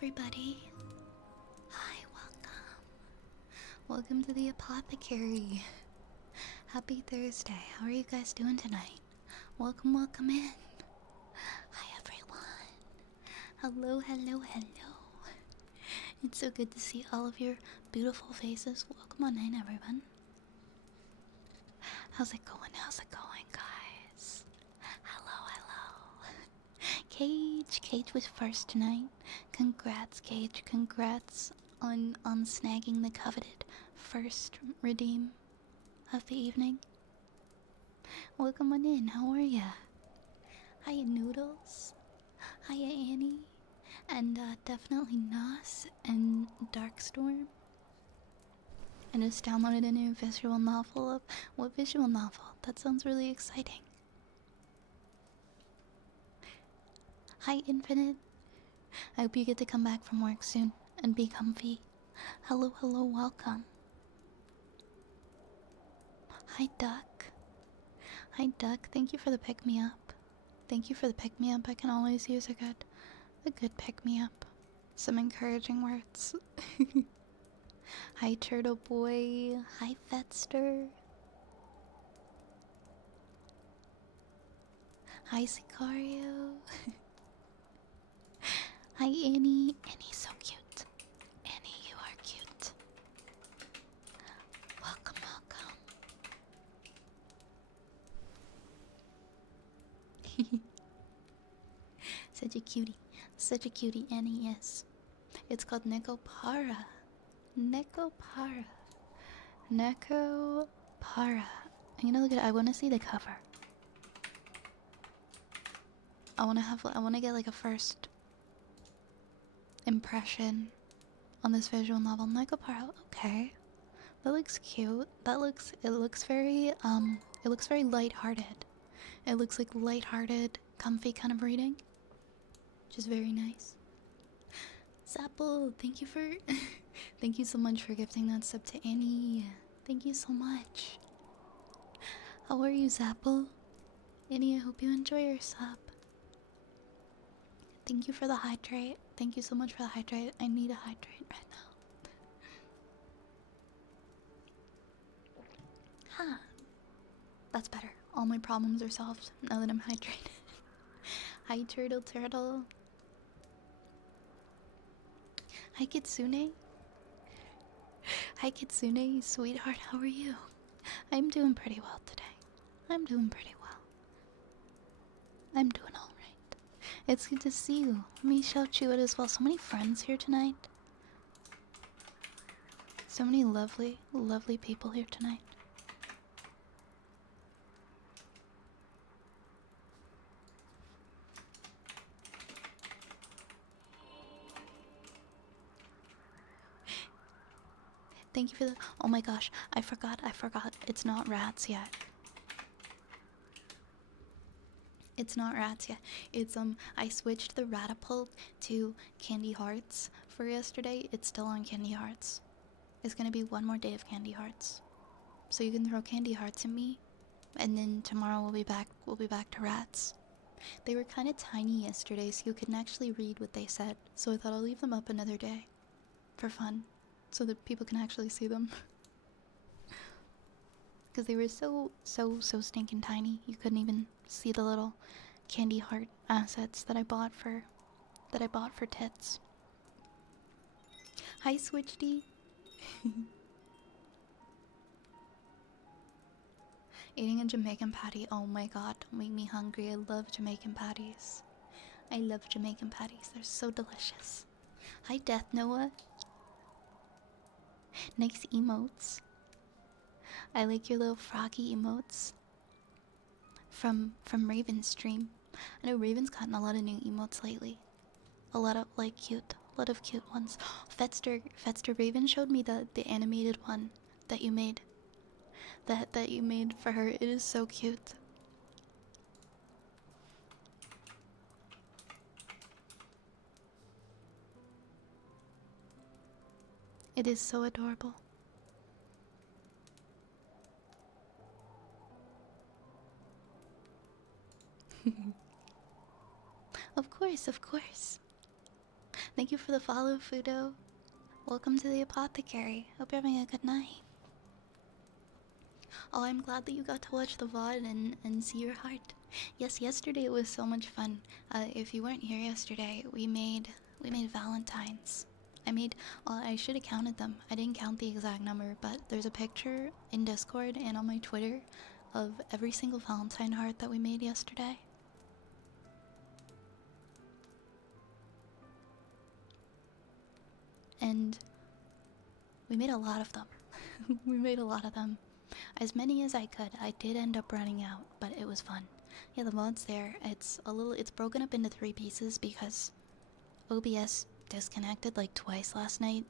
everybody. Hi, welcome. Welcome to the apothecary. Happy Thursday. How are you guys doing tonight? Welcome, welcome in. Hi, everyone. Hello, hello, hello. It's so good to see all of your beautiful faces. Welcome on in, everyone. How's it going? How's it going, guys? Hello, hello. Cage was first tonight. Congrats, Cage. Congrats on snagging the coveted first redeem of the evening. Welcome on in. How are ya? Hiya, Noodles. Hiya, Annie. And definitely Nos and Darkstorm. I just downloaded a new visual novel of... What visual novel? That sounds really exciting. Hi, Infinite. I hope you get to come back from work soon and be comfy. Hello, hello, welcome. Hi, Duck. Hi, Duck. Thank you for the pick-me-up. Thank you for the pick-me-up. I can always use a good pick-me-up. Some encouraging words. Hi, Turtle Boy. Hi, Fetster. Hi, Sicario. Hi, Annie. Annie's so cute. Annie, you are cute. Welcome, welcome. Such a cutie. Such a cutie Annie is. It's called Necopara. Necopara. Necopara. I'm gonna look at it. I wanna see the cover. I wanna get like a first impression on this visual novel. Necopara, okay. That looks cute. It looks very lighthearted. It looks like lighthearted, comfy kind of reading. Which is very nice. Zapple, thank you for thank you so much for gifting that sub to Annie. Thank you so much. How are you, Zapple? Annie, I hope you enjoy your sub. Thank you for the hydrate. Thank you so much for the hydrate. I need a hydrate right now. Huh. That's better. All my problems are solved now that I'm hydrated. Hi, Turtle. Hi, Kitsune. Hi, Kitsune, sweetheart. How are you? I'm doing pretty well today. I'm doing pretty well. I'm doing alright. It's good to see you. Let me shout you out as well. So many friends here tonight. So many lovely, lovely people here tonight. Thank you for the... Oh my gosh, I forgot. It's not rats yet. It's not rats yet. It's, I switched the Ratapult to Candy Hearts for yesterday. It's still on Candy Hearts. It's gonna be one more day of Candy Hearts. So you can throw Candy Hearts at me, and then tomorrow we'll be back to rats. They were kind of tiny yesterday, so you couldn't actually read what they said. So I thought I'll leave them up another day. For fun. So that people can actually see them. Because they were so stinking tiny. You couldn't even see the little candy heart assets that I bought for tits. Hi, Switchdy. Eating a Jamaican patty. Oh my god, don't make me hungry. I love Jamaican patties. I love Jamaican patties. They're so delicious. Hi, Death Noah. Nice emotes. I like your little froggy emotes from Raven's stream. I know Raven's gotten a lot of new emotes lately. A lot of cute ones. Fetster Raven showed me the animated one that you made. That you made for her. It is so cute. It is so adorable. Of course. Thank you for the follow, Fudo. Welcome to the apothecary. Hope you're having a good night. Oh, I'm glad that you got to watch the VOD and see your heart. Yes, yesterday it was so much fun. If you weren't here yesterday, we made Valentines. I should have counted them. I didn't count the exact number, but there's a picture in Discord and on my Twitter of every single Valentine heart that we made yesterday. And we made a lot of them. We made a lot of them. As many as I could. I did end up running out, but it was fun. Yeah, the mod's there. It's broken up into 3 pieces because OBS disconnected like twice last night.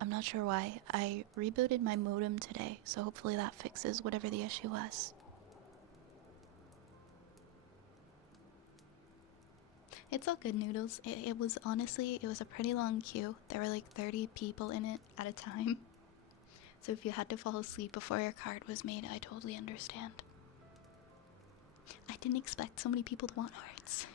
I'm not sure why. I rebooted my modem today, so hopefully that fixes whatever the issue was. It's all good, Noodles. It was honestly, it was a pretty long queue. There were like 30 people in it at a time. So if you had to fall asleep before your card was made, I totally understand. I didn't expect so many people to want hearts.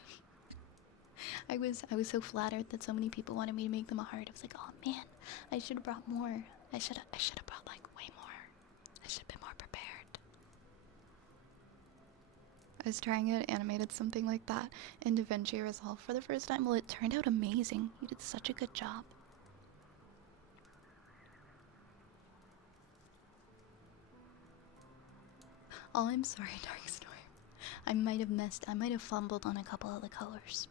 I was so flattered that so many people wanted me to make them a heart. I was like, oh man, I should have brought more. I should have brought like way more. I should have been more prepared. I was trying it, animated something like that in DaVinci Resolve for the first time. Well, it turned out amazing. You did such a good job. Oh, I'm sorry, Darkstorm. I might have fumbled on a couple of the colors.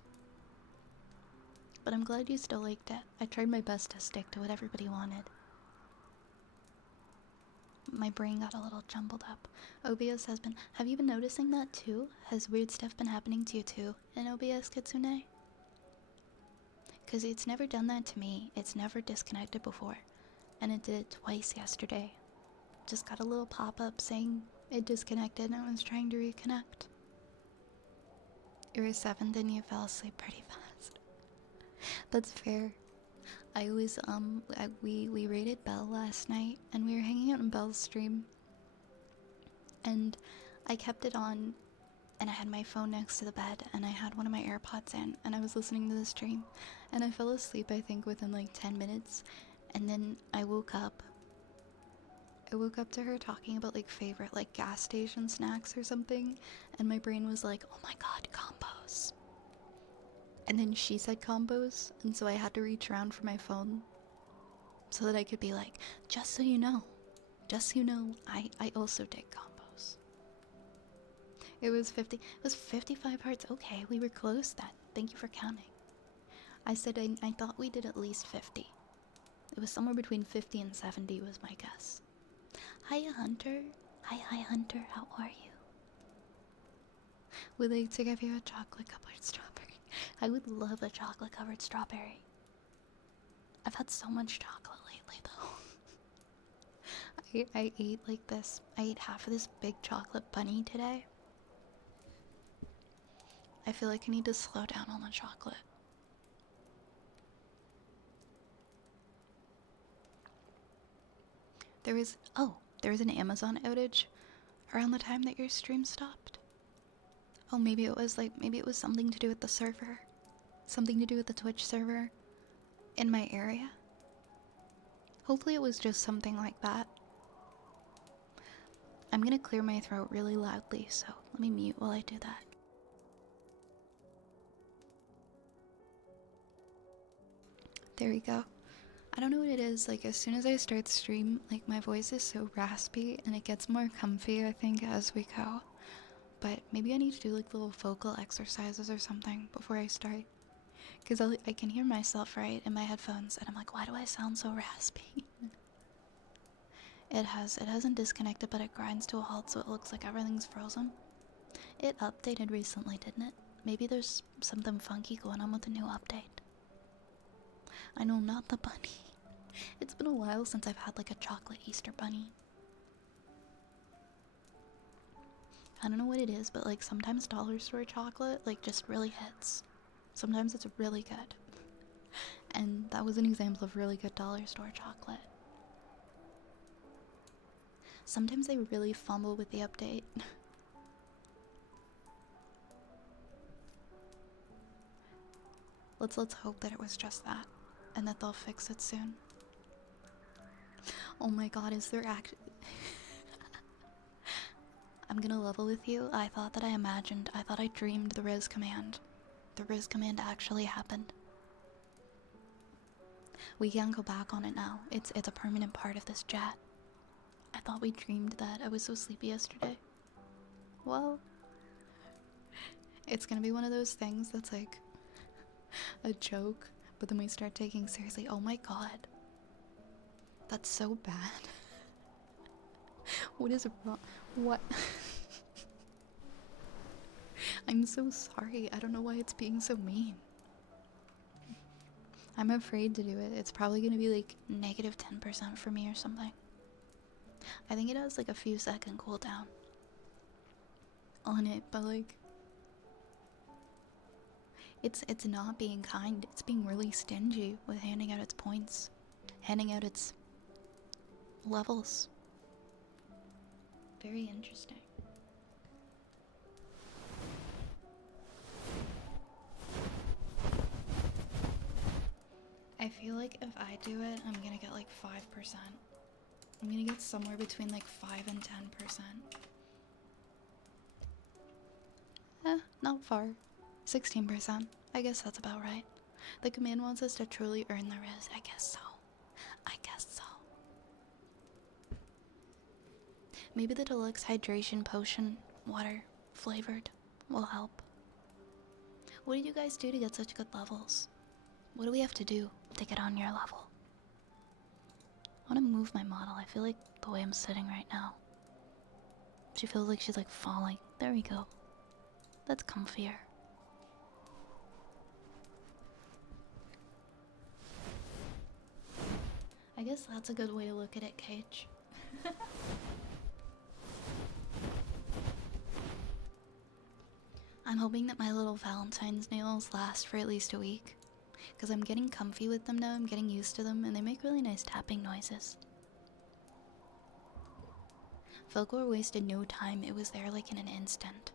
But I'm glad you still liked it. I tried my best to stick to what everybody wanted. My brain got a little jumbled up. OBS has been... Have you been noticing that too? Has weird stuff been happening to you too in OBS, Kitsune? Because it's never done that to me. It's never disconnected before. And it did it twice yesterday. Just got a little pop-up saying it disconnected and I was trying to reconnect. You were 7, then you fell asleep pretty fast. That's fair. We raided Belle last night, and we were hanging out in Belle's stream, and I kept it on, and I had my phone next to the bed, and I had one of my AirPods in, and I was listening to the stream, and I fell asleep, I think, within like 10 minutes, and then I woke up to her talking about like favorite like gas station snacks or something, and my brain was like, oh my god, combos. And then she said combos, and so I had to reach around for my phone so that I could be like, just so you know, I also did combos. It was 55 hearts. Okay, we were close then. Thank you for counting. I said I thought we did at least 50. It was somewhere between 50 and 70 was my guess. Hiya, Hunter. Hi, Hunter. How are you? Would like to give you a chocolate-covered strawberry. I would love a chocolate-covered strawberry. I've had so much chocolate lately, though. I ate like this. I ate half of this big chocolate bunny today. I feel like I need to slow down on the chocolate. There was an Amazon outage around the time that your stream stopped. Oh, maybe it was something to do with the server. Something to do with the Twitch server in my area. Hopefully it was just something like that. I'm gonna clear my throat really loudly, so let me mute while I do that. There we go. I don't know what it is, like as soon as I start stream, like my voice is so raspy and it gets more comfy, I think, as we go. But maybe I need to do like little vocal exercises or something before I start. Because I can hear myself, right, in my headphones, and I'm like, why do I sound so raspy? It hasn't disconnected, but it grinds to a halt, so it looks like everything's frozen. It updated recently, didn't it? Maybe there's something funky going on with the new update. I know, not the bunny. It's been a while since I've had like a chocolate Easter bunny. I don't know what it is, but like sometimes dollar store chocolate like just really hits. Sometimes it's really good. And that was an example of really good dollar store chocolate. Sometimes they really fumble with the update. Let's hope that it was just that, and that they'll fix it soon. Oh my god, is there actually... I'm gonna level with you. I thought I dreamed the Riz command. The Riz command actually happened. We can't go back on it now. It's a permanent part of this chat. I thought we dreamed that. I was so sleepy yesterday. Well, it's gonna be one of those things that's like a joke, but then we start taking seriously. Oh my god. That's so bad. What is wrong? What? I'm so sorry. I don't know why it's being so mean. I'm afraid to do it. It's probably gonna be like negative 10% for me or something. I think it has like a few second cooldown on it, but like it's not being kind. It's being really stingy with handing out its points, handing out its levels. Very interesting. I feel like if I do it, I'm gonna get like 5%. I'm gonna get somewhere between like 5 and 10%. Not far. 16%. I guess that's about right. The command wants us to truly earn the Riz. I guess so. I guess so. Maybe the deluxe hydration potion, water flavored, will help. What did you guys do to get such good levels? What do we have to do to get on your level? I want to move my model. I feel like the way I'm sitting right now. She feels like she's like falling. There we go. That's comfier. I guess that's a good way to look at it, Cage. I'm hoping that my little Valentine's nails last for at least a week. Because I'm getting comfy with them now, I'm getting used to them, and they make really nice tapping noises. Felgor wasted no time, it was there like in an instant.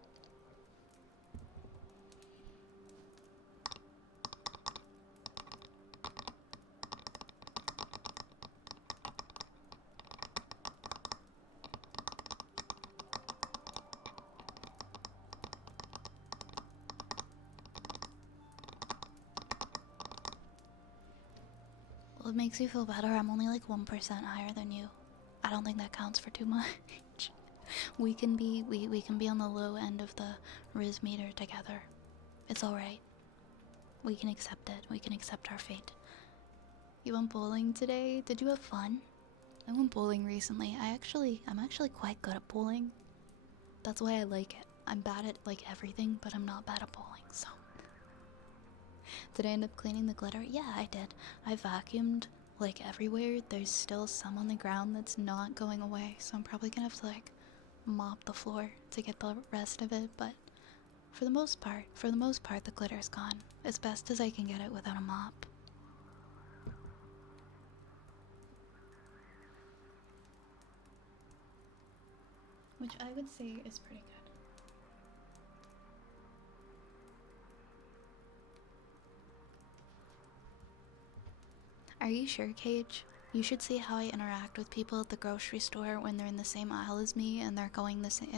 Well, it makes you feel better. I'm only like 1% higher than you. I don't think that counts for too much. we can be on the low end of the Riz meter together. It's alright. We can accept it. We can accept our fate. You went bowling today? Did you have fun? I went bowling recently. I'm actually quite good at bowling. That's why I like it. I'm bad at like everything, but I'm not bad at bowling, so. Did I end up cleaning the glitter? Yeah, I did. I vacuumed like everywhere. There's still some on the ground that's not going away, so I'm probably gonna have to like mop the floor to get the rest of it, but for the most part, the glitter's gone. As best as I can get it without a mop. Which I would say is pretty good. Are you sure, Cage? You should see how I interact with people at the grocery store when they're in the same aisle as me and they're going the same,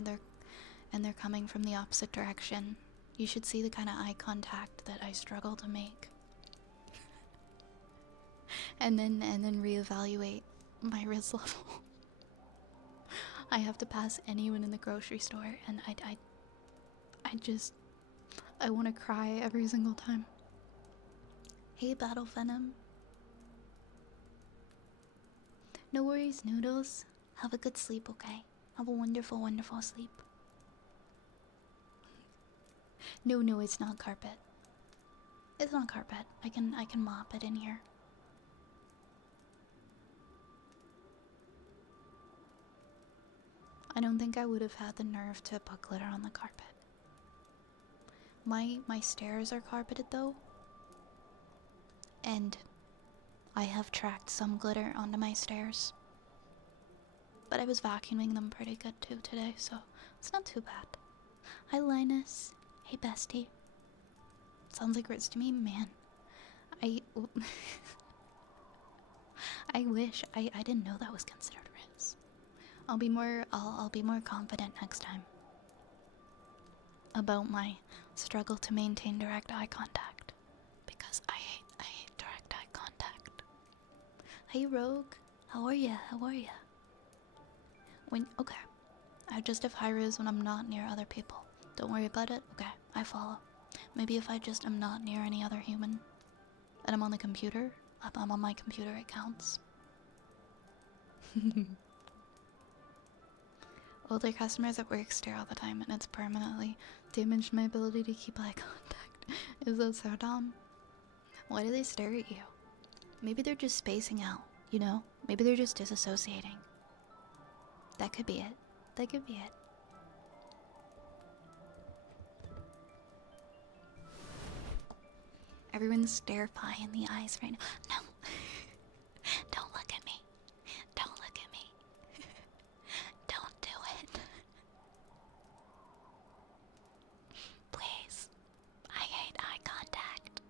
and they're coming from the opposite direction. You should see the kind of eye contact that I struggle to make. and then reevaluate my Riz level. I have to pass anyone in the grocery store, and I want to cry every single time. Hey, Battle Venom. No worries, Noodles. Have a good sleep, okay? Have a wonderful, wonderful sleep. No, it's not carpet. It's not carpet. I can mop it in here. I don't think I would have had the nerve to put glitter on the carpet. My stairs are carpeted though. And I have tracked some glitter onto my stairs. But I was vacuuming them pretty good too today, so it's not too bad. Hi Linus. Hey bestie. Sounds like Ritz to me, man. I I wish I didn't know that was considered riz. I'll be more confident next time about my struggle to maintain direct eye contact because I hate direct eye contact. Hey Rogue, how are ya? How are ya? Okay, I just have high riz when I'm not near other people. Don't worry about it. Okay, I follow. Maybe if I just am not near any other human and I'm on the computer, I'm on my computer, it counts. Older customers at work stare all the time and it's permanently damaged my ability to keep eye contact. Is that so dumb? Why do they stare at you? Maybe they're just spacing out, you know? Maybe they're just disassociating. That could be it. That could be it. Everyone's terrifying the eyes right now. No. Don't look at me. Don't look at me. Don't do it. Please. I hate eye contact.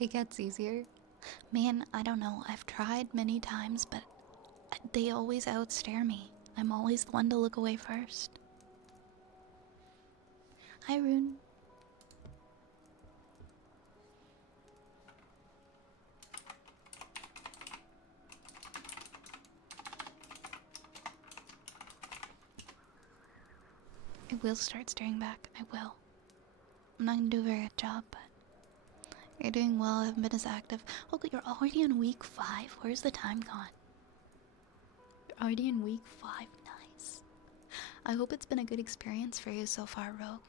It gets easier. Man, I don't know. I've tried many times, but they always outstare me. I'm always the one to look away first. Hi, Rune. I will start staring back. I will. I'm not gonna do a very good job, but you're doing well. I haven't been as active. Oh, you're already in week 5. Where's the time gone? You're already in week 5. Nice. I hope it's been a good experience for you so far, Rogue.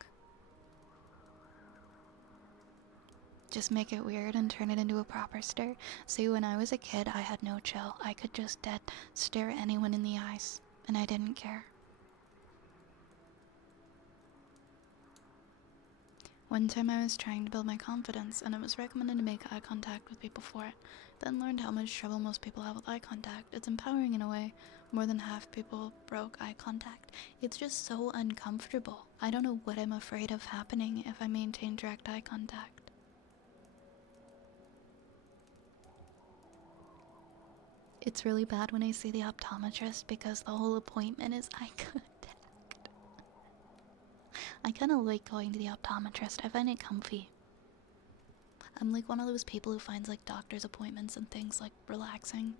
Just make it weird and turn it into a proper stare. See, when I was a kid, I had no chill. I could just dead stare anyone in the eyes, and I didn't care. One time I was trying to build my confidence, and it was recommended to make eye contact with people for it. Then learned how much trouble most people have with eye contact. It's empowering in a way. More than half people broke eye contact. It's just so uncomfortable. I don't know what I'm afraid of happening if I maintain direct eye contact. It's really bad when I see the optometrist because the whole appointment is eye contact. I kind of like going to the optometrist. I find it comfy. I'm like one of those people who finds like doctor's appointments and things like relaxing.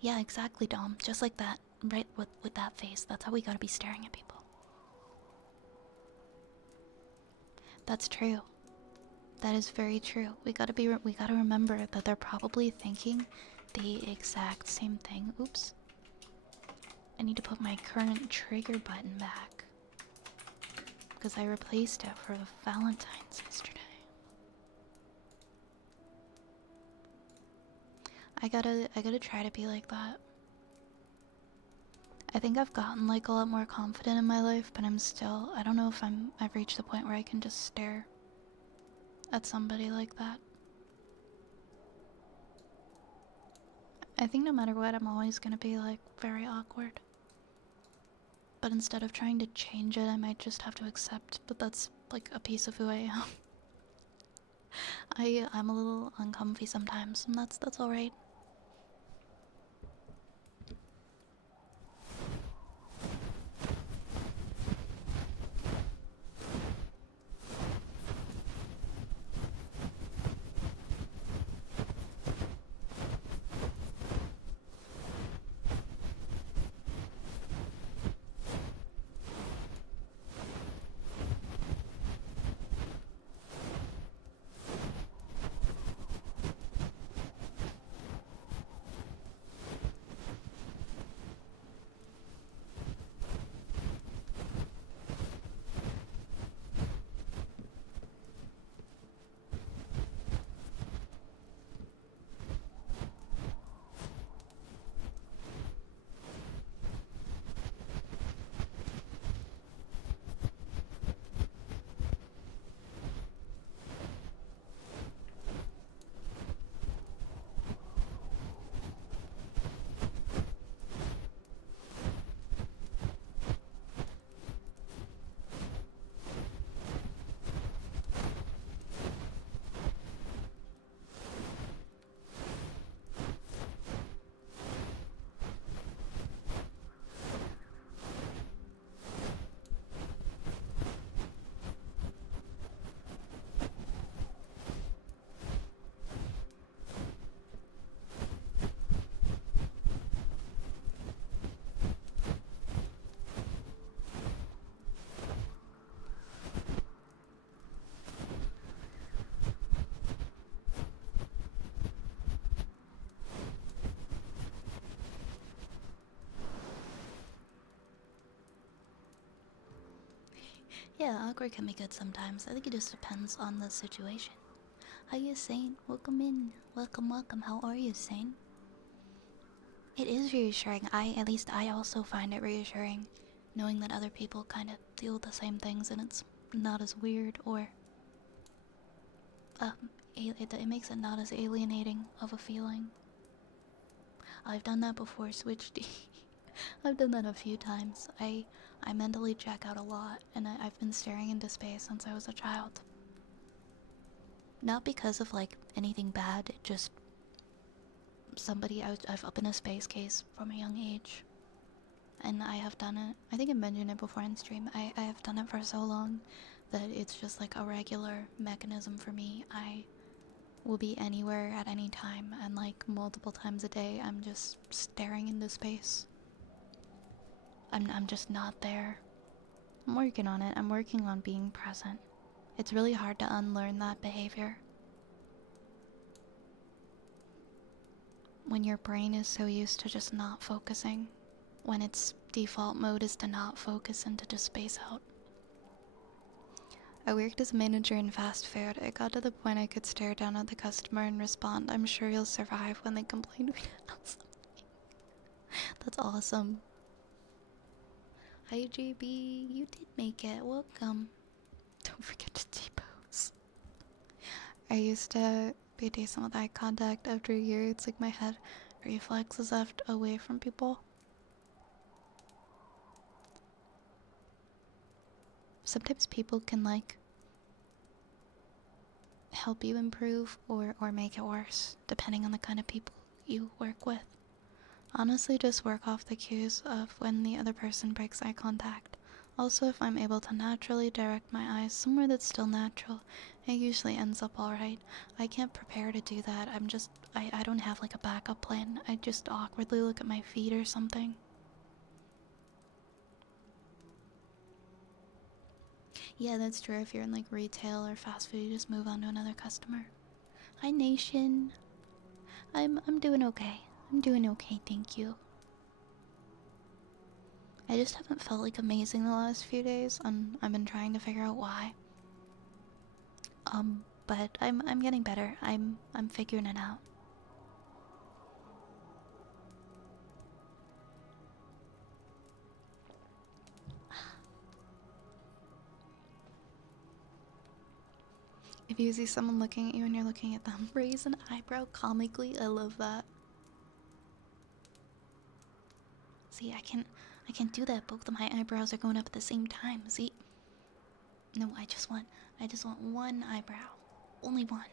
Yeah, exactly, Dom. Just like that. Right with that face. That's how we gotta be staring at people. That's true. That is very true. We gotta remember that they're probably thinking the exact same thing. Oops. I need to put my current trigger button back because I replaced it for the Valentine's yesterday. I gotta try to be like that. I think I've gotten like a lot more confident in my life, but I don't know if I've reached the point where I can just stare at somebody like that. I think no matter what, I'm always gonna be like very awkward. But instead of trying to change it, I might just have to accept, but that's like a piece of who I am. I'm a little uncomfy sometimes, and that's alright. Yeah, awkward can be good sometimes. I think it just depends on the situation. How you, Saint? Welcome in. Welcome, welcome. How are you, Saint? It is reassuring. At least I also find it reassuring, knowing that other people kind of deal with the same things and it's not as weird or it makes it not as alienating of a feeling. I've done that before, Switch D. I've done that a few times. I mentally check out a lot, and I've been staring into space since I was a child. Not because of like anything bad, just I've up in a space case from a young age, and I have done it. I think I mentioned it before in stream. I have done it for so long that it's just like a regular mechanism for me. I will be anywhere at any time, and like multiple times a day, I'm just staring into space. I'm just not there. I'm working on it. I'm working on being present. It's really hard to unlearn that behavior. When your brain is so used to just not focusing, when its default mode is to not focus and to just space out. I worked as a manager in fast food. It got to the point I could stare down at the customer and respond, "I'm sure you'll survive," when they complained we didn't have something. That's awesome. Hi JB, you did make it. Welcome. Don't forget to T-pose. I used to be decent with eye contact. After a year, it's like my head reflexes left away from people. Sometimes people can like help you improve or make it worse, depending on the kind of people you work with. Honestly, just work off the cues of when the other person breaks eye contact. Also, if I'm able to naturally direct my eyes somewhere that's still natural, it usually ends up alright. I can't prepare to do that. I don't have like a backup plan. I just awkwardly look at my feet or something. Yeah, that's true. If you're in like retail or fast food, you just move on to another customer. Hi, Nation. I'm doing okay. I'm doing okay, thank you. I just haven't felt like amazing the last few days, and I've been trying to figure out why. But I'm getting better. I'm figuring it out. If you see someone looking at you and you're looking at them, raise an eyebrow comically. I love that. See, I can do that. Both of my eyebrows are going up at the same time. See? No, I just want one eyebrow. Only one.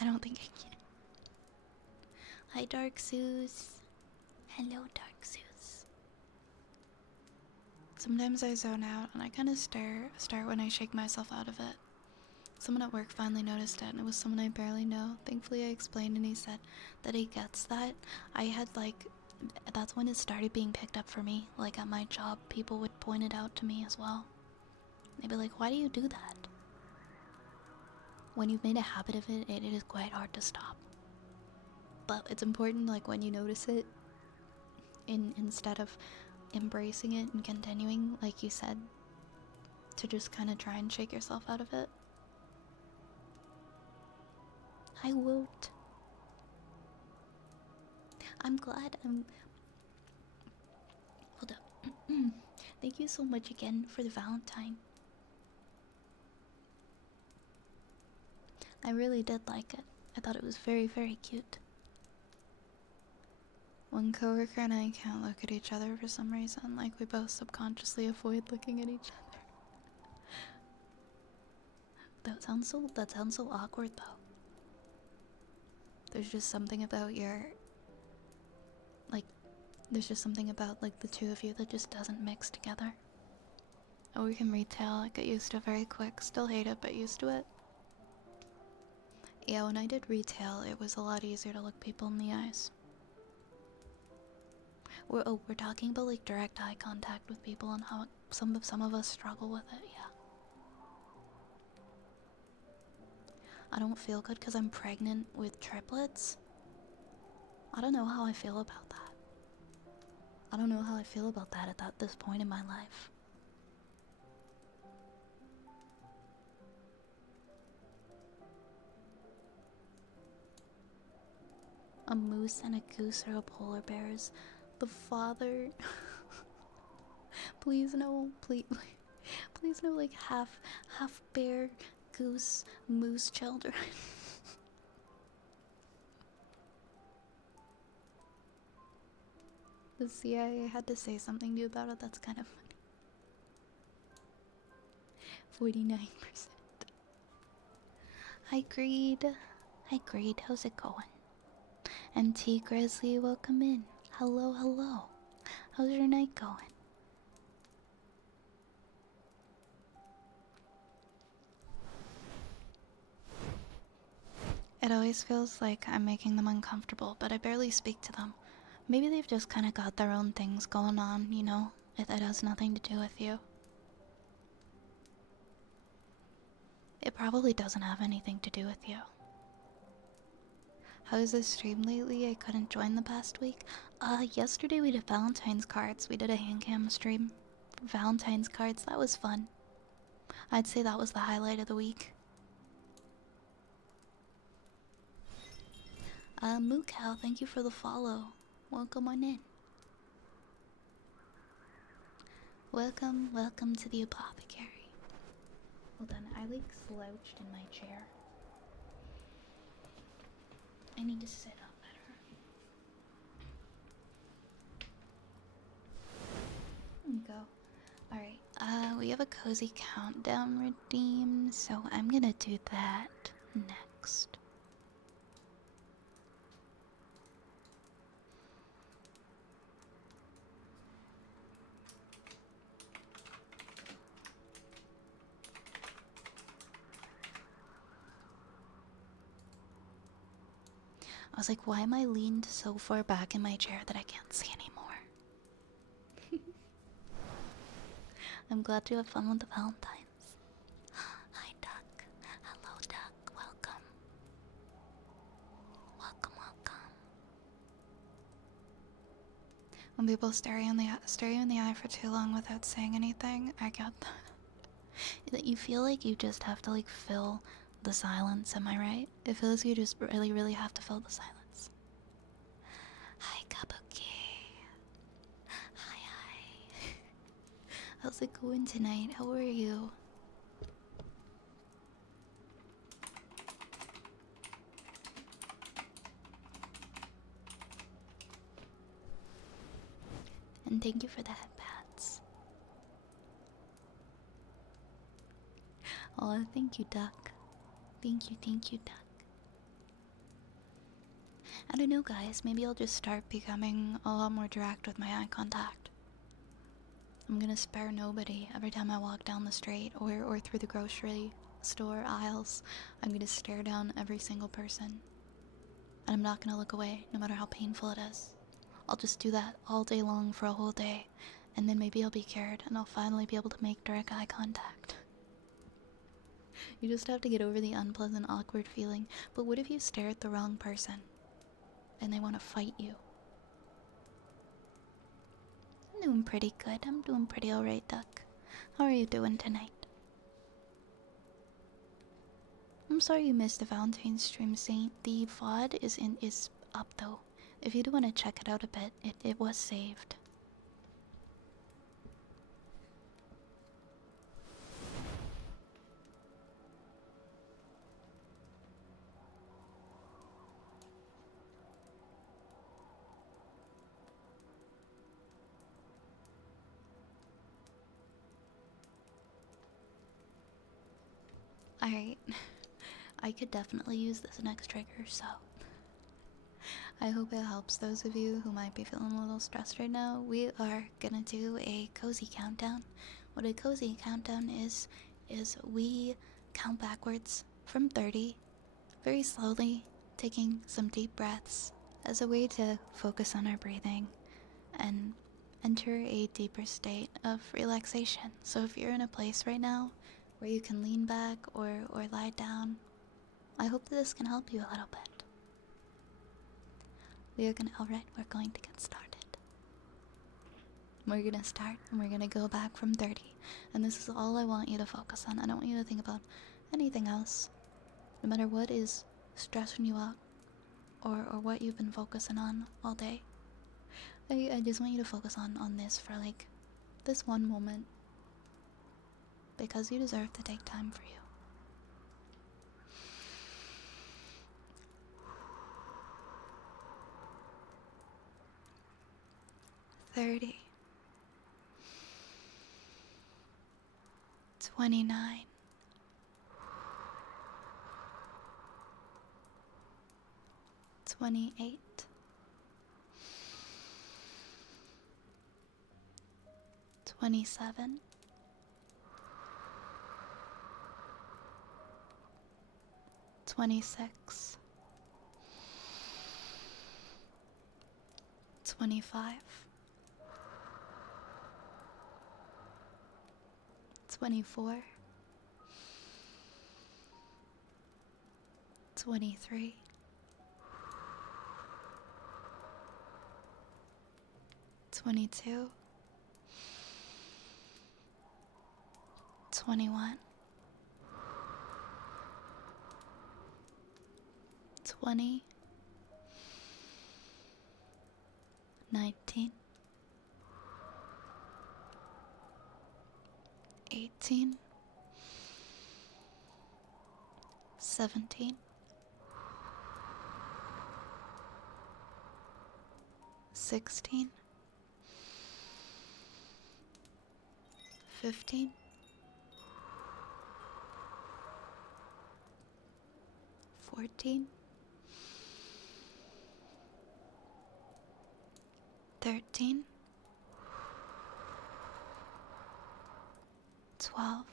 I don't think I can. Hi, Dark Zeus. Hello, Dark Zeus. Sometimes I zone out and I kind of start when I shake myself out of it. Someone at work finally noticed it, and it was someone I barely know. Thankfully, I explained, and he said that he gets that. I had like, that's when it started being picked up for me. Like at my job, people would point it out to me as well. They'd be like, "Why do you do that?" When you've made a habit of it, it is quite hard to stop. But it's important, like when you notice it, instead of embracing it and continuing, like you said, to just kind of try and shake yourself out of it. I won't. I'm glad Hold up. Thank you so much again for the Valentine. I really did like it. I thought it was very, very cute. One coworker and I can't look at each other for some reason, like we both subconsciously avoid looking at each other. That sounds so awkward though. There's just something about there's just something about like the two of you that just doesn't mix together. I work in retail. I get used to it very quick. Still hate it, but used to it. Yeah, when I did retail, it was a lot easier to look people in the eyes. We're talking about like direct eye contact with people and how some of us struggle with it. Yeah. I don't feel good because I'm pregnant with triplets. I don't know how I feel about that. I don't know how I feel about that at this point in my life. a moose and a goose or a polar bears. The father. Please no, please, please no, like half bear, goose, moose children. The CIA had to say something to you about it. That's kind of funny. 49%. Hi Greed. Hi Greed, how's it going? And T Grizzly, welcome in. Hello, hello. How's your night going? It always feels like I'm making them uncomfortable, but I barely speak to them. Maybe they've just kind of got their own things going on, you know? It has nothing to do with you. It probably doesn't have anything to do with you. How's the stream lately? I couldn't join the past week. Yesterday we did Valentine's cards. We did a hand cam stream for Valentine's cards. That was fun. I'd say that was the highlight of the week. Moo Cow, thank you for the follow. Welcome on in. Welcome to the apothecary. Hold on, I like slouched in my chair. I need to sit up better. There we go. Alright, we have a cozy countdown redeemed, so I'm gonna do that next. I was like, why am I leaned so far back in my chair that I can't see anymore? I'm glad you have fun with the Valentines. Hi, Duck. Hello, Duck. Welcome. Welcome. When people stare you in the eye for too long without saying anything, I get that. That you feel like you just have to like fill the silence, am I right? It feels like you just really have to fill the silence. Hi, Kabuki. Hi. How's it going tonight? How are you? And thank you for the headpats. Oh, thank you, Duck. Thank you, Duck. I don't know, guys. Maybe I'll just start becoming a lot more direct with my eye contact. I'm gonna spare nobody every time I walk down the street or through the grocery store aisles. I'm gonna stare down every single person. And I'm not gonna look away, no matter how painful it is. I'll just do that all day long for a whole day. And then maybe I'll be cured and I'll finally be able to make direct eye contact. You just have to get over the unpleasant, awkward feeling. But what if you stare at the wrong person and they want to fight you? I'm doing pretty good. I'm doing pretty alright, Duck. How are you doing tonight? I'm sorry you missed the Valentine's stream, Saint. The VOD is up though. If you do want to check it out a bit, it was saved. Alright, I could definitely use this next trigger, so I hope it helps those of you who might be feeling a little stressed right now. We are gonna do a cozy countdown. What a cozy countdown is we count backwards from 30, very slowly, taking some deep breaths as a way to focus on our breathing and enter a deeper state of relaxation. So if you're in a place right now where you can lean back or lie down, I hope that this can help you a little bit. Alright, we're going to get started. We're gonna start and we're gonna go back from 30. And this is all I want you to focus on. I don't want you to think about anything else. No matter what is stressing you out, or what you've been focusing on all day. I just want you to focus on this for like this one moment, because you deserve to take time for you. 30, 29, 28, 27, 26, 25, 24, 23, 22, 21, 20, 19, 18, 17, 16, 15, 14, 13, 12,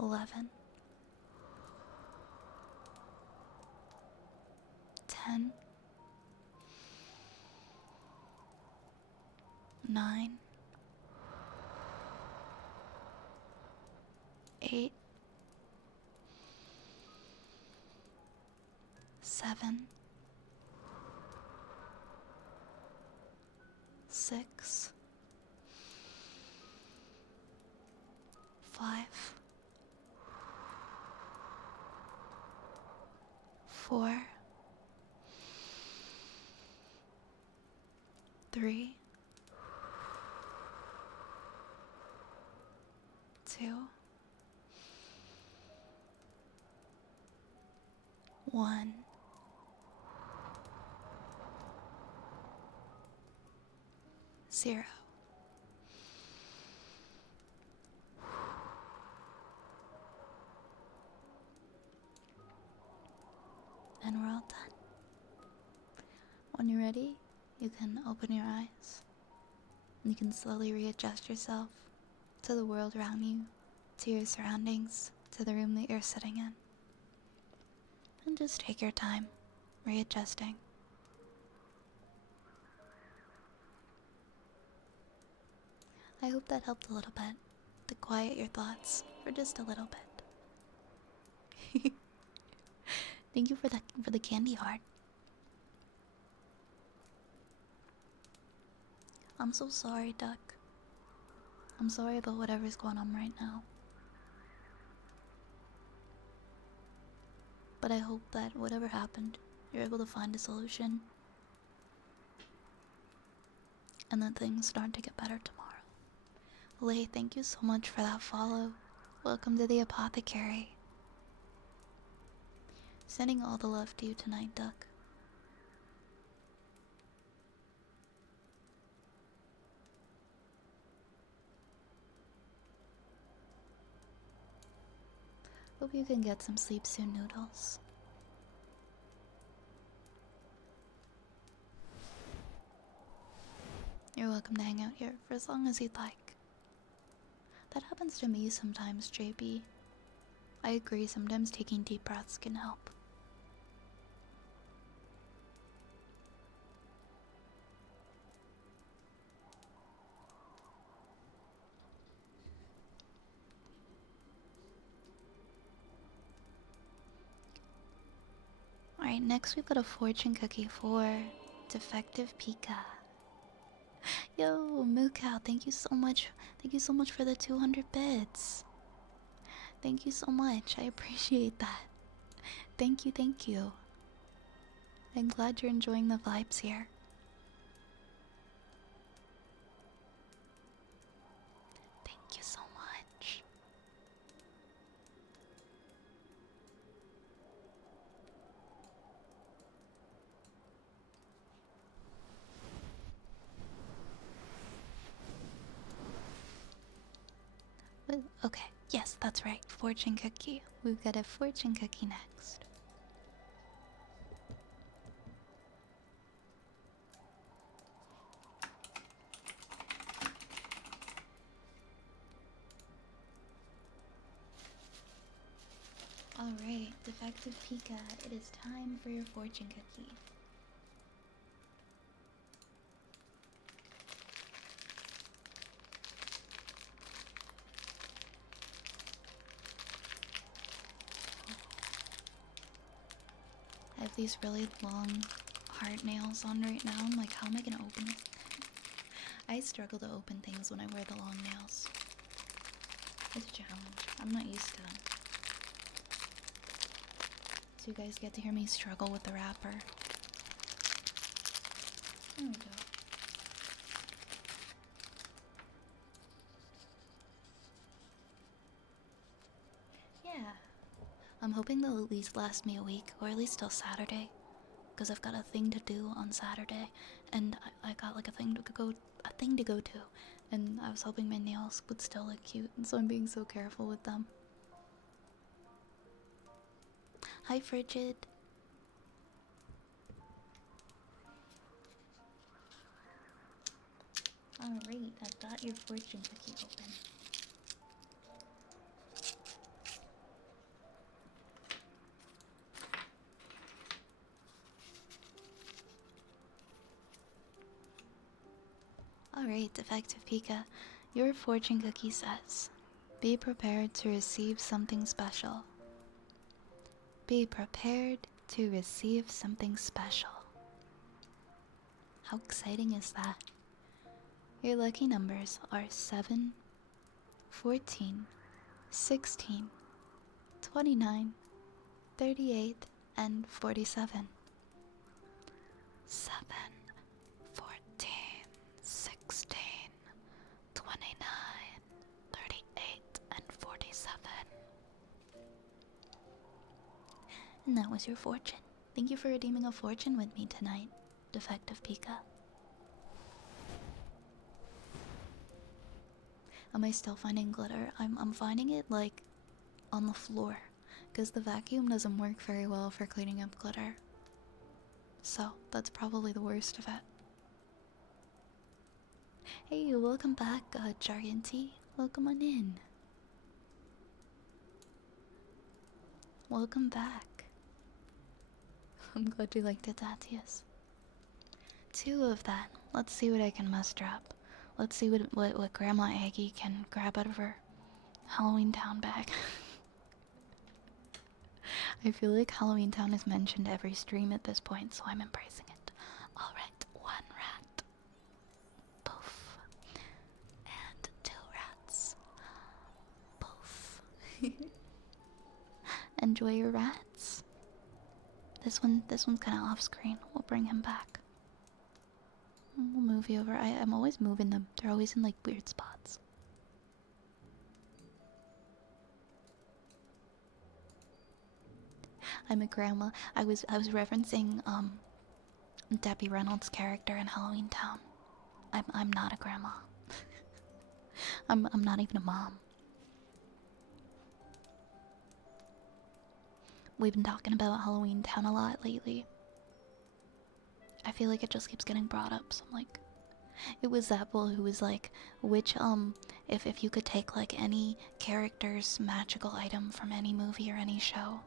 11, 10, 9, 8, 7, 6, 5, 4, 3, 2, 1. Zero. And we're all done. When you're ready, you can open your eyes. You can slowly readjust yourself to the world around you, to your surroundings, to the room that you're sitting in. And just take your time readjusting. I hope that helped a little bit to quiet your thoughts for just a little bit. Thank you for the candy heart. I'm so sorry, Duck. I'm sorry about whatever's going on right now. But I hope that whatever happened, you're able to find a solution. And that things start to get better tomorrow. Lay, thank you so much for that follow. Welcome to the apothecary. Sending all the love to you tonight, Duck. Hope you can get some sleep soon, Noodles. You're welcome to hang out here for as long as you'd like. That happens to me sometimes, JB. I agree, sometimes taking deep breaths can help. Alright, next we've got a fortune cookie for Defective Pika. Yo, Mookow, thank you so much. Thank you so much for the 200 bits. Thank you so much. I appreciate that. Thank you, thank you. I'm glad you're enjoying the vibes here. Thank you so much. Okay, yes, that's right. Fortune cookie. We've got a fortune cookie next. Alright, Defective Pika, it is time for your fortune cookie. I have these really long, hard nails on right now. I'm like, how am I gonna open this? I struggle to open things when I wear the long nails. It's a challenge. I'm not used to them. So you guys get to hear me struggle with the wrapper. There we go. Yeah. I'm hoping they'll at least last me a week, or at least till Saturday. Because I've got a thing to do on Saturday, and I got like a thing to go to, and I was hoping my nails would still look cute, and so I'm being so careful with them. Hi, Frigid. Alright, I've got your fortune cookie open. Alright, Defective Pika, your fortune cookie says, be prepared to receive something special. Be prepared to receive something special. How exciting is that? Your lucky numbers are 7, 14, 16, 29, 38, and 47. 7, 14, 16, 29, 38, and 47. And that was your fortune. Thank you for redeeming a fortune with me tonight, Defective Pika. Am I still finding glitter? I'm finding it like on the floor, because the vacuum doesn't work very well for cleaning up glitter. So that's probably the worst of it. Hey, welcome back, Jarganty. Welcome on in. Welcome back. I'm glad you liked it, Tatius. 2 of that. Let's see what I can muster up. Let's see what Grandma Aggie can grab out of her Halloween Town bag. I feel like Halloween Town is mentioned every stream at this point, so I'm embracing it. Alright, 1 rat. Poof. And 2 rats. Poof. Enjoy your rats. This one's kind of off screen. We'll bring him back. We'll move you over. I'm always moving them. They're always in like weird spots. I'm a grandma. I was referencing Debbie Reynolds' character in Halloween Town. I'm not a grandma. I'm not even a mom. We've been talking about Halloween Town a lot lately. I feel like it just keeps getting brought up, so I'm like, it was Zapple who was like, which if you could take like any character's magical item from any movie or any show,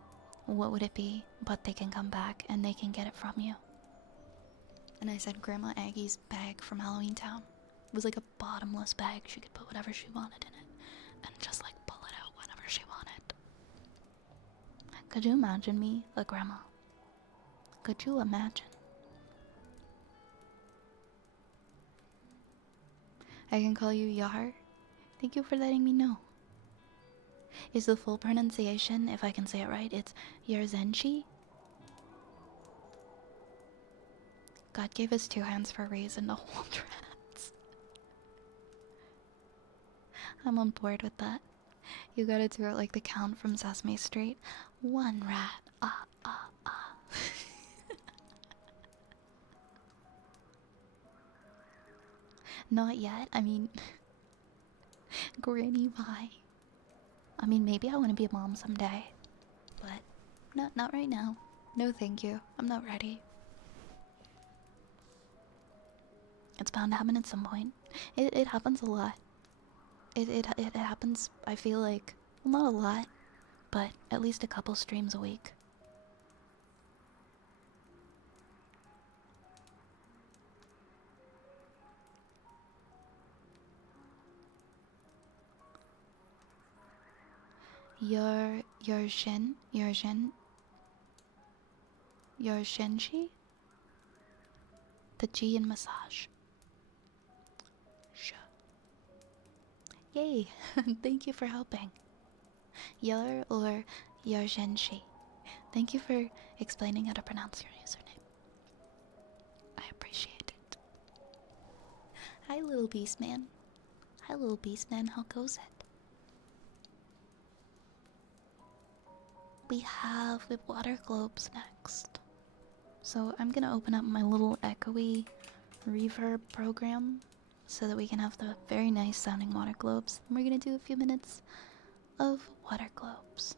what would it be? But they can come back and they can get it from you. And I said Grandma Aggie's bag from Halloween Town. It was like a bottomless bag. She could put whatever she wanted in it and just like pull it out whenever she wanted. Could you imagine me, a grandma? Could you imagine? I can call you Yar. Thank you for letting me know. Is the full pronunciation, if I can say it right, it's Yerzenchi? God gave us 2 hands for a reason to hold rats. I'm on board with that. You gotta do it like the Count from Sesame Street. 1 rat. Ah, ah, ah. Not yet. I mean, Granny, why? I mean, maybe I want to be a mom someday, but not right now. No, thank you. I'm not ready. It's bound to happen at some point. It happens a lot. It happens. I feel like, well, not a lot, but at least a couple streams a week. Your shenshi? The G in massage. Sure. Yay! Thank you for helping. Your or your shenshi. Thank you for explaining how to pronounce your username. I appreciate it. Hi, little beast man. Hi, little beast man. How goes it? We have water globes next. So I'm gonna open up my little echoey reverb program so that we can have the very nice sounding water globes. And we're gonna do a few minutes of water globes.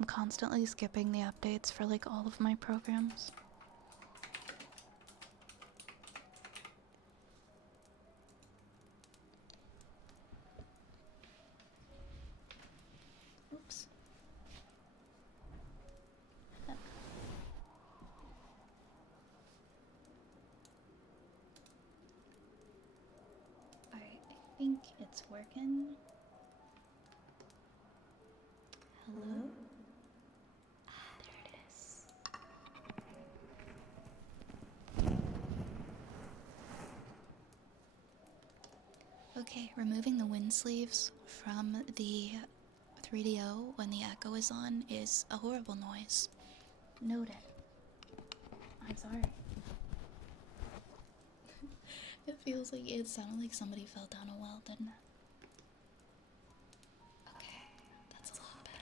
I'm constantly skipping the updates for like all of my programs. Oops. Oh. Alright, I think it's working. Hello? Ah, there it is. Okay, removing the wind sleeves from the 3DO when the echo is on is a horrible noise. Noted. I'm sorry. It feels like it sounded like somebody fell down a well, didn't it? Okay, that's a lot better.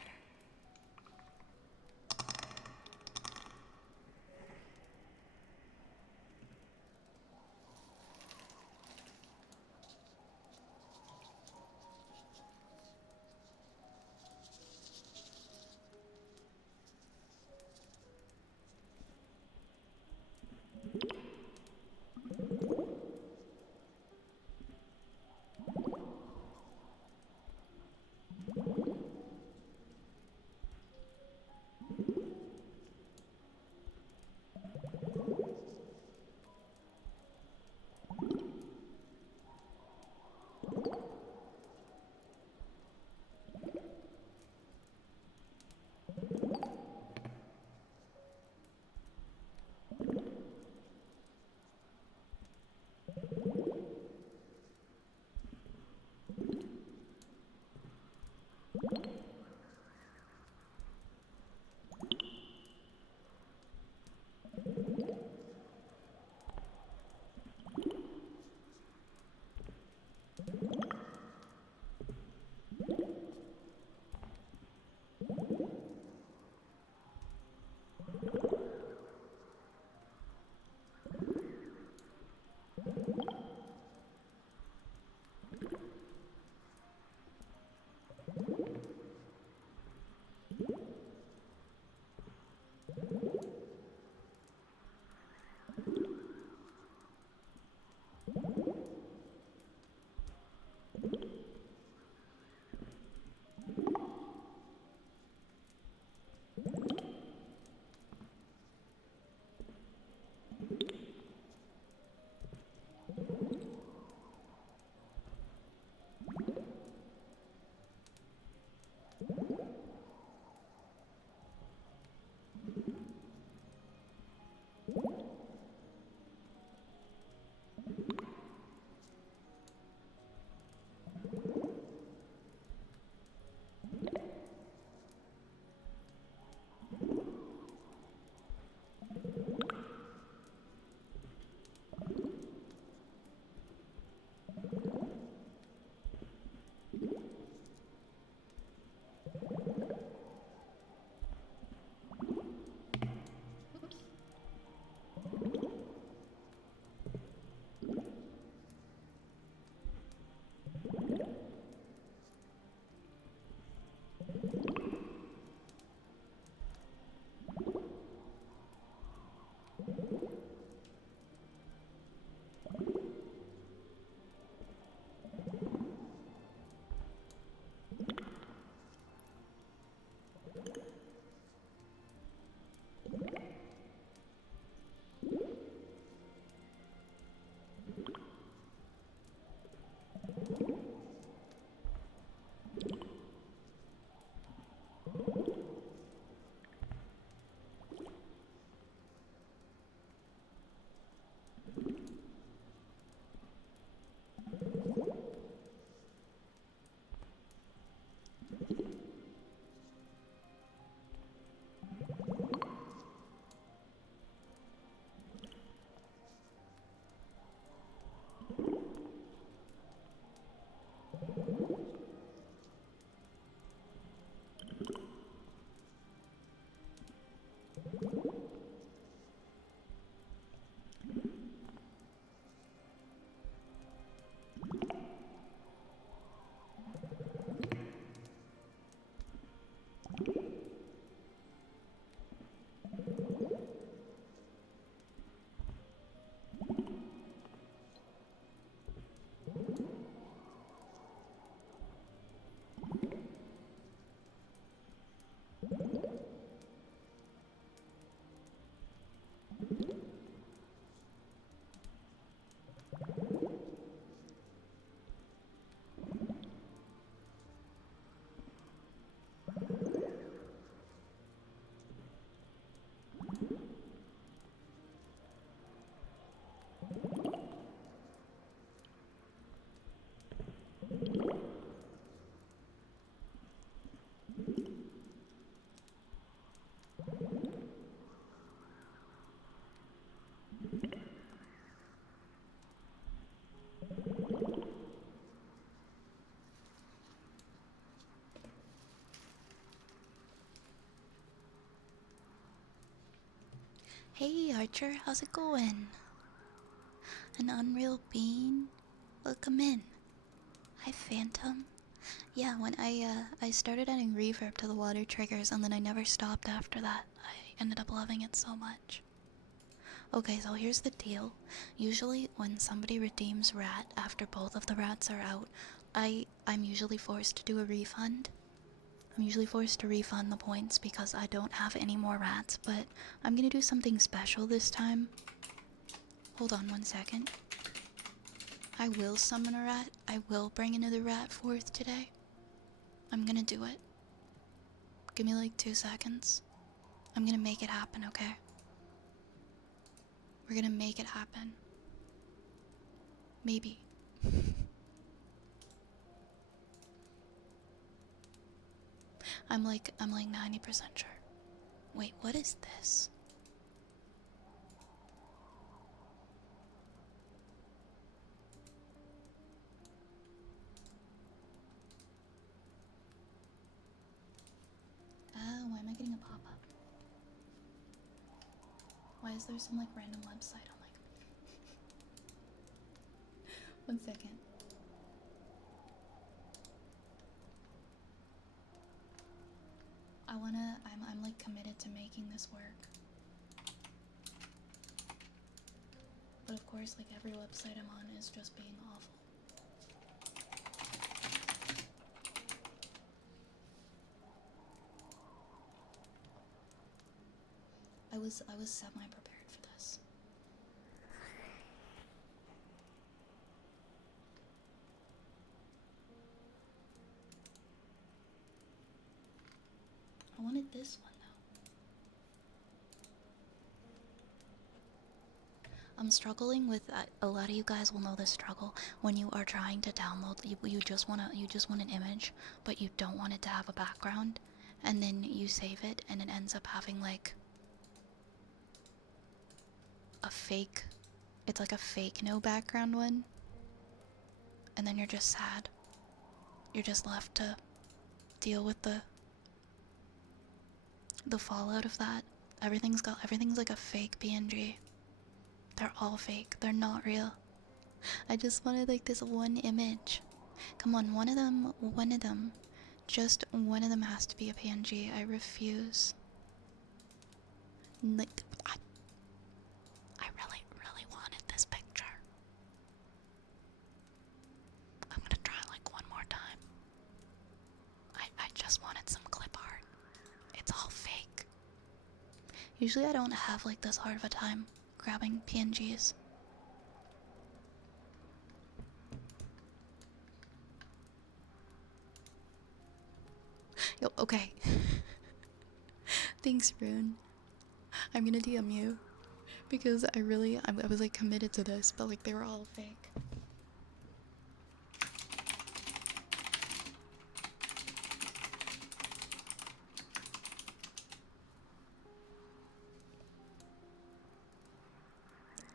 Hey Archer, how's it going? An unreal being? Welcome in. Hi Phantom. Yeah, when I started adding reverb to the water triggers and then I never stopped after that. I ended up loving it so much. Okay, so here's the deal. Usually when somebody redeems rat after both of the rats are out, I'm usually forced to do a refund. I'm usually forced to refund the points because I don't have any more rats, but I'm gonna do something special this time. Hold on one second. I will summon a rat. I will bring another rat forth today. I'm gonna do it. Give me like 2 seconds. I'm gonna make it happen, okay? We're gonna make it happen. Maybe. I'm like 90% sure. Wait, what is this? Why am I getting a pop-up? Why is there some like random website on like 1 second. I'm like committed to making this work. But of course, like every website I'm on is just being awful. I was semi-prepared for this. I wanted this one though. I'm struggling with a lot of you guys will know this struggle when you are trying to download. You just want an image, but you don't want it to have a background, and then you save it, and it ends up having like a fake. It's like a fake no background one, and then you're just sad. You're just left to deal with the fallout of that. Everything's like a fake PNG. They're all fake. They're not real. I just wanted like this one image. Come on, one of them. Just one of them has to be a PNG. I refuse. Like, I really, really wanted this picture. I'm gonna try like one more time. I just wanted some clip art. It's all fake. Usually I don't have like this hard of a time grabbing PNGs. Yo, okay. Thanks, Rune. I'm gonna DM you because I was like committed to this, but like they were all fake.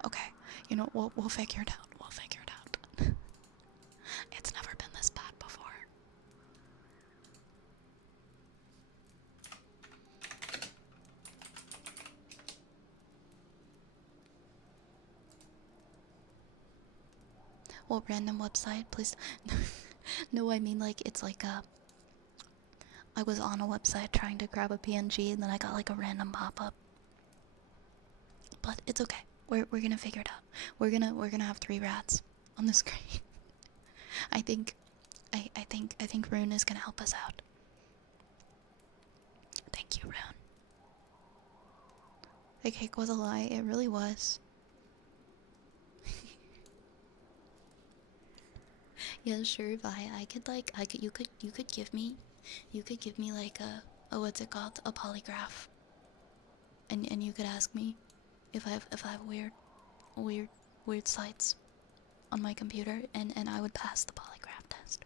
Okay, you know, we'll figure it out. We'll figure it out. It's never been this bad before. What random website, please? No, I mean like it's like I was on a website trying to grab a PNG and then I got like a random pop-up. But it's okay. We're gonna figure it out. We're gonna have 3 rats on the screen. I think Rune is gonna help us out. Thank you, Rune. The cake was a lie. It really was. Yeah, sure. I could like you could give me like a what's it called, a polygraph, and you could ask me if I have weird sites on my computer, and I would pass the polygraph test.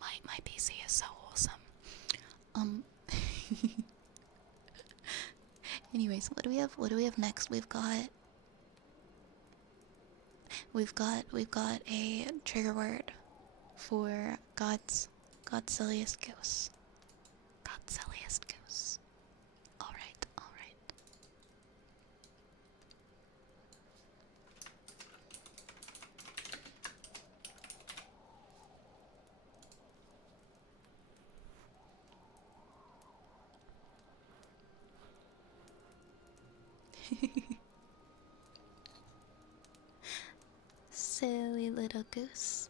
My PC is so wholesome. Anyways, what do we have next? We've got a trigger word for God's silliest goose. God's silliest goose. Alright. Silly little goose.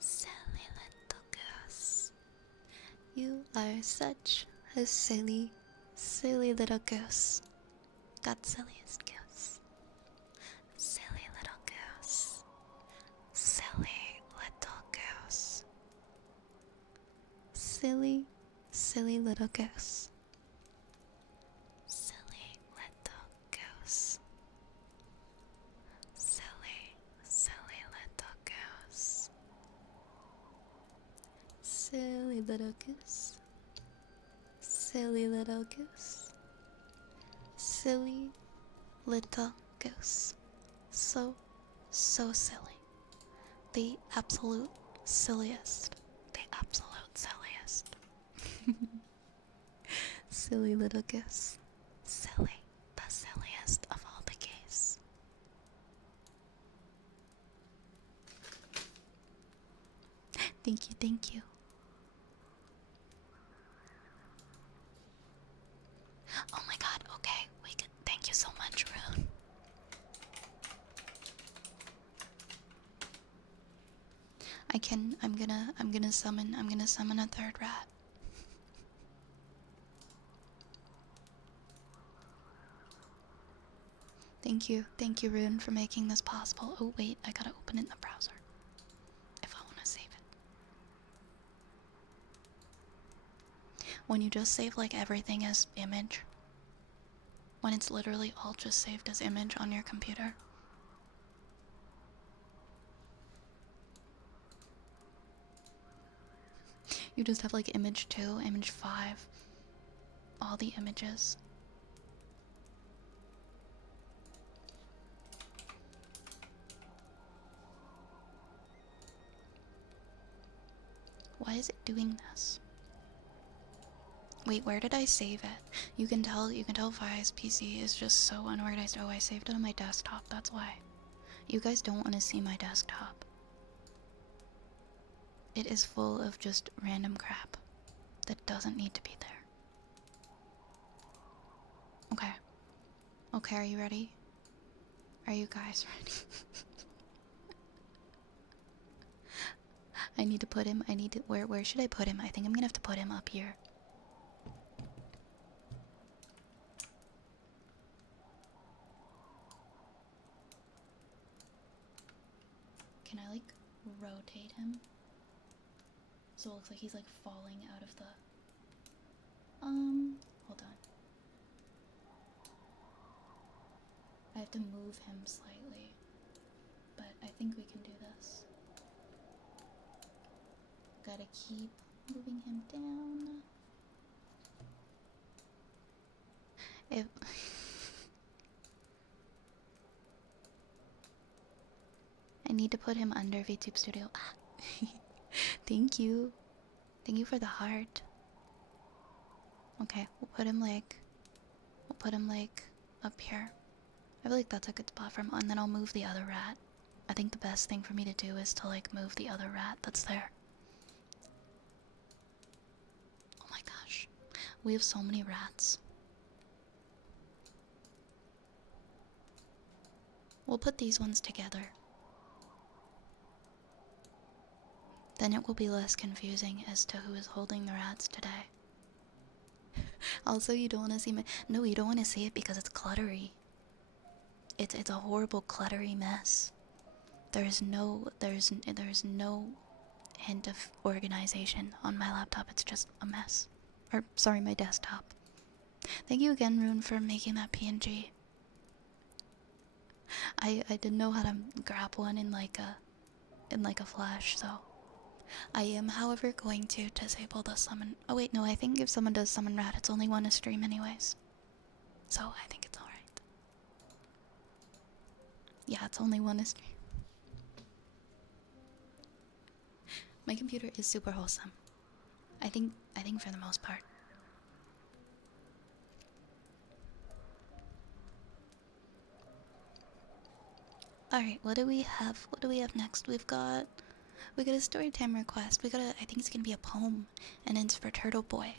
Silly little goose. You are such a silly, silly little goose. God silliest goose. Silly little goose. Silly little goose. Silly, silly little goose. Silly little goose. Silly, silly little goose. Silly little goose. Silly little goose. Silly little goose. So silly. The absolute silliest. The absolute silliest. Silly little goose. Silly. The silliest of all the geese. Thank you, thank you. Oh my god, okay. Thank you so much, Rune. I'm gonna summon a third rat. Thank you, Rune, for making this possible. Oh wait, I gotta open it in the browser if I wanna save it. When you just save like everything as image, when it's literally all just saved as image on your computer. You just have like image 2, image 5, all the images. Why is it doing this? Wait, where did I save it? You can tell Fi's PC is just so unorganized. Oh, I saved it on my desktop, that's why. You guys don't want to see my desktop. It is full of just random crap that doesn't need to be there. Okay. Okay, are you ready? Are you guys ready? I need to put him, where should I put him? I think I'm gonna have to put him up here. Can I like rotate him? So it looks like he's like falling out of the... hold on. I have to move him slightly, but I think we can do this. Gotta keep moving him down. If... I need to put him under VTube Studio. Thank you. Thank you for the heart. Okay, we'll put him like up here. I feel like that's a good spot for him, and then I'll move the other rat. I think the best thing for me to do is to like move the other rat that's there. Oh my gosh. We have so many rats. We'll put these ones together. Then it will be less confusing as to who is holding the rats today. Also, you don't want to see no, you don't want to see it because it's cluttery. It's a horrible cluttery mess. There's no hint of organization on my laptop. It's just a mess. Or sorry, my desktop. Thank you again, Rune, for making that PNG. I didn't know how to grab one in like a flash, so I am, however, going to disable the summon. Oh wait, no, I think if someone does summon rat, it's only one a stream anyways. So I think it's alright. Yeah, it's only one a stream. My computer is super wholesome. I think for the most part. Alright, what do we have? What do we have next? We got a story time request. I think it's gonna be a poem, and it's for Turtle Boy.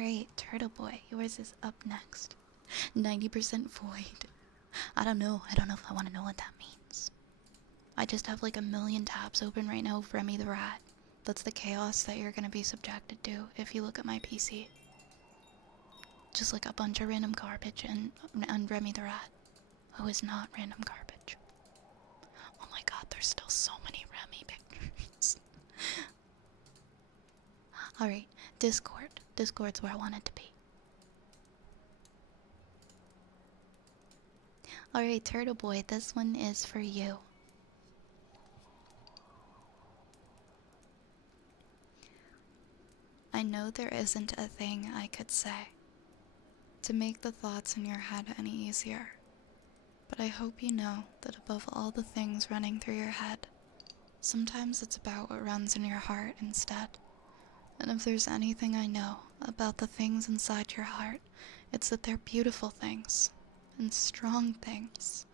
Alright, Turtle Boy, yours is up next. 90% void. I don't know if I want to know what that means. I just have like a million tabs open right now of Remy the Rat. That's the chaos that you're gonna be subjected to if you look at my PC. Just like a bunch of random garbage and Remy the Rat, who is not random garbage. Oh my god, there's still so many Remy pictures. Alright, Discord. Discord's where I want it to be. Alright, Turtle Boy, this one is for you. I know there isn't a thing I could say to make the thoughts in your head any easier, but I hope you know that above all the things running through your head, sometimes it's about what runs in your heart instead. And if there's anything I know about the things inside your heart, it's that they're beautiful things, and strong things,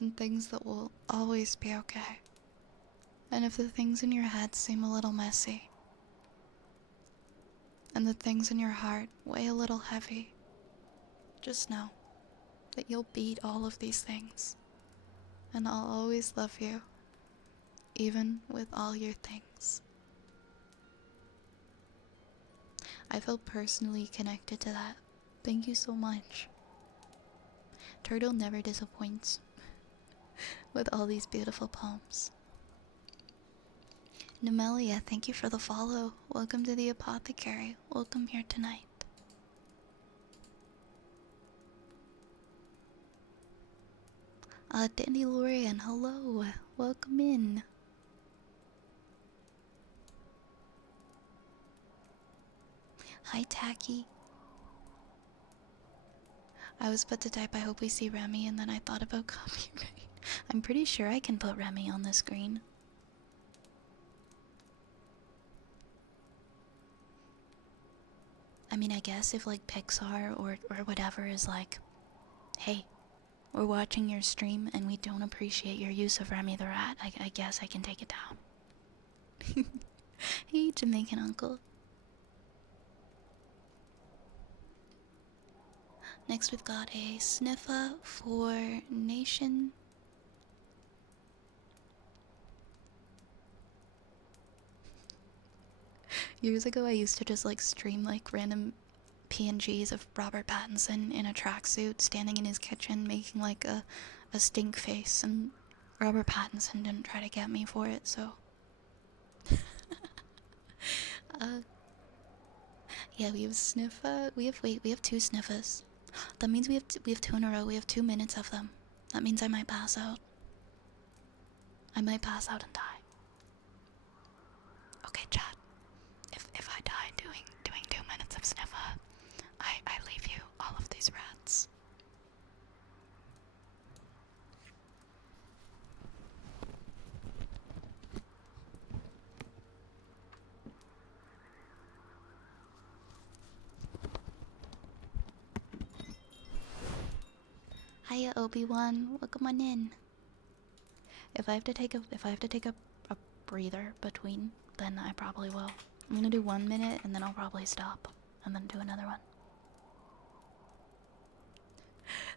and things that will always be okay. And if the things in your head seem a little messy, and the things in your heart weigh a little heavy, just know that you'll beat all of these things, and I'll always love you, even with all your things. I felt personally connected to that. Thank you so much. Turtle never disappoints with all these beautiful poems. Nemelia, thank you for the follow. Welcome to the Apothecary. Welcome here tonight. Dandelion, hello. Welcome in. Hi, Tacky. I was about to type, I hope we see Remy, and then I thought about copyright. I'm pretty sure I can put Remy on the screen. I mean, I guess if like Pixar or whatever is like, hey, we're watching your stream and we don't appreciate your use of Remy the Rat, I guess I can take it down. Hey, Jamaican uncle. Next we've got a sniffer for Nation. Years ago I used to just like stream like random PNGs of Robert Pattinson in a tracksuit standing in his kitchen making like a stink face, and Robert Pattinson didn't try to get me for it, so yeah, we have sniffer. We have two sniffers. That means we have two in a row. We have 2 minutes of them. That means I might pass out. I might pass out and die. Okay, chat. If I die doing 2 minutes of sniffer, I leave you all of these rats. Hiya, Obi-Wan. Welcome on in. If I have to take a breather between, then I probably will. I'm gonna do 1 minute and then I'll probably stop and then do another one.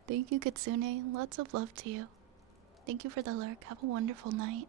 Thank you, Kitsune. Lots of love to you. Thank you for the lurk. Have a wonderful night.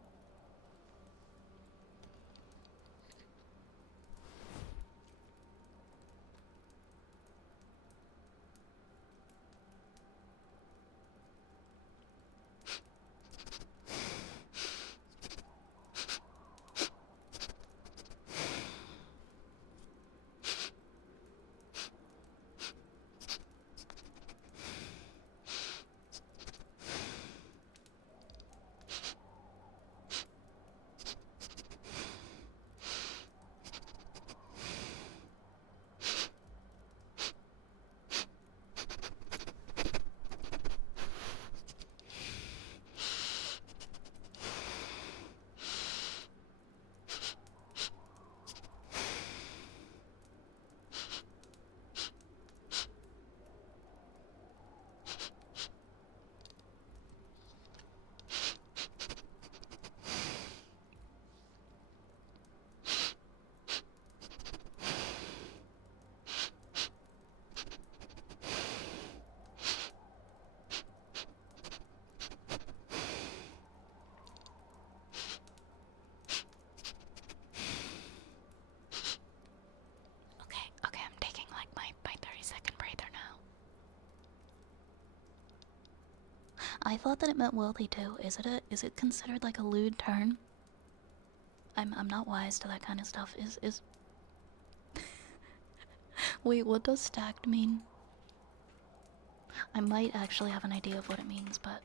I thought that it meant wealthy too. Is it considered like a lewd term? I'm not wise to that kind of stuff. Is Wait, what does stacked mean? I might actually have an idea of what it means, but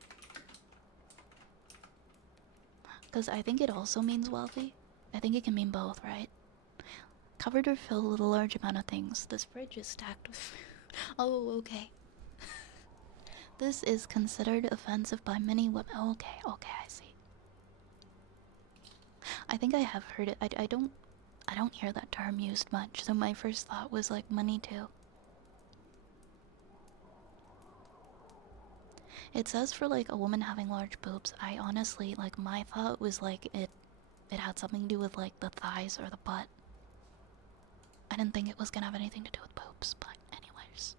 because I think it also means wealthy. I think it can mean both, right? Covered or filled with a large amount of things. This fridge is stacked with food. Oh, okay. This is considered offensive by many women. Okay, okay, I see. I think I have heard it. I don't hear that term used much, so my first thought was like money too. It says for like a woman having large boobs. I honestly like my thought was like it had something to do with like the thighs or the butt. I didn't think it was gonna have anything to do with boobs, but anyways.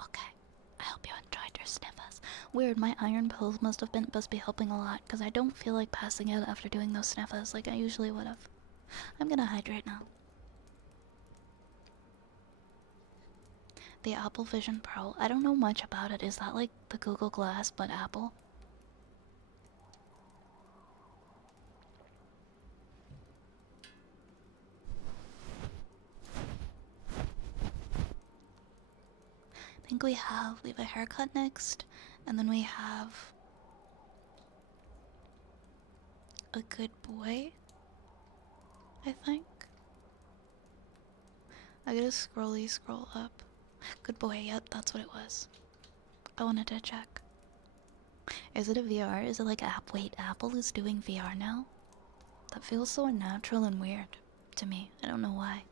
Okay, I hope you enjoyed your sniffers. Weird, my iron pills must be helping a lot, because I don't feel like passing out after doing those sniffers like I usually would have. I'm gonna hydrate now. The Apple Vision Pro. I don't know much about it. Is that like the Google Glass but Apple? I think we have a haircut next, and then we have a good boy, I think. I gotta scroll up. Good boy, yep, that's what it was. I wanted to check. Is it a VR? Is it like app? Wait, Apple is doing VR now? That feels so unnatural and weird to me. I don't know why.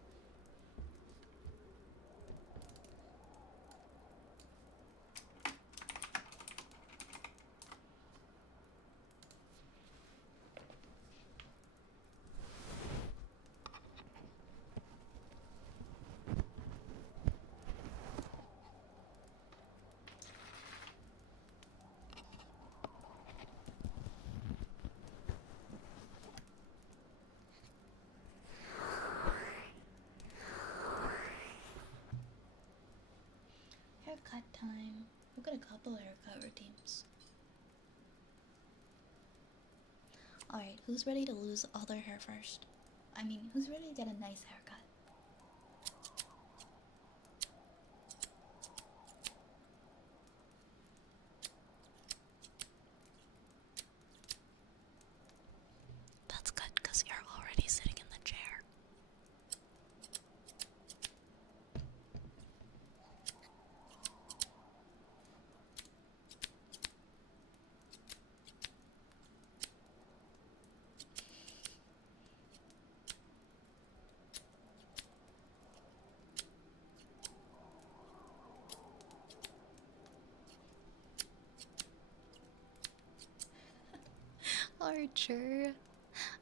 Haircut time. We've got a couple haircut routines. Alright, who's ready to lose all their hair first? I mean, who's ready to get a nice haircut? That's good, because you're already sitting in the chair. Archer,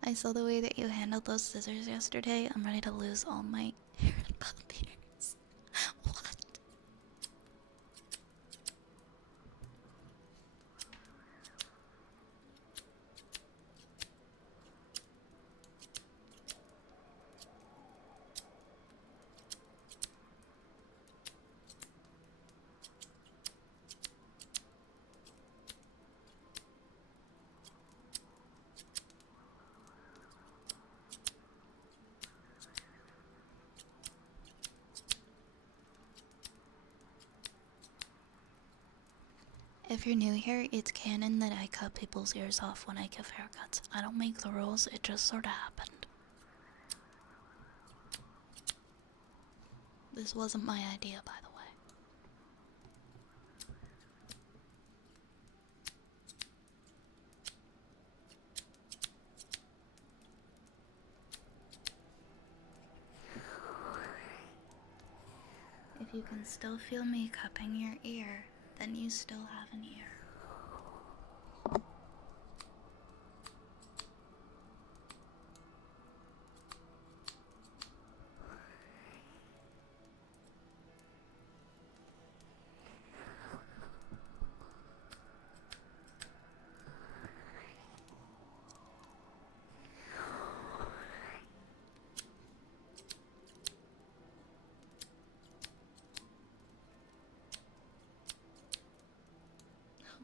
I saw the way that you handled those scissors yesterday. I'm ready to lose all my hair and puppy hairs. What? If you're new here, it's canon that I cut people's ears off when I give haircuts. I don't make the rules, it just sorta happened. This wasn't my idea, by the way. If you can still feel me cupping your ear, then you still have an ear.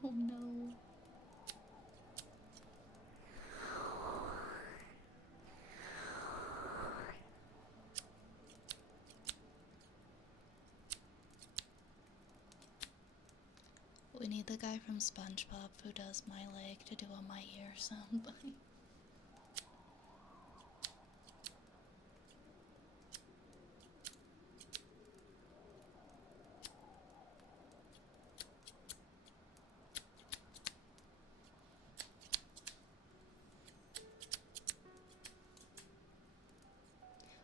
Oh no. We need the guy from SpongeBob who does my leg to do on my ear soundbite.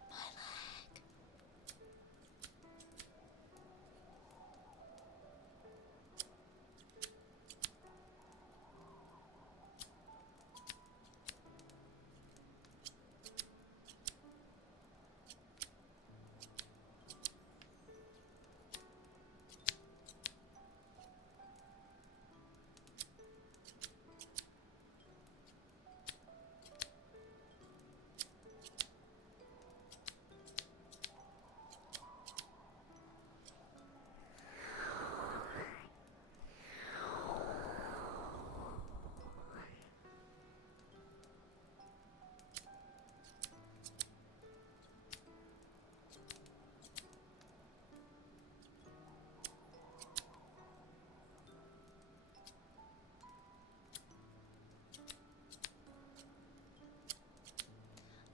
My leg.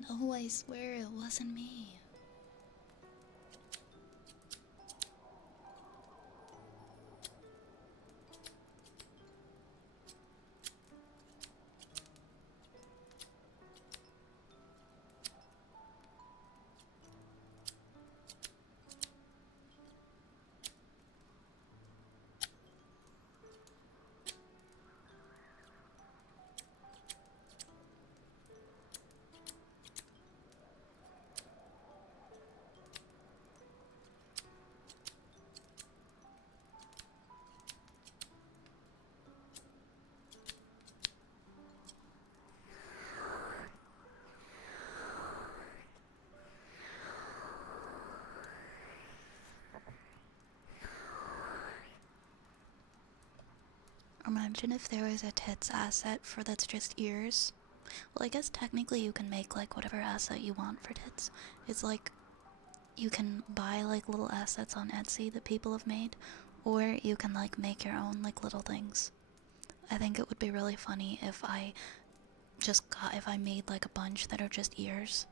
No, I swear it wasn't me. Imagine if there was a tits asset for that's just ears. Well, I guess technically you can make like whatever asset you want for tits. It's like you can buy like little assets on Etsy that people have made, or you can like make your own like little things. I think it would be really funny if I made like a bunch that are just ears.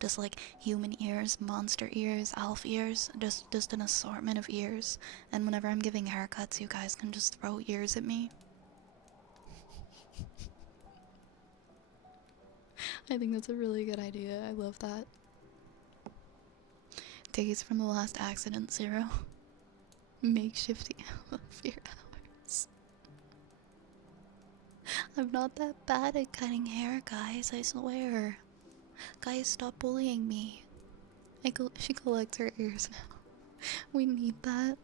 Just like human ears, monster ears, elf ears, just an assortment of ears. And whenever I'm giving haircuts, you guys can just throw ears at me. I think that's a really good idea. I love that. Days from the last accident, 0. Makeshift fear hours. I'm not that bad at cutting hair, guys, I swear. Guys, stop bullying me. She collects her ears now. We need that.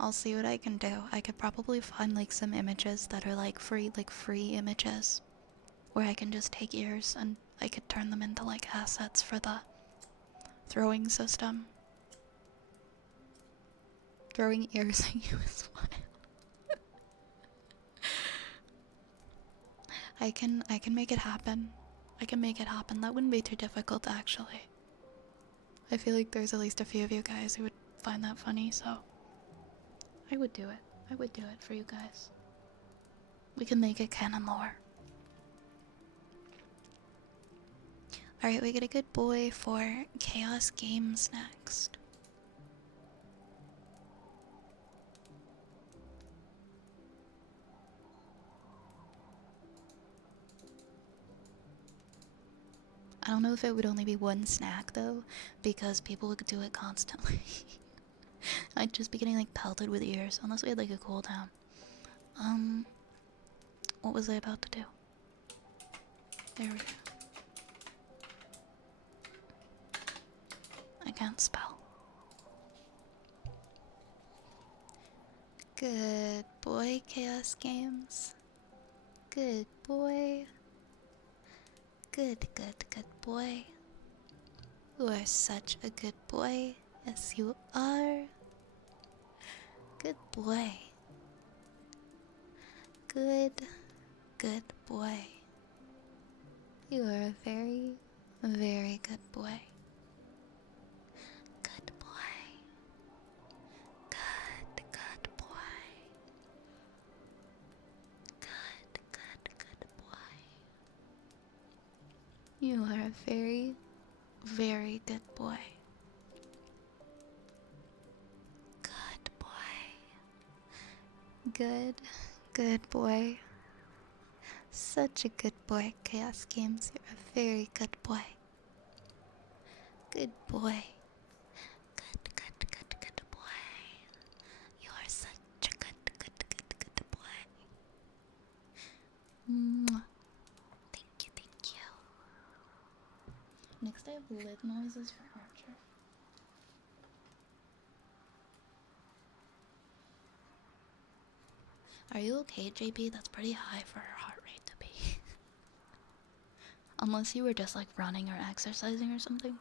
I'll see what I can do. I could probably find like some images that are like free images, where I can just take ears and I could turn them into like assets for the throwing system. Throwing ears at you is wild. I can make it happen. I can make it happen. That wouldn't be too difficult, actually. I feel like there's at least a few of you guys who would find that funny, so I would do it. I would do it for you guys. We can make it canon lore. Alright, we get a good boy for Chaos Games next. I don't know if it would only be one snack though, because people would do it constantly. I'd just be getting like pelted with ears, unless we had like a cooldown. What was I about to do? There we go. I can't spell. Good boy, Chaos Games. Good boy. Good boy. You are such a good boy. Yes, you are. Good boy. Good boy. You are a very, very good boy. Good boy. Good boy. Good boy. You are a very, very good boy. Good boy. Good boy. Such a good boy, Chaos Games. You're a very good boy. Good boy. Good boy. You are such a good boy. Mwah. Thank you. Next I have lid noises for Archer. Are you okay, JB? That's pretty high for her heart rate to be. Unless you were just like running or exercising or something.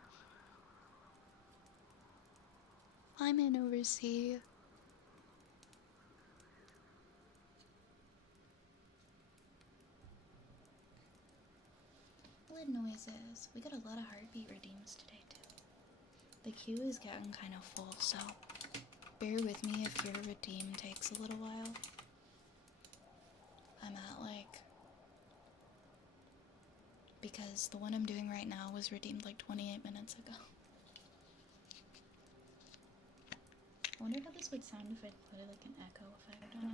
I'm in overseas. Lid noises. We got a lot of heartbeat redeems today too. The queue is getting kind of full, so bear with me if your redeem takes a little while. I'm at like... because the one I'm doing right now was redeemed like 28 minutes ago. I wonder how this would sound if I put like an echo effect on it.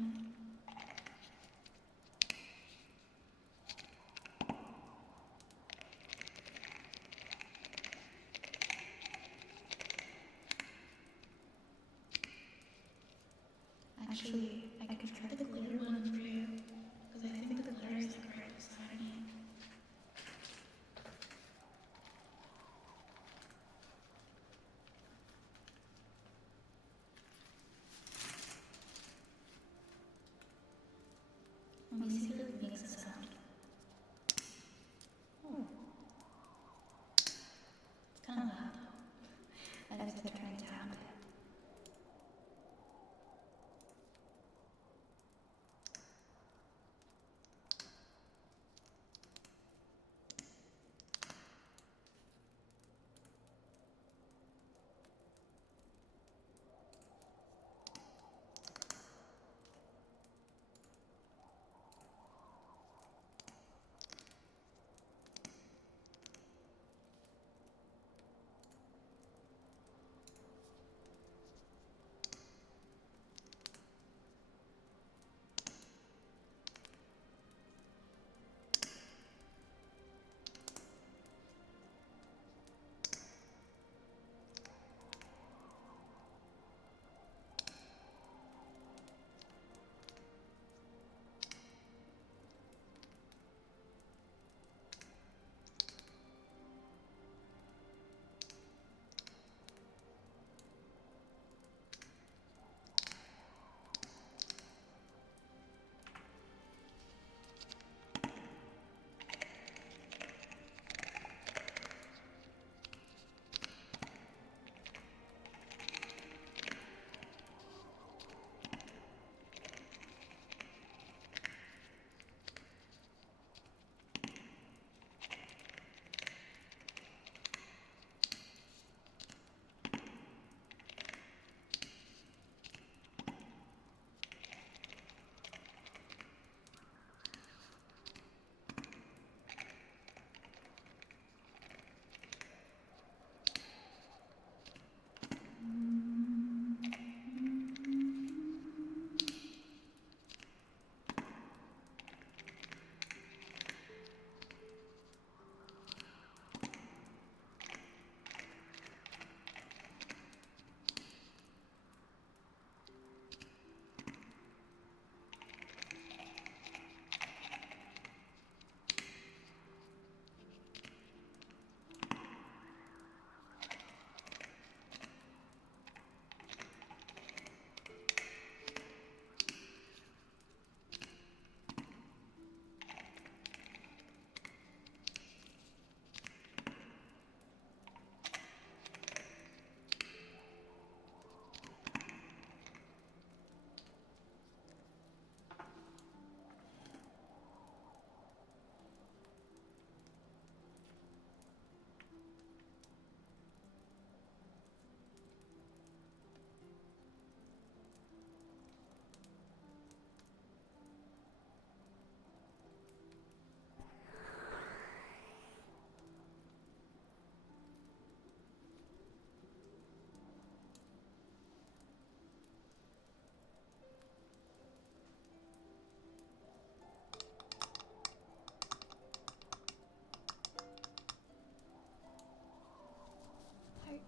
Actually, I could try the glitter one for you, because I think the glitter is the right side. Let me see if it makes a sound. Oh. It's kind of loud though. I just have to turn it down a bit.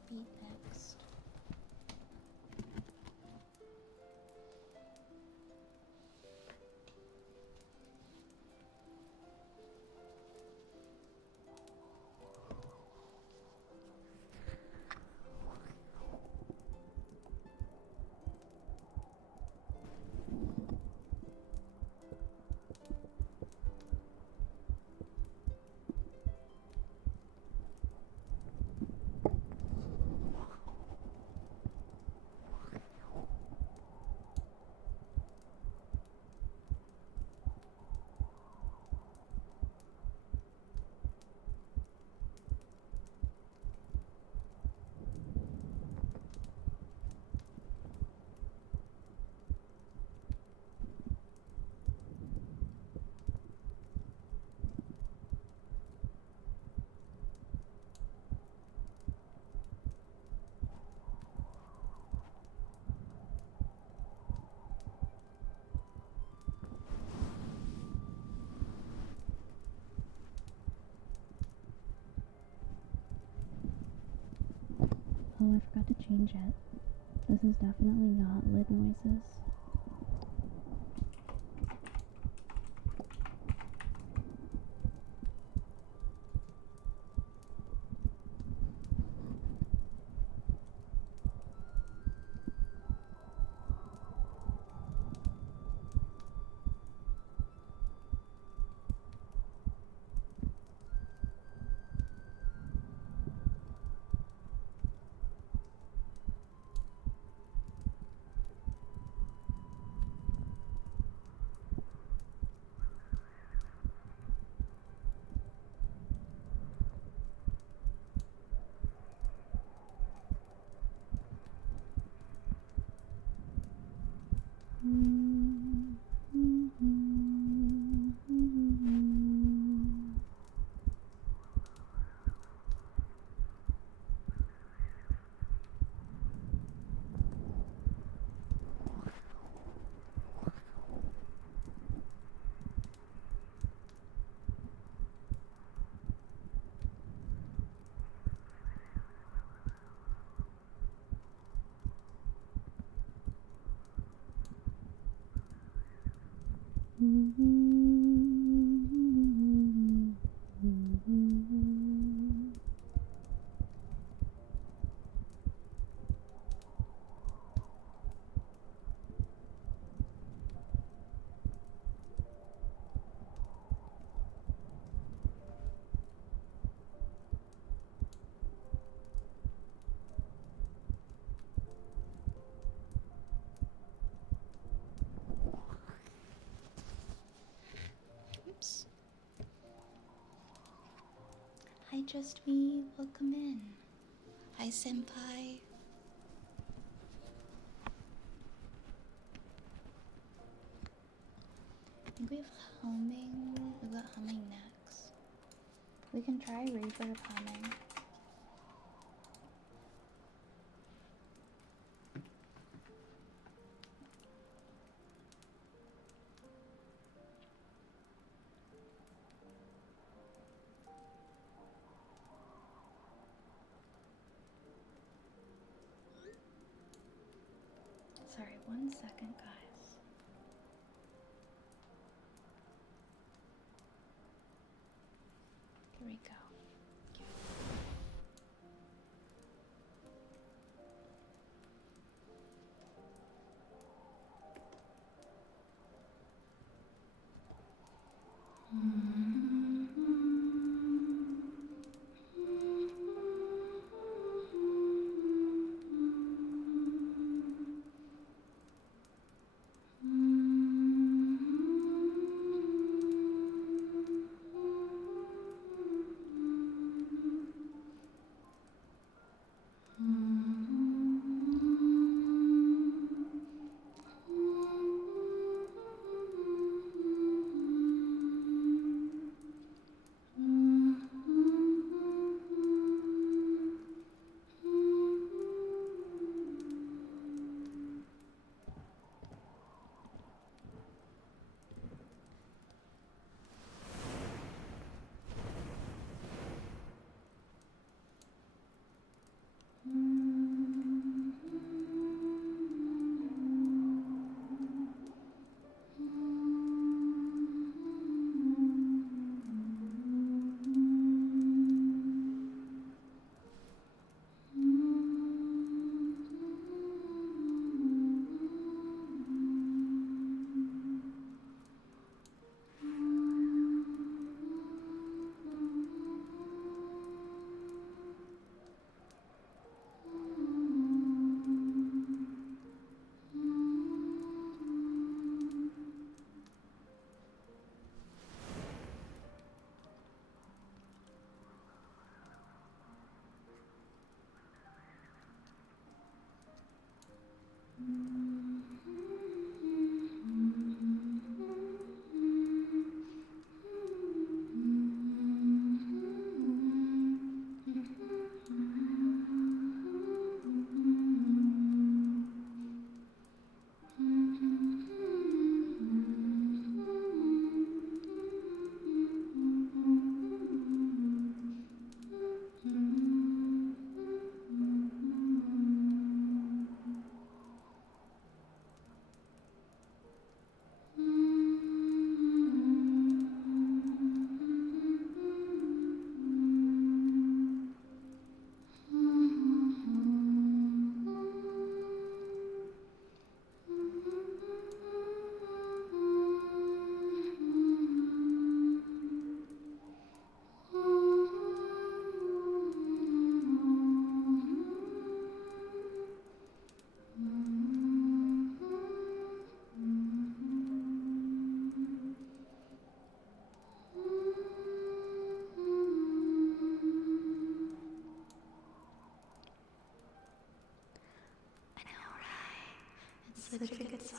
beat next. Oh, I forgot to change it. This is definitely not lid noises. Oops. Hi, just me. Welcome in. Hi, senpai. I think we have humming. We got humming next. We can try reverb humming. Sorry, 1 second, guys. Here we go.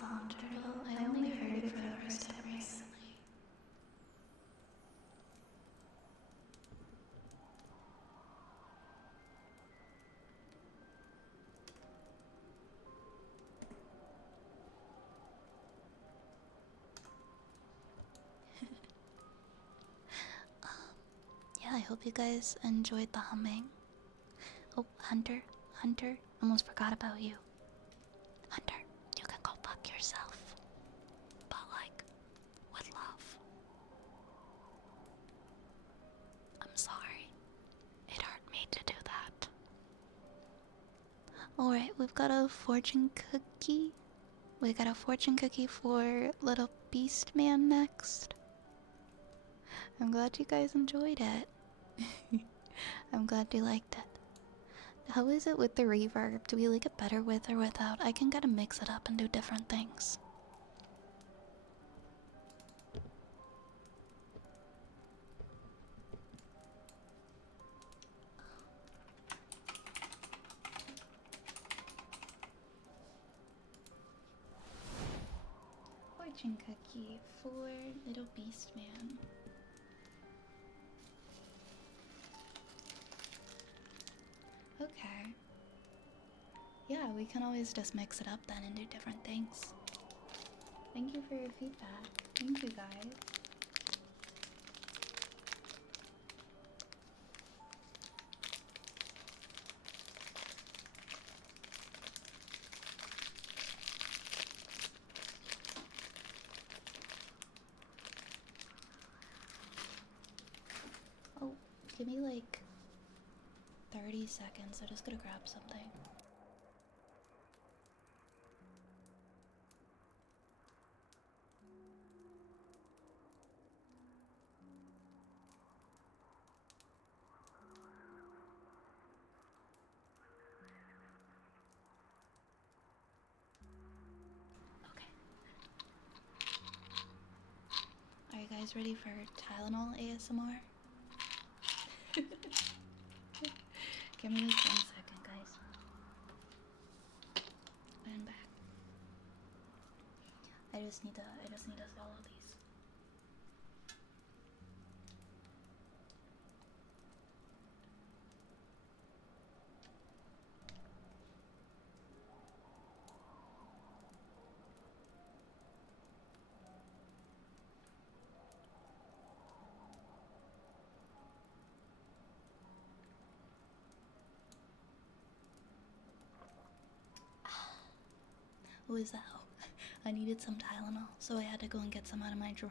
song turtle. I only heard it for the first time recently. Yeah, I hope you guys enjoyed the humming. Oh, Hunter, Hunter, almost forgot about you. Hunter, you can go fuck yourself. But like, with love. I'm sorry. It hurt me to do that. Alright, we've got a fortune cookie. We got a fortune cookie for little beast man next. I'm glad you guys enjoyed it. I'm glad you liked it. How is it with the reverb? Do we like it better with or without? I can kind of mix it up and do different things. Fortune cookie for little beast man. Okay. Yeah, we can always just mix it up then and do different things. Thank you for your feedback. Thank you guys. Oh, give me like 30 seconds. I'm just gonna grab something. Okay. Are you guys ready for Tylenol ASMR? Give me like 1 second, guys. I'm back. I just need to swallow these. What was that? Oh, I needed some Tylenol, so I had to go and get some out of my drawer.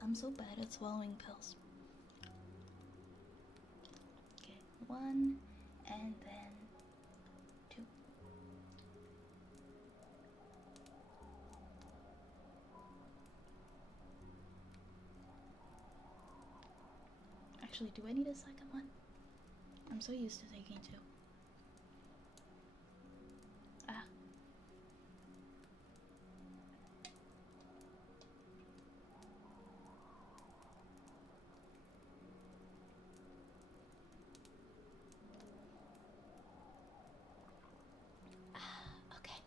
I'm so bad at swallowing pills. Okay, 1 and then 2. Actually, do I need a second one? I'm so used to taking 2. Ah. Okay.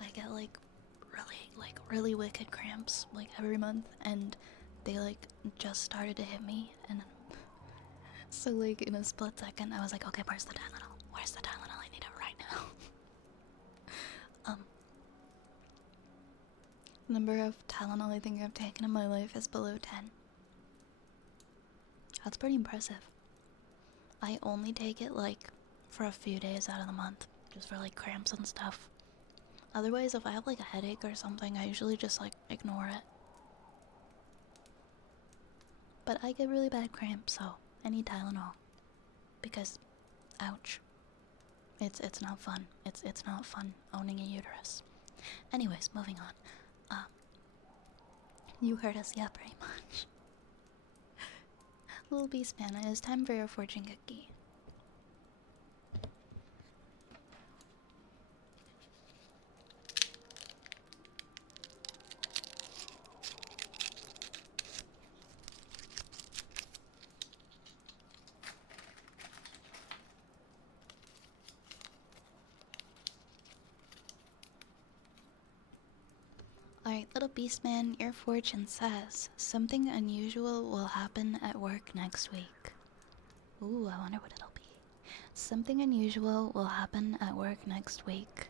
I get really wicked cramps like every month, and they like just started to hit me, and so like in a split second I was like, okay, where's the Tylenol? Where's the Tylenol? I need it right now. Number of Tylenol I think I've taken in my life is below 10. That's pretty impressive. I only take it like for a few days out of the month, just for like cramps and stuff. Otherwise, if I have like a headache or something, I usually just like ignore it. But I get really bad cramps, so I need Tylenol. Because, ouch. It's not fun. It's not fun owning a uterus. Anyways, moving on. You heard us, yeah, pretty much. Little Beast Man, it is time for your fortune cookie. Alright, little beast man, your fortune says something unusual will happen at work next week. Ooh, I wonder what it'll be. Something unusual will happen at work next week.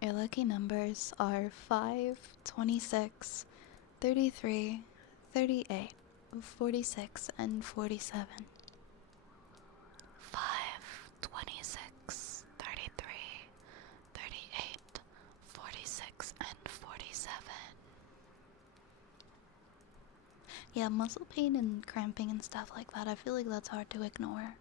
Your lucky numbers are 5, 26, 33, 38, 46, and 47. 5, 26, 33, 38, 46, and 47. Yeah, muscle pain and cramping and stuff like that, I feel like that's hard to ignore.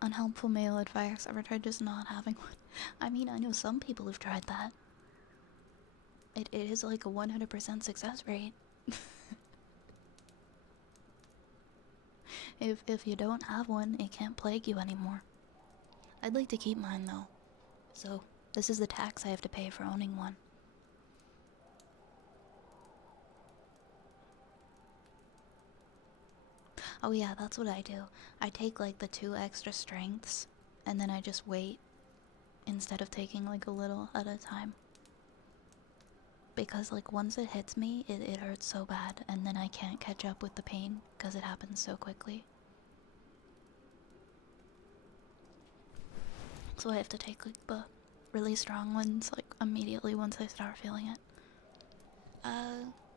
Unhelpful male advice. Ever tried just not having one? I mean, I know some people have tried that. It is like a 100% success rate. If you don't have one, it can't plague you anymore. I'd like to keep mine though. So, this is the tax I have to pay for owning one. Oh yeah, that's what I do. I take like the 2 extra strengths, and then I just wait instead of taking like a little at a time. Because like once it hits me, it hurts so bad, and then I can't catch up with the pain because it happens so quickly. So I have to take like the really strong ones like immediately once I start feeling it.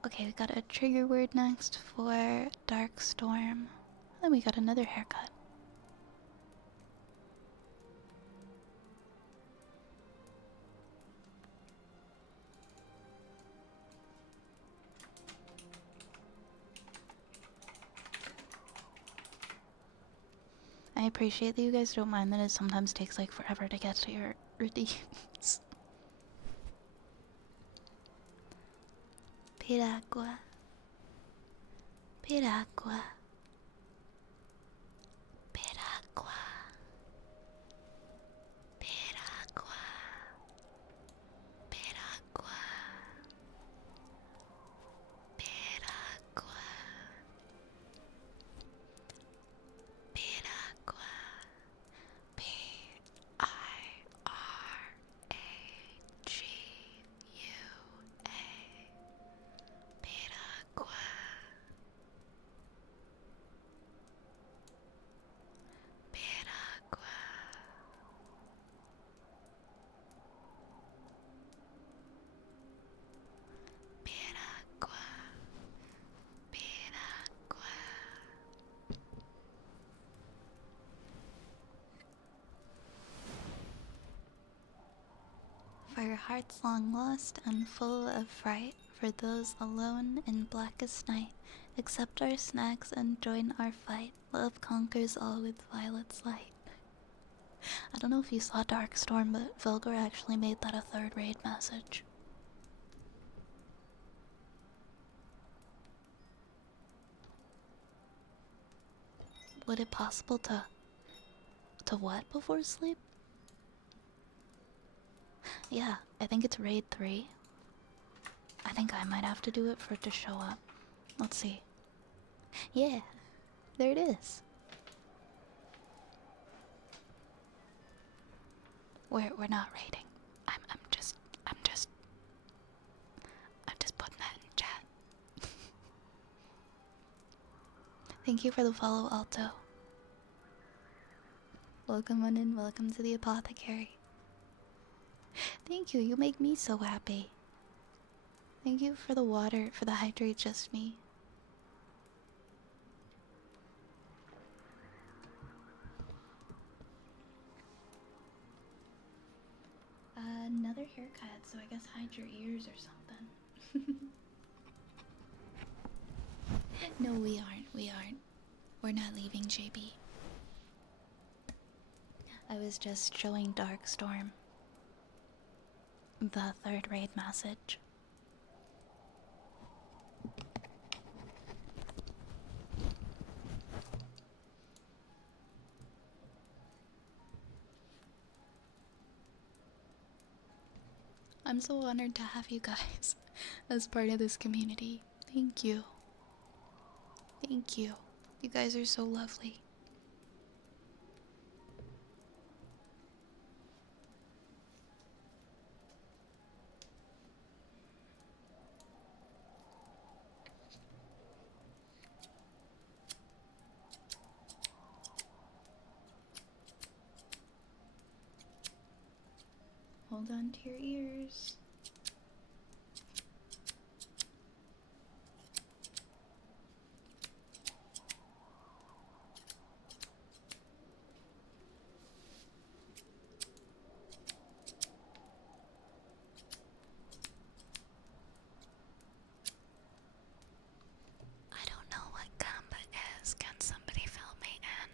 Okay, we got a trigger word next for Dark Storm. Then we got another haircut. I appreciate that you guys don't mind that it sometimes takes like forever to get to your routines. Piragua. Piragua. Piragua. Piragua. Piragua. Piragua. Piragua. Piragua. Piragua. Piragua. Piragua. Piragua. For hearts long lost and full of fright, for those alone in blackest night, accept our snacks and join our fight. Love conquers all with Violet's light. I don't know if you saw Dark Storm, but Velgar actually made that a third raid message. Would it possible to what before sleep? Yeah, I think it's raid 3. I think I might have to do it for it to show up. Let's see. Yeah, there it is. We're not raiding. I'm just putting that in chat. Thank you for the follow, Alto. Welcome on in, welcome to the apothecary. Thank you, you make me so happy. Thank you for the water, for the hydrate just me. Another haircut, so I guess hide your ears or something. No, we aren't. We're not leaving, JB. I was just showing Dark Storm the third raid message. I'm so honored to have you guys as part of this community. Thank you. Thank you. You guys are so lovely. Hold on to your ears. I don't know what gamba is. Can somebody fill me in?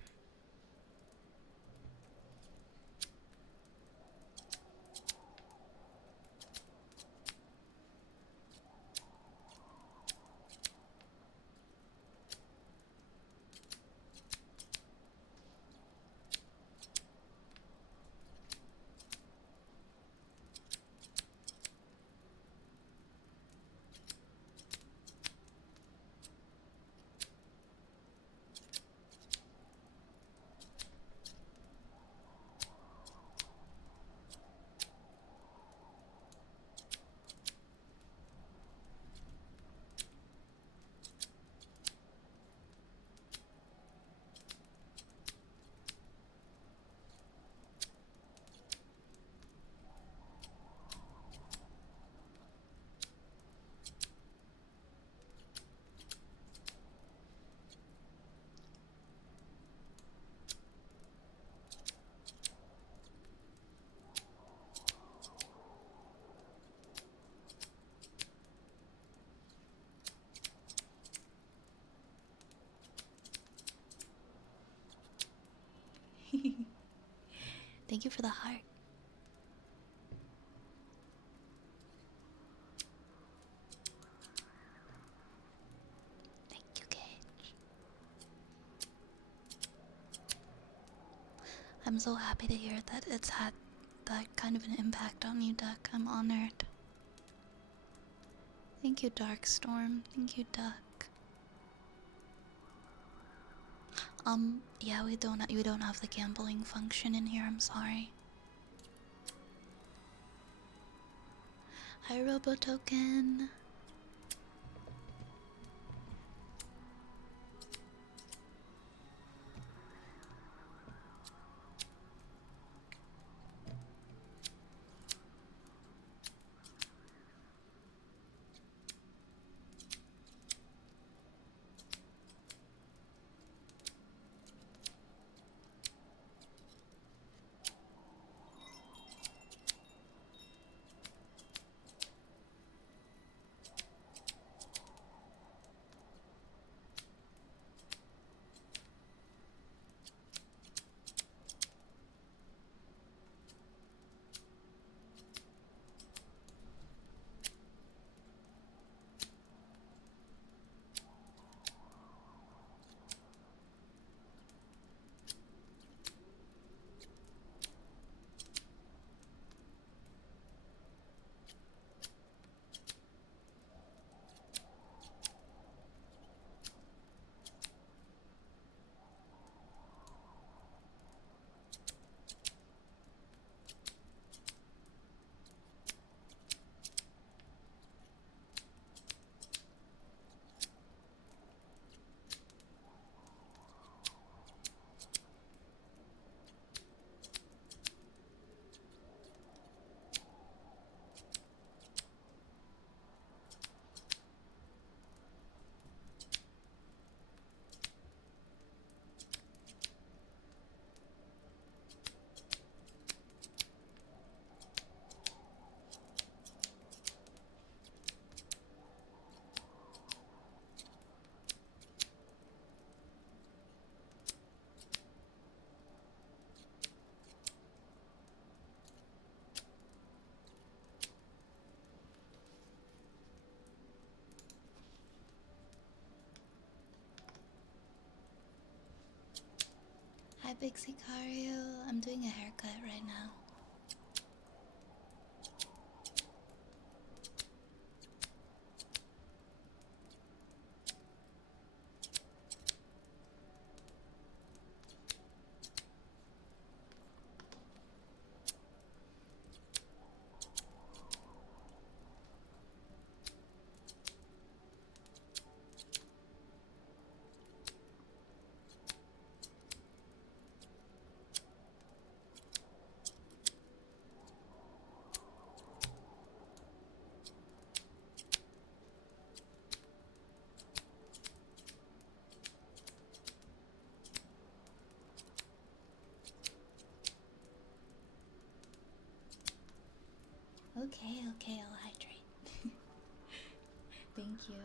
Thank you for the heart. Thank you, Cage. I'm so happy to hear that it's had that kind of an impact on you, Duck. I'm honored. Thank you, Darkstorm. Thank you, Duck. Yeah, we don't have the gambling function in here. I'm sorry. Hi, Robotoken. Hi, Big Sicario. I'm doing a haircut right now. Okay, okay, I'll hydrate. Thank you.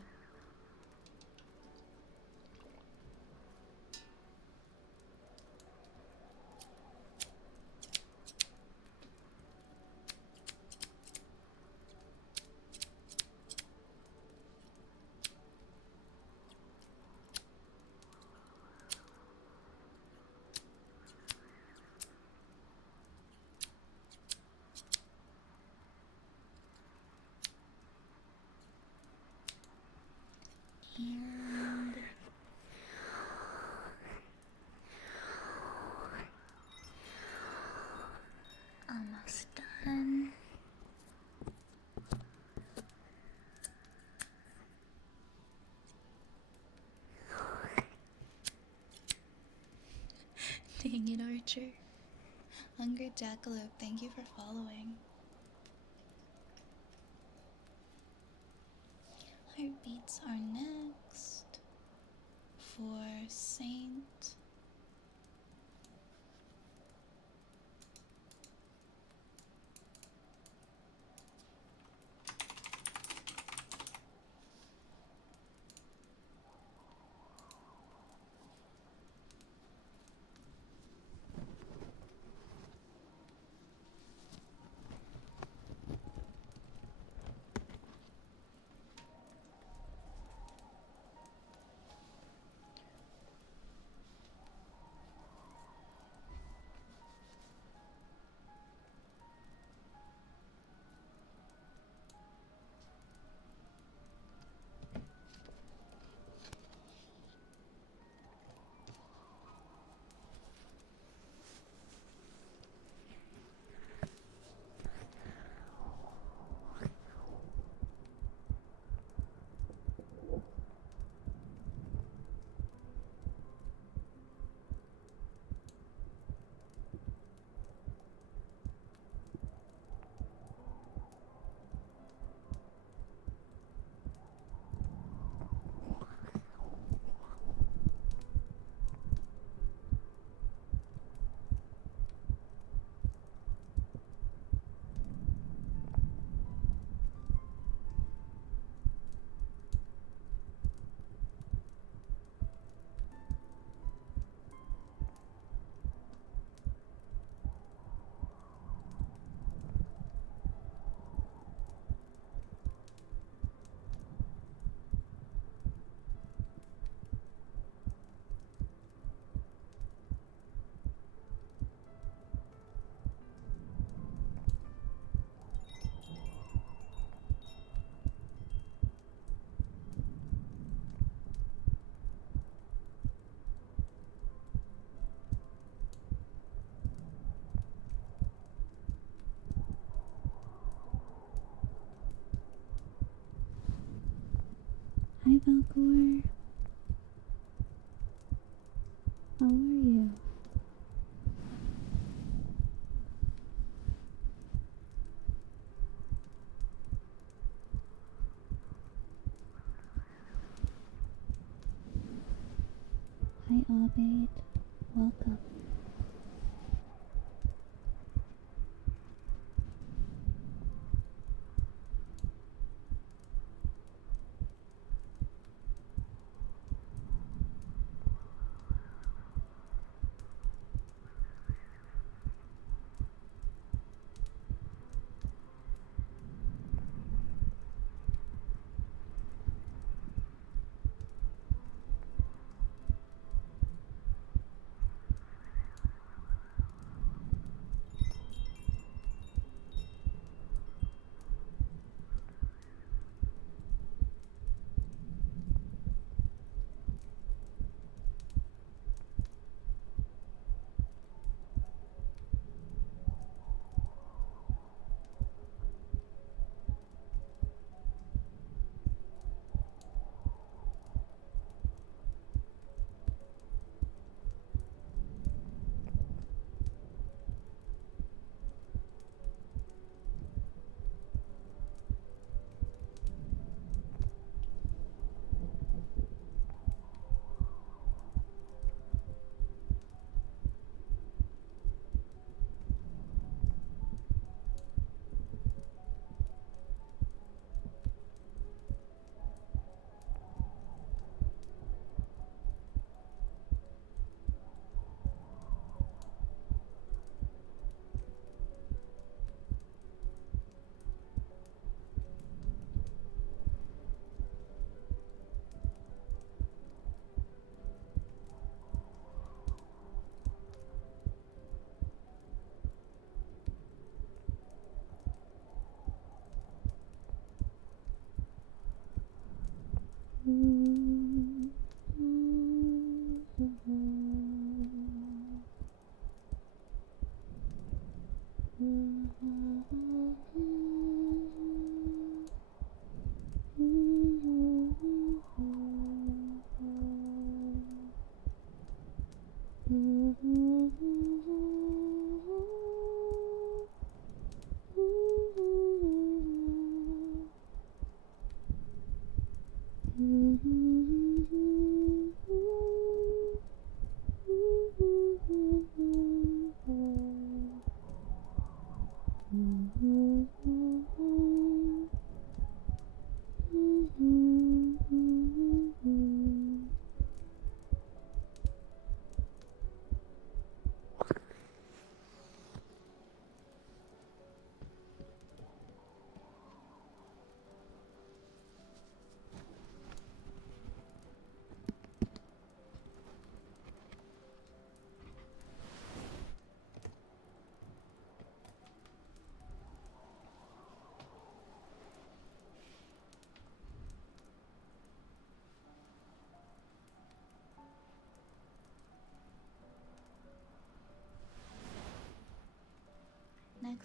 And almost done. Dang it, Archer. Hungry Jackalope, thank you for following. Heartbeats are next for Saint. Hi, Valcor. How are you? Hi, Abed. Welcome.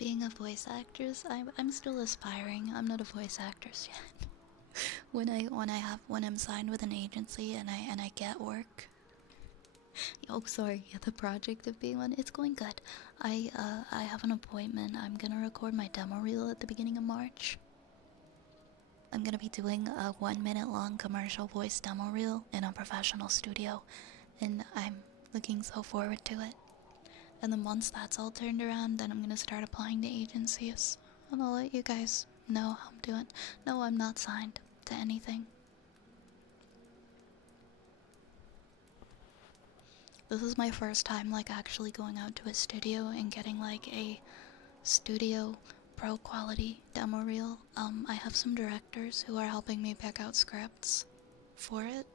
Being a voice actress, I'm still aspiring. I'm not a voice actress yet. When I'm signed with an agency and I get work. Oh, sorry. Yeah, the project of being one. It's going good. I have an appointment. I'm gonna record my demo reel at the beginning of March. I'm gonna be doing a 1 minute long commercial voice demo reel in a professional studio, and I'm looking so forward to it. And then once that's all turned around, then I'm gonna start applying to agencies, and I'll let you guys know how I'm doing. No, I'm not signed to anything. This is my first time like actually going out to a studio and getting like a studio pro quality demo reel. I have some directors who are helping me pick out scripts for it.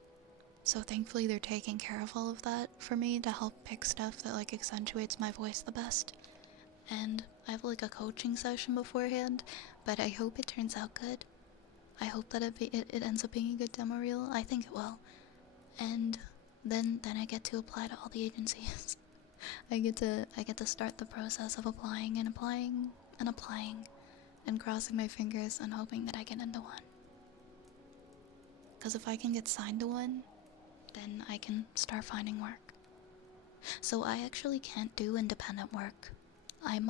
So thankfully they're taking care of all of that for me to help pick stuff that like accentuates my voice the best. And I have like a coaching session beforehand, but I hope it turns out good. I hope that it ends up being a good demo reel. I think it will. And then I get to apply to all the agencies. I get to start the process of applying and applying and applying and crossing my fingers and hoping that I get into one. Because if I can get signed to one, then I can start finding work. So I actually can't do independent work. I'm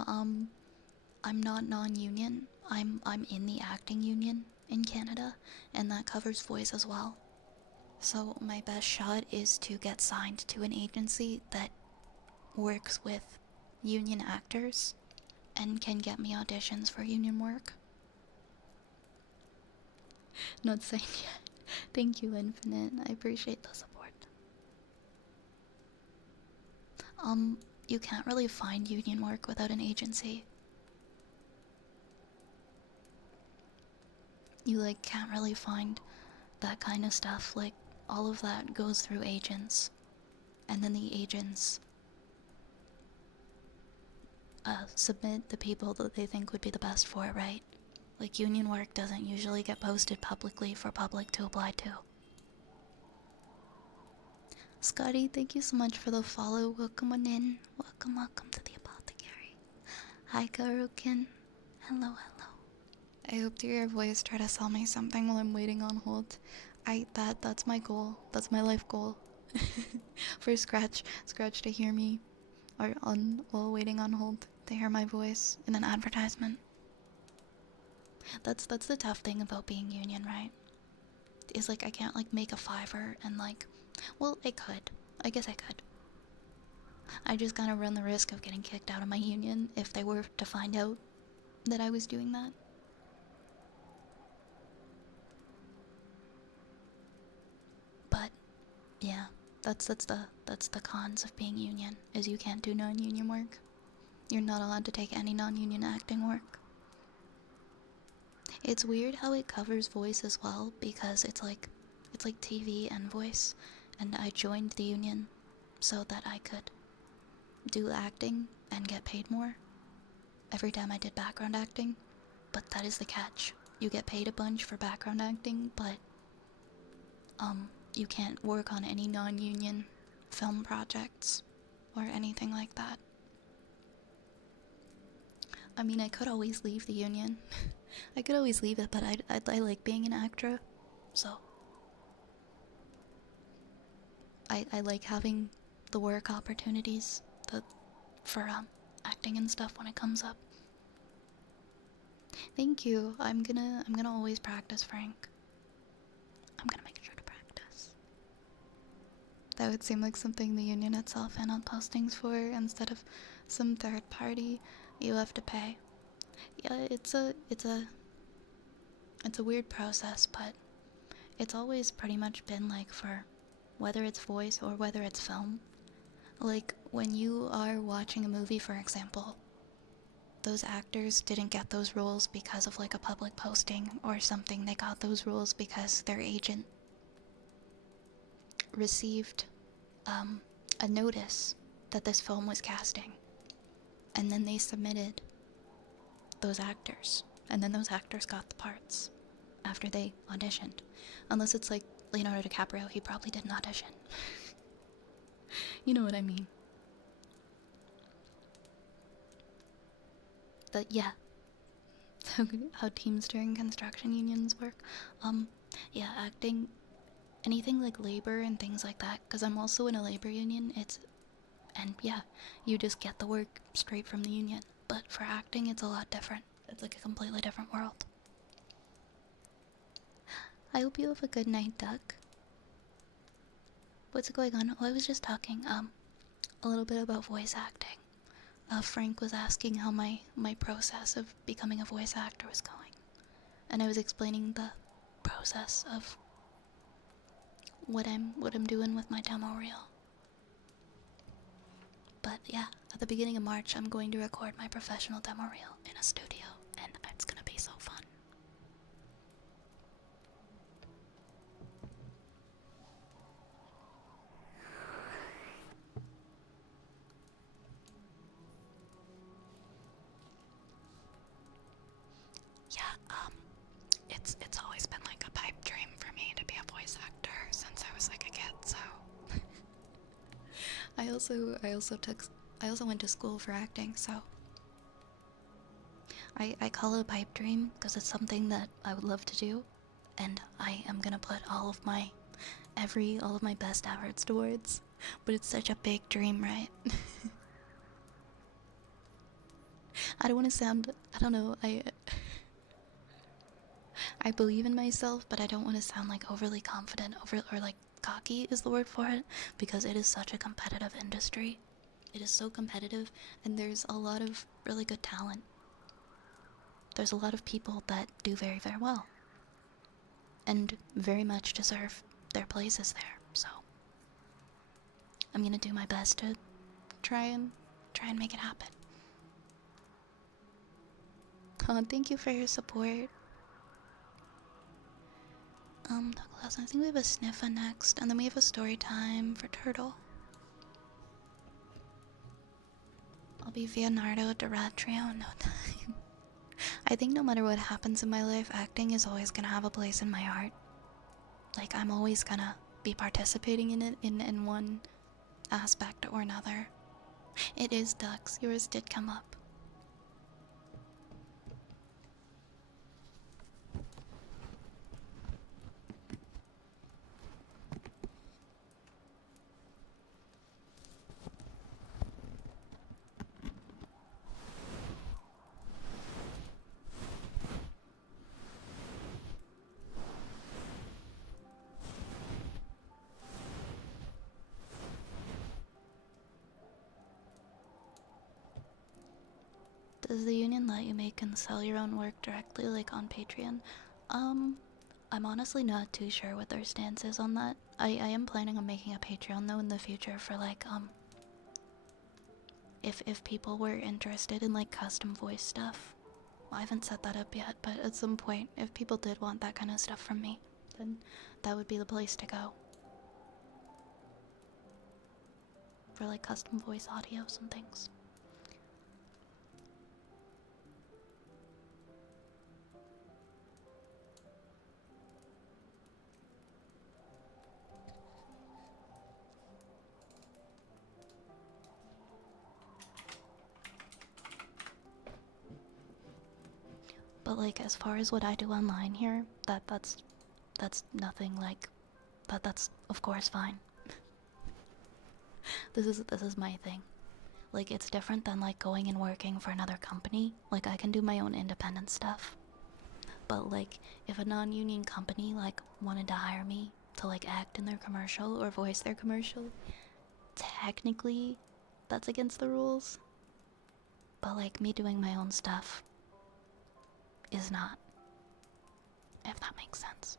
not non-union. I'm in the acting union in Canada, and that covers voice as well. So my best shot is to get signed to an agency that works with union actors and can get me auditions for union work. Not saying yet. Thank you, Infinite. I appreciate the support. You can't really find union work without an agency. You like can't really find that kind of stuff. Like all of that goes through agents, and then the agents submit the people that they think would be the best for it, right? Like union work doesn't usually get posted publicly for public to apply to. Scotty, thank you so much for the follow. Welcome on in. Welcome to the apothecary. Hi, Garukin. Hello. I hope to hear your voice try to sell me something while I'm waiting on hold. That's my goal. That's my life goal. For Scratch to hear me, or while waiting on hold to hear my voice in an advertisement. That's the tough thing about being union, right? Is like I can't like make a $5 and like, well, I could. I guess I could. I just gotta run the risk of getting kicked out of my union if they were to find out that I was doing that. But yeah, that's the cons of being union, is you can't do non-union work. You're not allowed to take any non-union acting work. It's weird how it covers voice as well, because it's like TV and voice, and I joined the union so that I could do acting and get paid more every time I did background acting. But that is the catch. You get paid a bunch for background acting, but you can't work on any non-union film projects or anything like that. I mean, I could always leave the union. I could always leave it, but I like being an actor, so I like having the work opportunities for acting and stuff when it comes up. Thank you. I'm gonna always practice, Frank. I'm gonna make sure to practice. That would seem like something the union itself had on postings for, instead of some third party you have to pay. Yeah, it's a weird process, but it's always pretty much been like, for whether it's voice or whether it's film. Like when you are watching a movie, for example, those actors didn't get those roles because of like a public posting or something. They got those roles because their agent received a notice that this film was casting, and then they submitted those actors, and then those actors got the parts after they auditioned. Unless it's like Leonardo DiCaprio, he probably didn't audition. You know what I mean. That yeah, how teams during construction unions work. Yeah, acting, anything like labor and things like that. Because I'm also in a labor union. And yeah, you just get the work straight from the union. But for acting, it's a lot different. It's like a completely different world. I hope you have a good night, Duck. What's going on? Oh, I was just talking, a little bit about voice acting. Frank was asking how my process of becoming a voice actor was going. And I was explaining the process of what I'm doing with my demo reel. But yeah, at the beginning of March, I'm going to record my professional demo reel in a studio, and it's gonna be so fun. Yeah, it's always been like a pipe dream for me to be a voice actor since I was like a kid, so I also went to school for acting, so I call it a pipe dream because it's something that I would love to do, and I am gonna put all of my best efforts towards. But it's such a big dream, right? I don't want to sound, I don't know, I believe in myself, but I don't want to sound like overly confident, or like cocky is the word for it, because it is such a competitive industry. It is so competitive, and there's a lot of really good talent. There's a lot of people that do very, very well, and very much deserve their places there. So I'm gonna do my best to try and make it happen. Oh, thank you for your support. Douglas, I think we have a sniffa next, and then we have a story time for Turtle. I'll be Leonardo DiCaprio in no time. I think no matter what happens in my life, acting is always gonna have a place in my heart. Like, I'm always gonna be participating in it in one aspect or another. It is Ducks. Yours did come up. Does the union let you make and sell your own work directly, like on Patreon? I'm honestly not too sure what their stance is on that. I am planning on making a Patreon though in the future for like, if people were interested in like custom voice stuff. Well, I haven't set that up yet, but at some point, if people did want that kind of stuff from me, then that would be the place to go. For like custom voice audios and things. But like, as far as what I do online here, that's nothing like that's of course fine. This is my thing. Like, it's different than like going and working for another company. Like, I can do my own independent stuff. But like, if a non-union company like wanted to hire me to like act in their commercial or voice their commercial, technically that's against the rules. But like, me doing my own stuff is not, if that makes sense.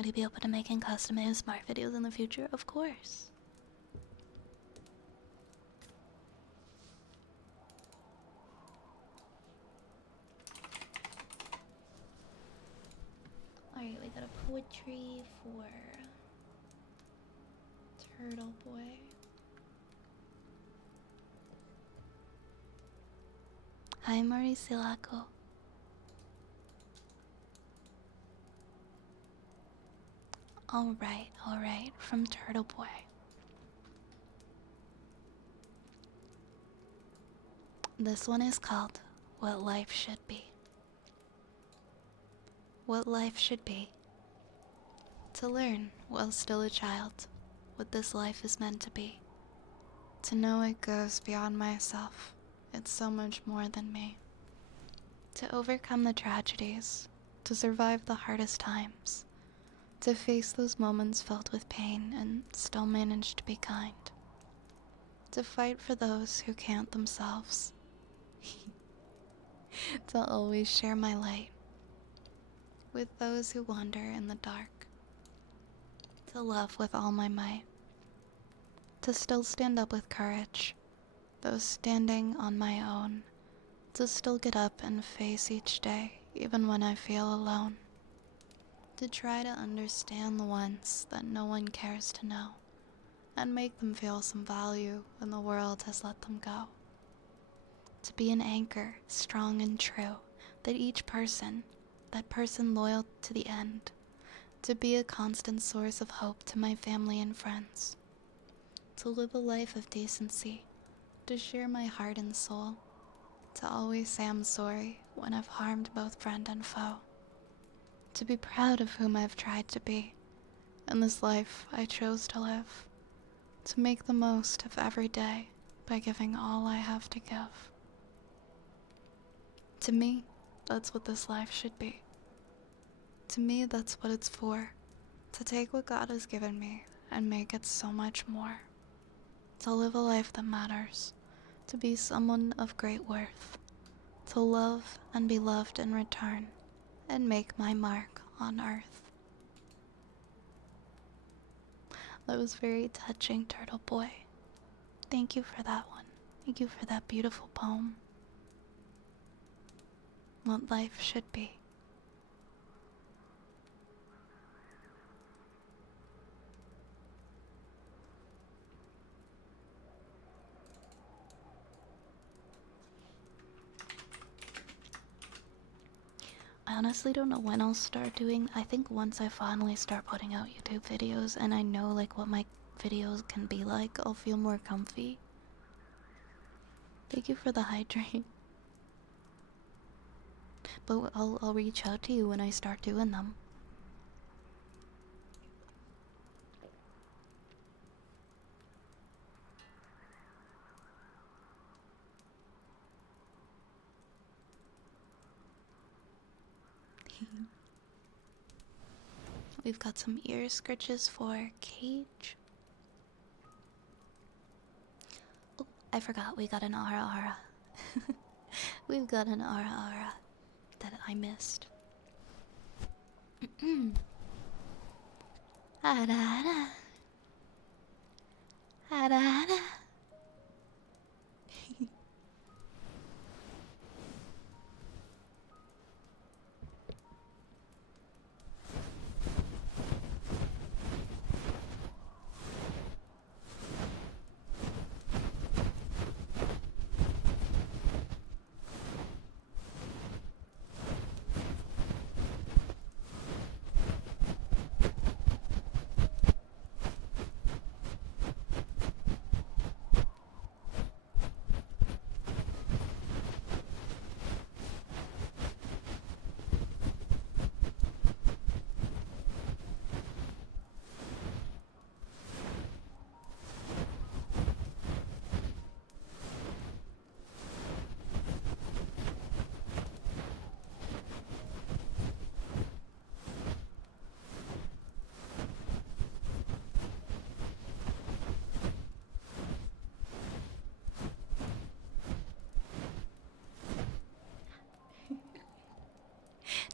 Would you be open to making custom ASMR videos in the future? Of course. Alright, we got a poetry for Turtle Boy. Hi, Maricelaco. Alright, from Turtle Boy. This one is called What Life Should Be. What life should be. To learn, while still a child, what this life is meant to be. To know it goes beyond myself. It's so much more than me. To overcome the tragedies. To survive the hardest times. To face those moments filled with pain and still manage to be kind. To fight for those who can't themselves. To always share my light with those who wander in the dark. To love with all my might. To still stand up with courage, though standing on my own. To still get up and face each day, even when I feel alone. To try to understand the ones that no one cares to know, and make them feel some value when the world has let them go. To be an anchor, strong and true, that each person, that person loyal to the end. To be a constant source of hope to my family and friends. To live a life of decency, to share my heart and soul. To always say I'm sorry when I've harmed both friend and foe. To be proud of whom I've tried to be, and this life I chose to live. To make the most of every day by giving all I have to give. To me, that's what this life should be. To me, that's what it's for. To take what God has given me and make it so much more. To live a life that matters. To be someone of great worth. To love and be loved in return. And make my mark on earth. That was very touching, Turtle Boy. Thank you for that one. Thank you for that beautiful poem. What life should be. I honestly don't know when I'll start doing. I think once I finally start putting out YouTube videos and I know like what my videos can be like, I'll feel more comfy. Thank you for the hydrate. But I'll reach out to you when I start doing them. We've got some ear scratches for Cage. Oh, I forgot we got an Ara. We've got an Ara that I missed. Ara. Ara.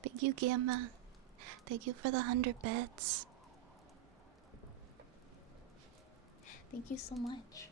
Thank you, Gamma. Thank you for the 100 bits. Thank you so much.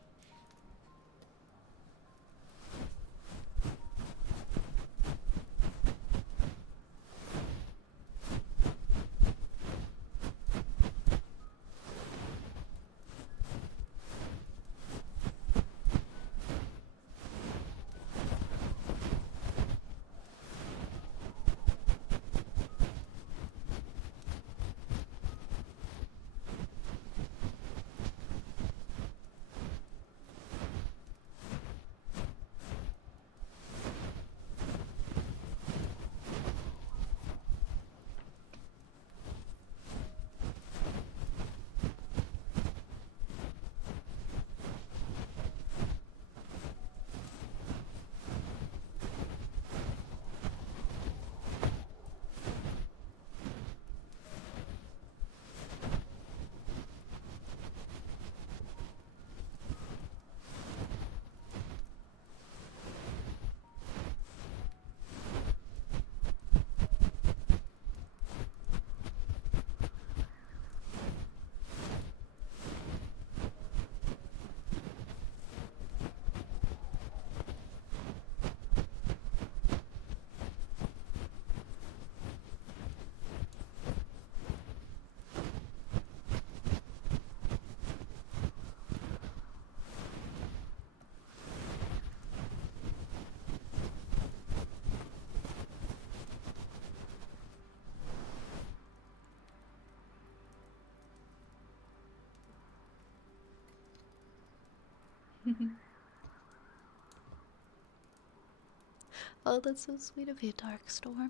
Oh, that's so sweet of you, Darkstorm.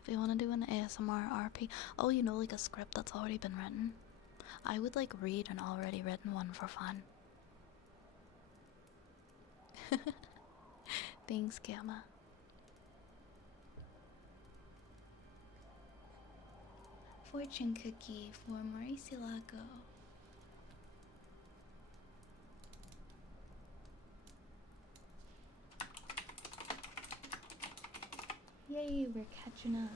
If you want to do an ASMR RP, oh, you know, like a script that's already been written. I would like read an already written one for fun. Thanks, Gamma. Fortune cookie for Mauricio Lago. Yay, we're catching up.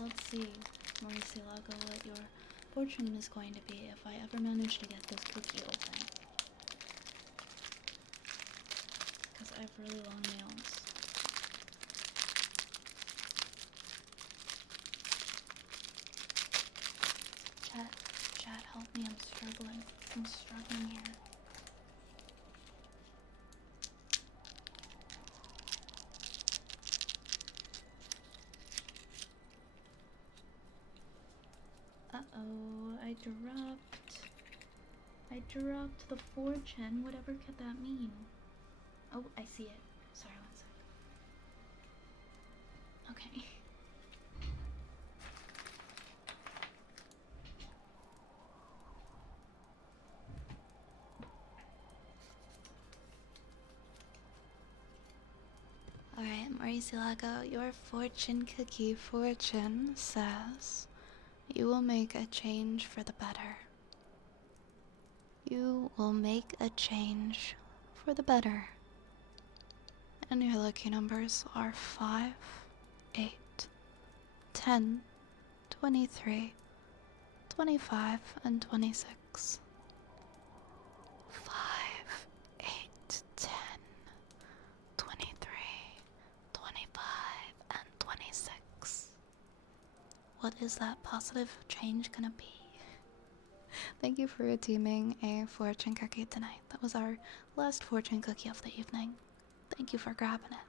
Let's see, Mauricio Lago, what your fortune is going to be if I ever manage to get this cookie open. Because I have really long nails. Chat, help me, I'm struggling. I'm struggling here. Uh-oh, I dropped the fortune. Whatever could that mean? Oh, I see it. Sorry, one sec. Okay. Alright, Mauricio Lago, your fortune cookie fortune says you will make a change for the better. You will make a change for the better. And your lucky numbers are 5, 8, 10, 23, 25, and 26. 5, 8, 10, 23, 25, and 26. What is that positive change gonna be? Thank you for redeeming a fortune cookie tonight. That was our last fortune cookie of the evening. Thank you for grabbing it.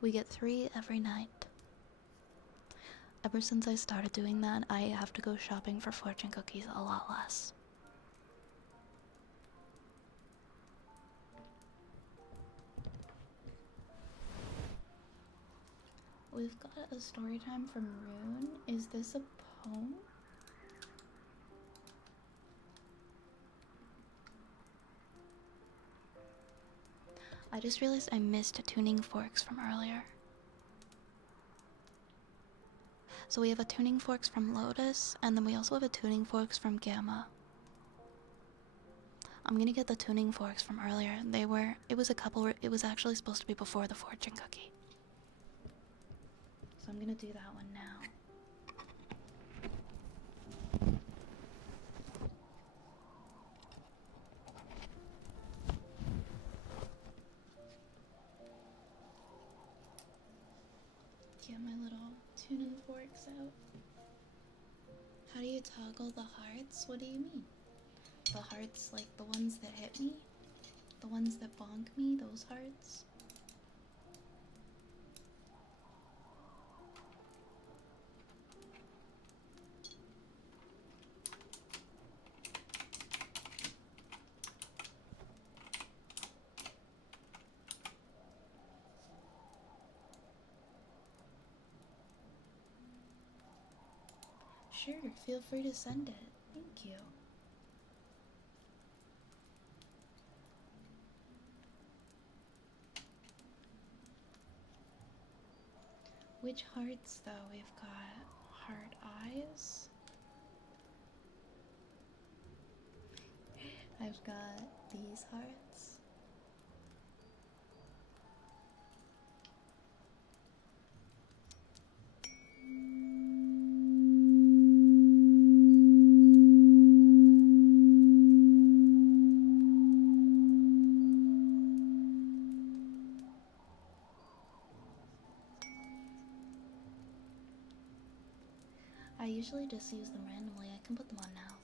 We get 3 every night. Ever since I started doing that, I have to go shopping for fortune cookies a lot less. we've got a story time from Rune. Is this a poem? I just realized I missed tuning forks from earlier. So we have a tuning forks from Lotus, and then we also have a tuning forks from Gamma. I'm gonna get the tuning forks from earlier. It was actually supposed to be before the fortune cookie. So I'm gonna do that one now. Get my little tuning forks out. How do you toggle the hearts? What do you mean? The hearts, like the ones that hit me? The ones that bonk me? Those hearts? Sure, feel free to send it. Thank you. Which hearts, though? We've got heart eyes. I've got these hearts. I usually just use them randomly. I can put them on now.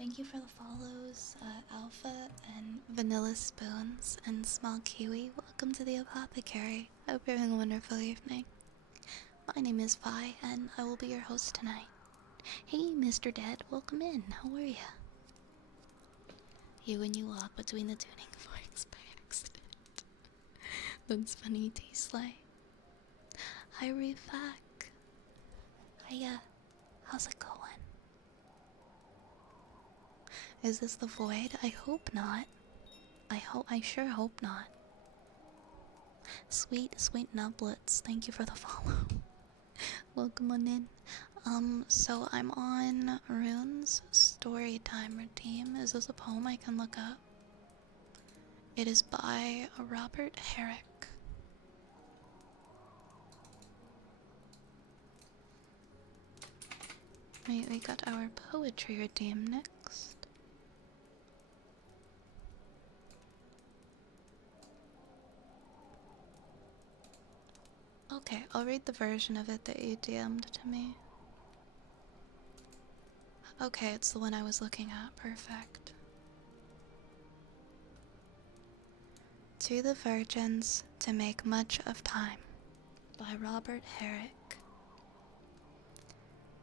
Thank you for the follows, Alpha and Vanilla Spoons and Small Kiwi. Welcome to the Apothecary. I hope you're having a wonderful evening. My name is Vi, and I will be your host tonight. Hey, Mr. Dead, welcome in. How are ya? You and you walk between the tuning forks by accident. That's funny, T-Slay. Hi, Refak. Hiya. How's it going? Is this the void? I hope not. I sure hope not. Sweet nublets, thank you for the follow. Welcome on in. So I'm on Rune's Storytime Routine. Is this a poem I can look up? It is by Robert Herrick. We got our poetry redeem next. Okay, I'll read the version of it that you DM'd to me. Okay, it's the one I was looking at. Perfect. To the Virgins to Make Much of Time by Robert Herrick.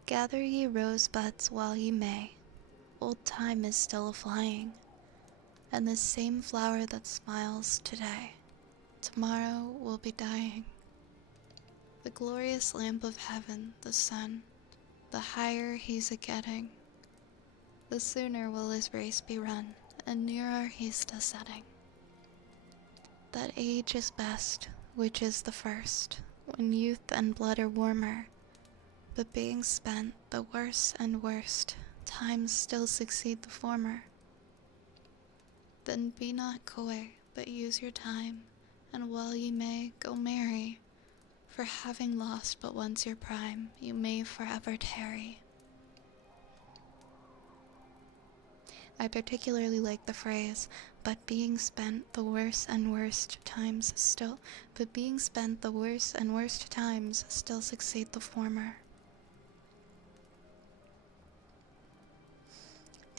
Gather ye rosebuds while ye may, old time is still a-flying, and this same flower that smiles today, tomorrow will be dying. The glorious lamp of heaven, the sun, the higher he's a-getting, the sooner will his race be run, and nearer he's to setting. That age is best, which is the first, when youth and blood are warmer, but being spent, the worse and worst, times still succeed the former. Then be not coy, but use your time, and while ye may, go marry, for having lost but once your prime, you may forever tarry. I particularly like the phrase, but being spent the worse and worst times still succeed the former.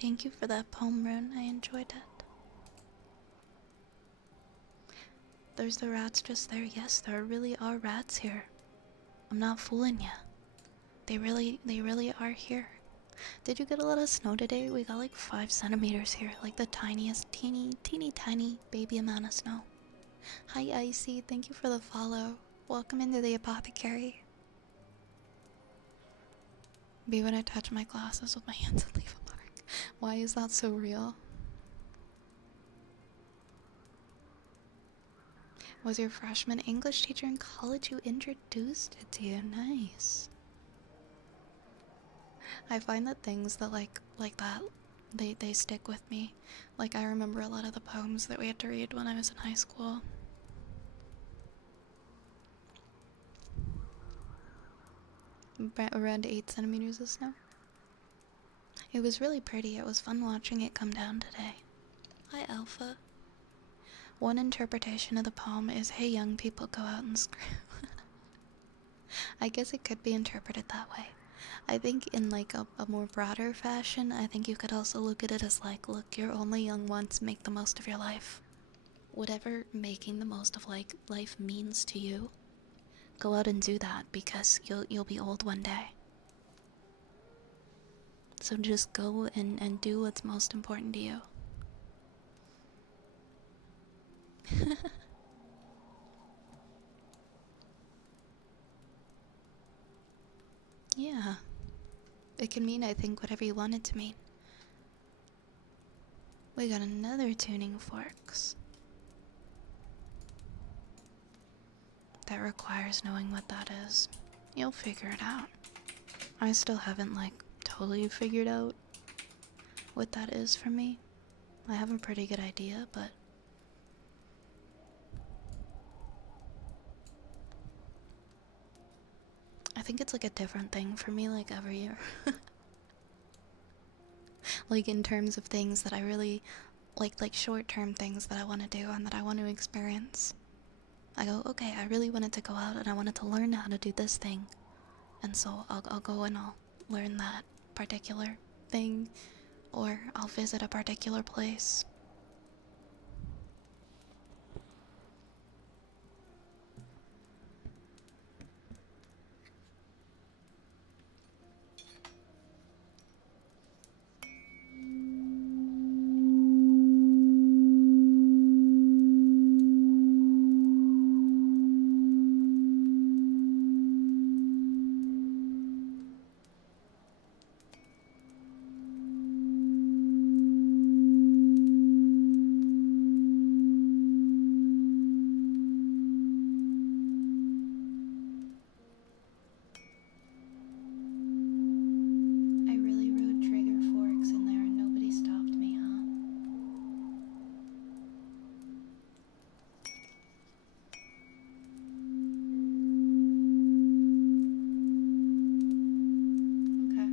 Thank you for that poem, Rune. I enjoyed it. There's the rats just there. Yes, there really are rats here. I'm not fooling ya. They really are here. Did you get a lot of snow today? We got like 5 centimeters here, like the tiniest, teeny tiny baby amount of snow. Hi Icy, thank you for the follow. Welcome into the Apothecary. Be when I touch my glasses with my hands and leave a mark. Why is that so real? Was your freshman English teacher in college who introduced it to you? Nice. I find that things that like that, they stick with me. Like I remember a lot of the poems that we had to read when I was in high school. Around 8 centimeters of snow. It was really pretty. It was fun watching it come down today. Hi, Alpha. One interpretation of the poem is, hey, young people, go out and scream. I guess it could be interpreted that way. I think in like a more broader fashion, I think you could also look at it as like, look, you're only young once, make the most of your life. Whatever making the most of like life means to you, go out and do that, because you'll be old one day. So just go and do what's most important to you. Yeah. It can mean, I think, whatever you want it to mean. We got another tuning forks. That requires knowing what that is. You'll figure it out. I still haven't, like, totally figured out what that is for me. I have a pretty good idea, but I think it's like a different thing for me, like, every year. Like, in terms of things that I really like short-term things that I want to do and that I want to experience. I go, okay, I really wanted to go out and I wanted to learn how to do this thing. And so I'll go and I'll learn that particular thing or I'll visit a particular place. I really rode trigger forks in there and nobody stopped me, huh? Okay.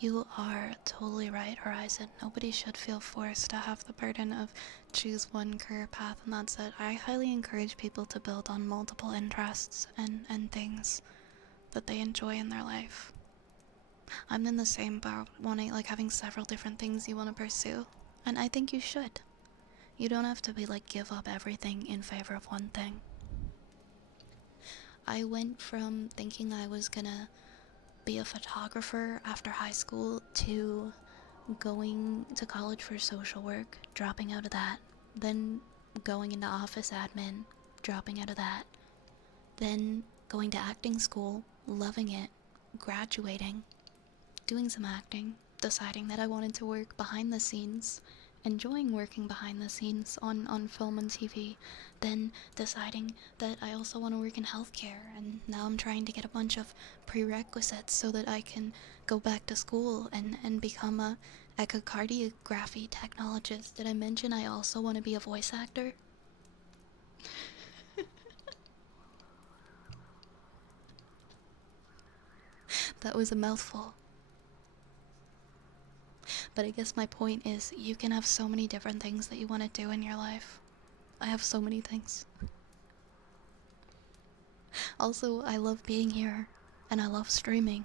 You are totally right, Horizon. Nobody should feel forced to have the burden of choose one career path and that's it. I highly encourage people to build on multiple interests and things that they enjoy in their life. I'm in the same boat, wanting like having several different things you want to pursue. And I think you should. You don't have to be like give up everything in favor of one thing. I went from thinking I was gonna be a photographer after high school to going to college for social work, dropping out of that, then going into office admin, dropping out of that, then going to acting school, loving it, graduating, doing some acting, deciding that I wanted to work behind the scenes, enjoying working behind the scenes on film and TV, then deciding that I also want to work in healthcare, and now I'm trying to get a bunch of prerequisites so that I can go back to school and become a echocardiography technologist. Did I mention I also want to be a voice actor? That was a mouthful. But I guess my point is, you can have so many different things that you want to do in your life. I have so many things. Also, I love being here, and I love streaming.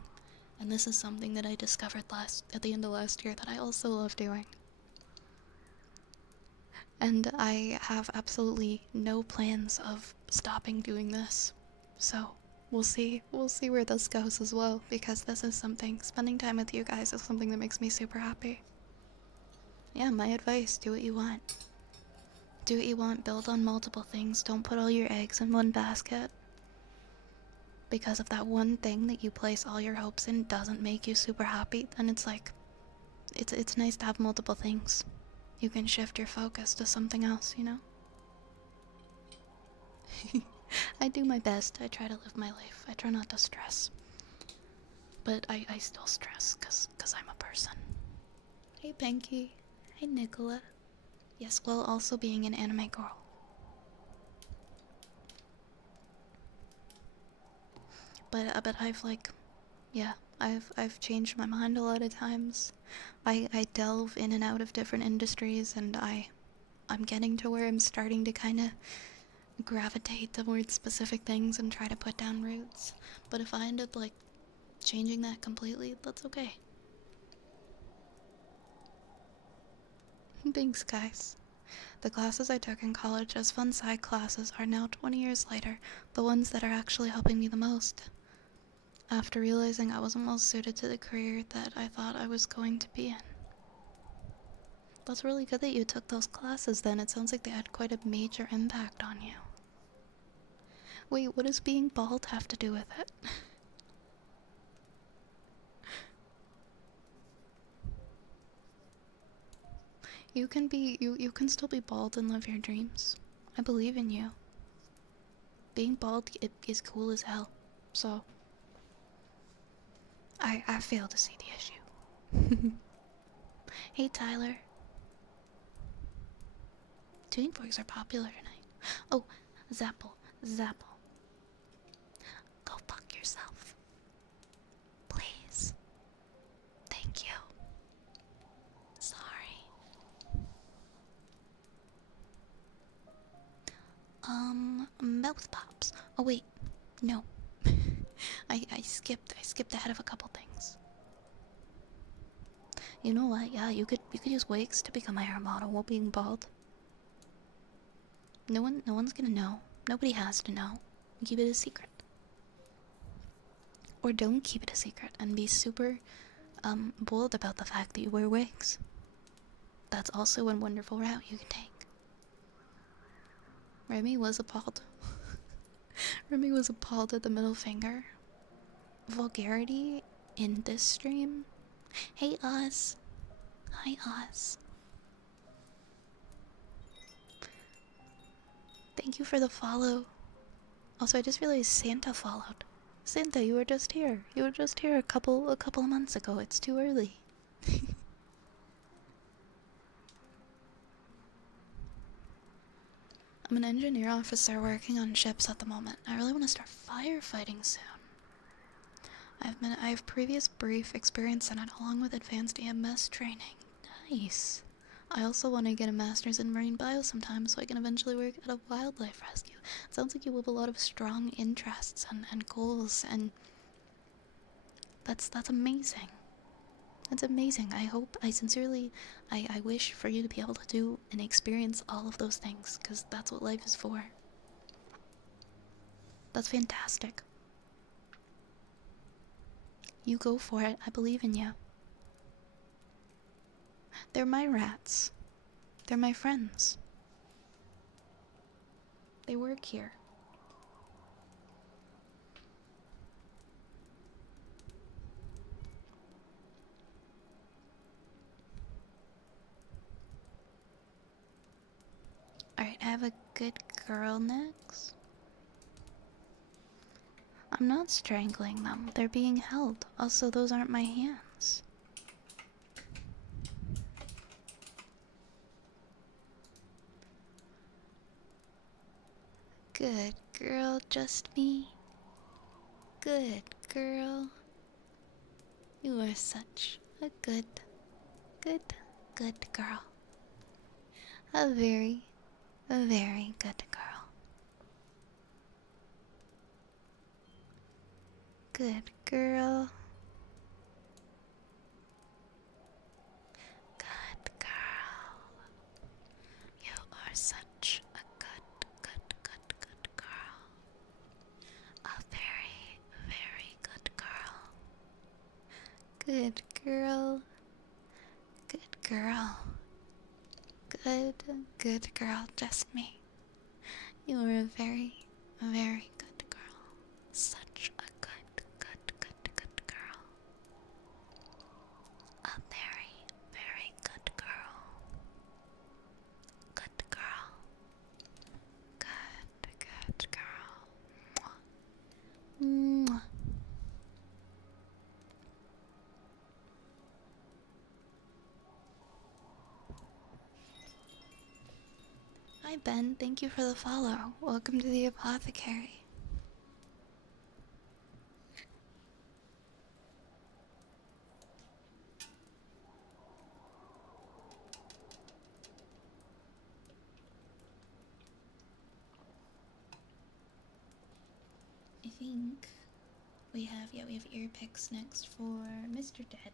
And this is something that I discovered at the end of last year that I also love doing. And I have absolutely no plans of stopping doing this. So, we'll see where this goes as well, because this is something, spending time with you guys is something that makes me super happy. Yeah, my advice, do what you want. Do what you want, build on multiple things, don't put all your eggs in one basket. Because if that one thing that you place all your hopes in doesn't make you super happy, then it's like, it's nice to have multiple things. You can shift your focus to something else, you know? I do my best. I try to live my life. I try not to stress. But I still stress, cause I'm a person. Hey, Pinky. Hey, Nicola. Yes, while also being an anime girl. But I've like, yeah, I've changed my mind a lot of times. I delve in and out of different industries, and I'm getting to where I'm starting to kind of gravitate towards specific things and try to put down roots. But if I end up like changing that completely, that's okay. Thanks, guys. The classes I took in college as fun side classes are now 20 years later the ones that are actually helping me the most. After realizing I wasn't well suited to the career that I thought I was going to be in. That's really good that you took those classes then. It sounds like they had quite a major impact on you. Wait, what does being bald have to do with it? You can still be bald and live your dreams. I believe in you. Being bald is cool as hell. So I fail to see the issue. Hey, Tyler. Tuning forks are popular tonight. Oh, Zapple. Go fuck yourself. Please. Thank you. Sorry. Mouth pops. Oh wait, no. I skipped ahead of a couple things. You know what? Yeah, you could use wigs to become a hair model while being bald. No one's gonna know. Nobody has to know. Keep it a secret. Or don't keep it a secret and be super bold about the fact that you wear wigs. That's also a wonderful route you can take. Remy was appalled. Remy was appalled at the middle finger. Vulgarity in this stream? Hey, Oz. Hi, Oz. Thank you for the follow. Also, I just realized Santa followed. Santa, you were just here. You were just here a couple of months ago. It's too early. I'm an engineer officer working on ships at the moment. I really want to start firefighting soon. I have previous brief experience in it, along with advanced EMS training. Nice. I also want to get a master's in marine bio sometime so I can eventually work at a wildlife rescue. It sounds like you have a lot of strong interests and goals, and that's amazing. That's amazing. I wish for you to be able to do and experience all of those things, because that's what life is for. That's fantastic. You go for it. I believe in you. They're my rats. They're my friends. They work here. have a good girl next? I'm not strangling them. They're being held. Also, those aren't my hands. Good girl, just me. Good girl. You are such a good girl. A very good girl. Good girl. Good girl. You are such a good girl. A very good girl. Good girl. Good girl. Good girl, just me. You are a very good girl. Such a good girl. A very good girl. Good girl. Good girl. Mwah. Mwah. Hi Ben, thank you for the follow. Welcome to the apothecary. I think we have ear picks next for Mr. Dead.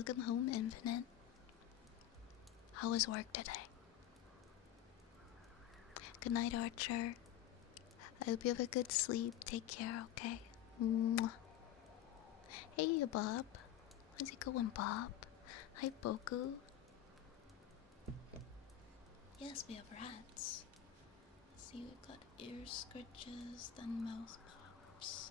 Welcome home, Infinite. How was work today? Good night, Archer. I hope you have a good sleep. Take care, okay? Mwah. Hey, Bob. How's it going, Bob? Hi, Boku. Yes, we have rats. Let's see, we've got ear scratches, then mouth pops.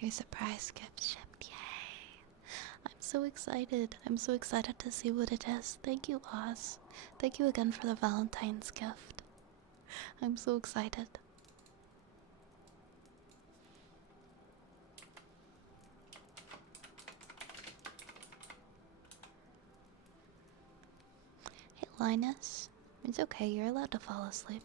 Your surprise gift shipped, yay! I'm so excited. I'm so excited to see what it is. Thank you, Oz. Thank you again for the Valentine's gift. I'm so excited. Hey, Linus. It's okay, you're allowed to fall asleep.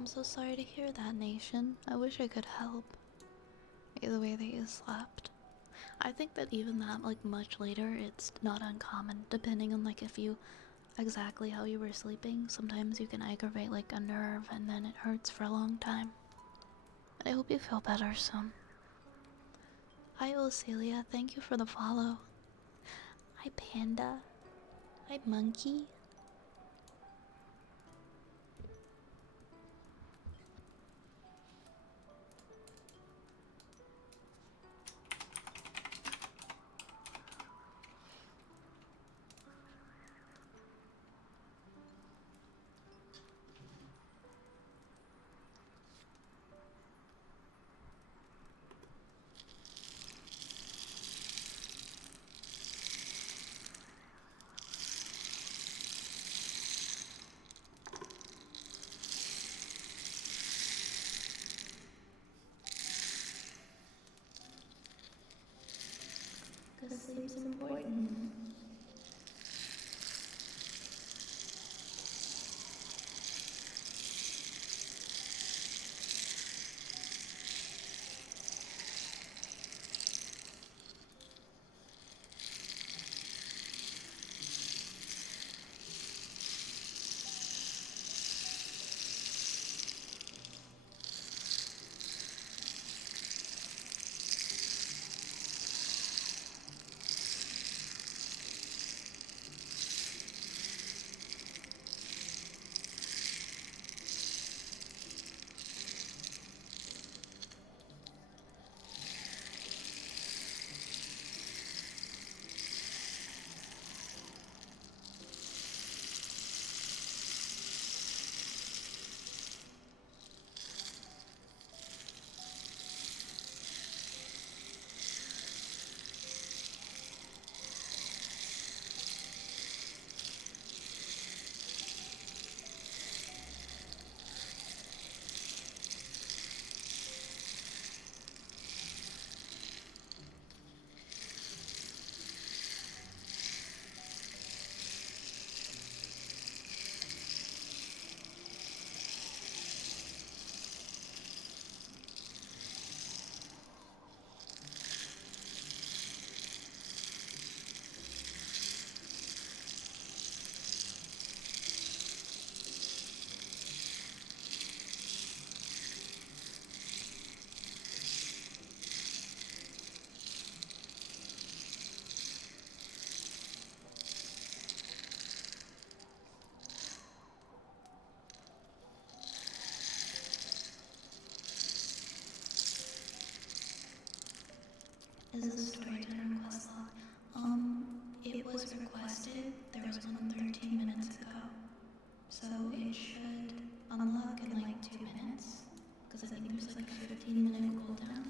I'm so sorry to hear that, Nation. I wish I could help. The way that you slept. I think that even that, like, much later, it's not uncommon, depending on, like, if you exactly how you were sleeping. Sometimes you can aggravate, like, a nerve, and then it hurts for a long time. But I hope you feel better soon. Hi, Ocelia. Thank you for the follow. Hi, Panda. Hi, Monkey. Because sleep's important. Is this a story time request log? It was requested. There was one 13 minutes ago. So it should unlock in like 2 minutes. Because I think there's like a 15-minute cooldown.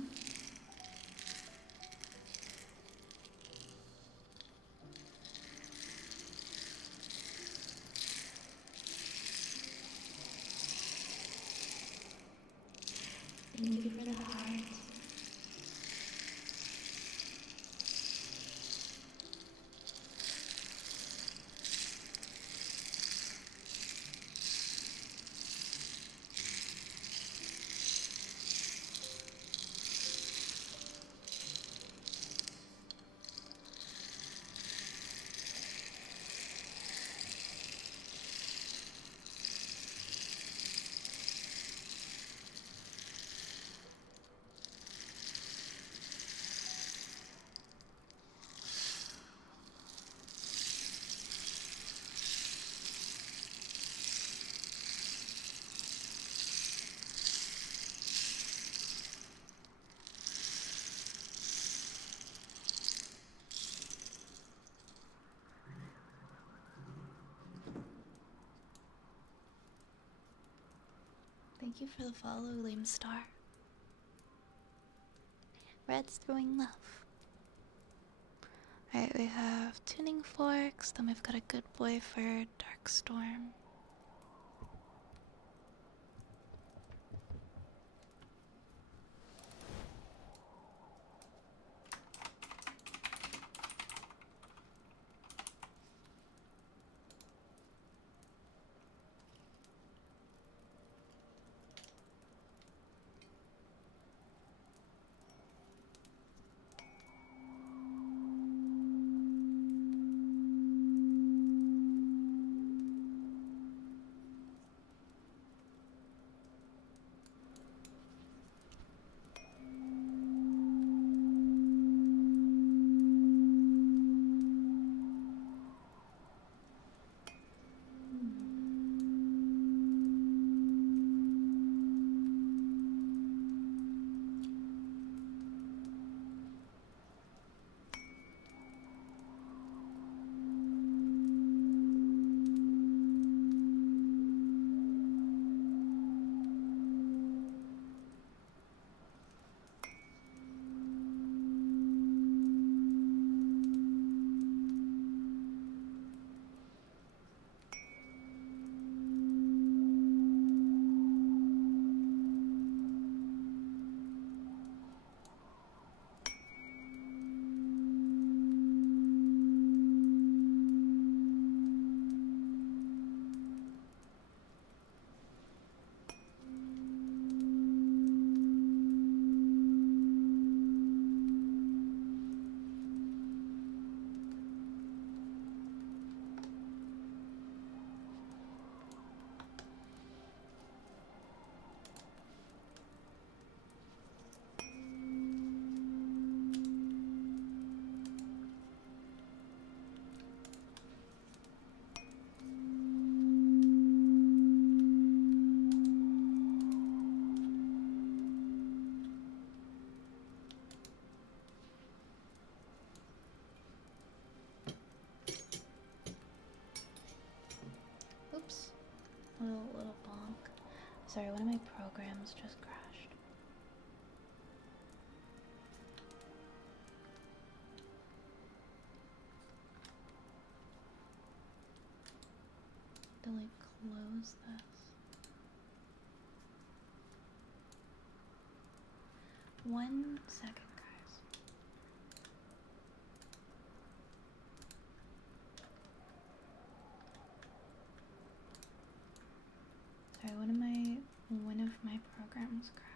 Thank you for the heart. Thank you for the follow, Lame Star. Red's throwing love. Alright, we have Tuning Forks, then we've got a good boy for Dark Storm. Sorry, one of my programs just crashed. To like close this. 1 second, guys. Sorry, one of my programs crashed.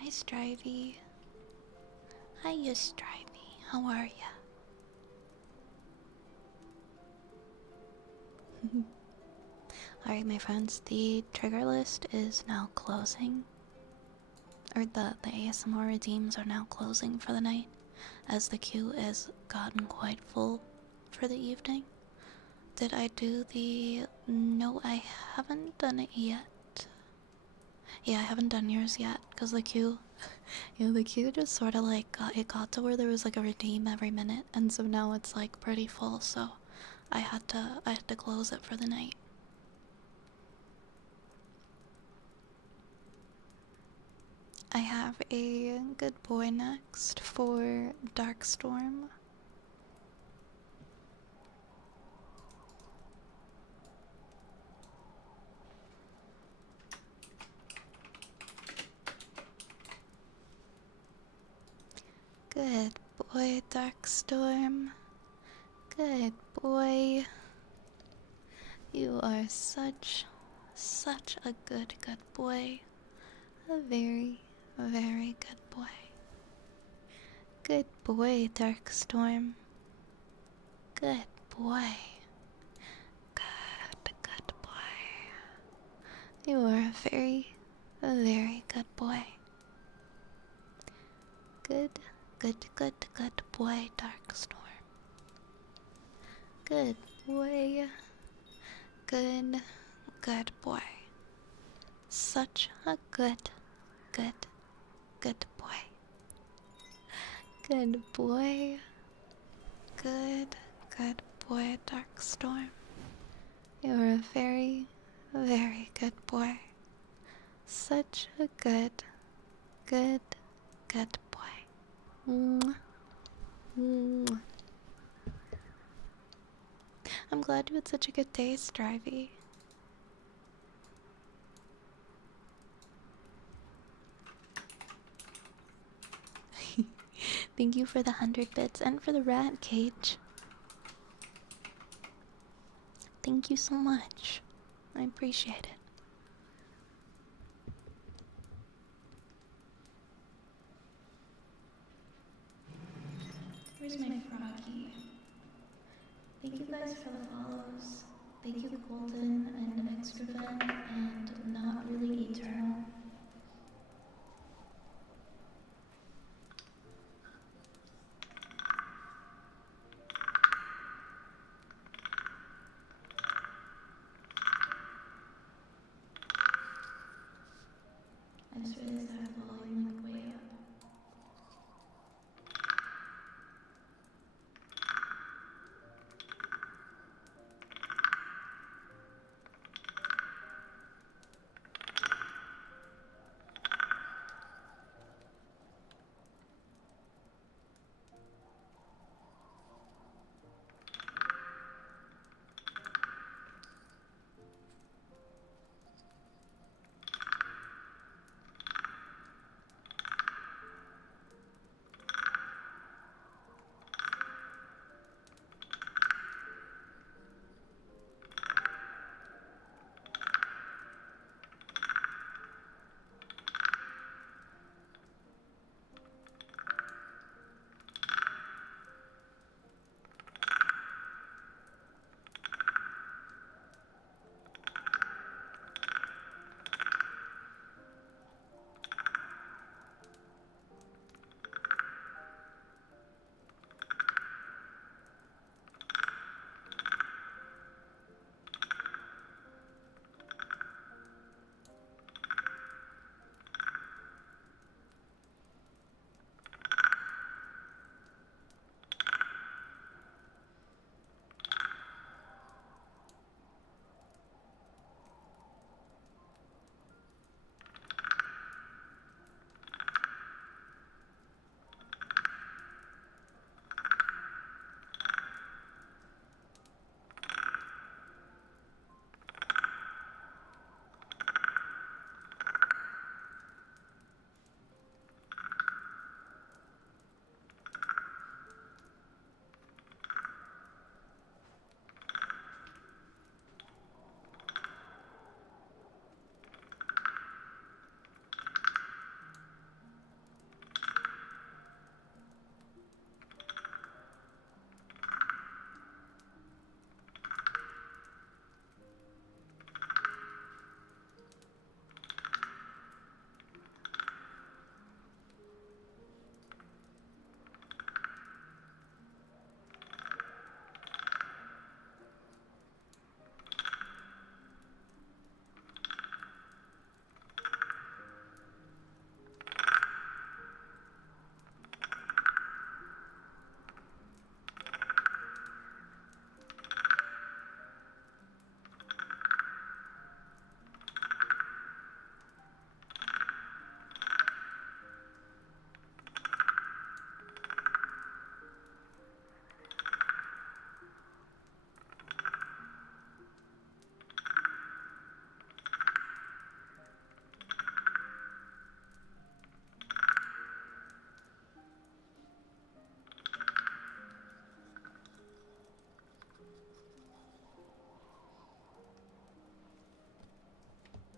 Hi, Strivey. Hi, you Strivey. How are ya? Alright, my friends, the trigger list is now closing. Or the ASMR redeems are now closing for the night, as the queue has gotten quite full for the evening. Did I do the... No, I haven't done it yet. Yeah, I haven't done yours yet, because the queue... the queue just sort of like it got to where there was like a redeem every minute, and so now it's like pretty full, so I had to close it for the night. I have a good boy next for Darkstorm. Good boy, Darkstorm. Good boy. You are such a good boy. A very, very good boy. Good boy, Darkstorm. Good boy. Good boy. You are a very, very good boy. Good boy, Darkstorm. Good boy. Good boy. Such a good boy. Good boy. Good boy, Darkstorm. You're a very, very good boy. Such a good boy. Mwah. Mwah. I'm glad you had such a good day, Strivey. Thank you for the 100 bits and for the rat cage. Thank you so much. I appreciate it. Where's my froggy? Thank you guys for the follows. Thank you, Golden and Extravan and Not Really Eternal.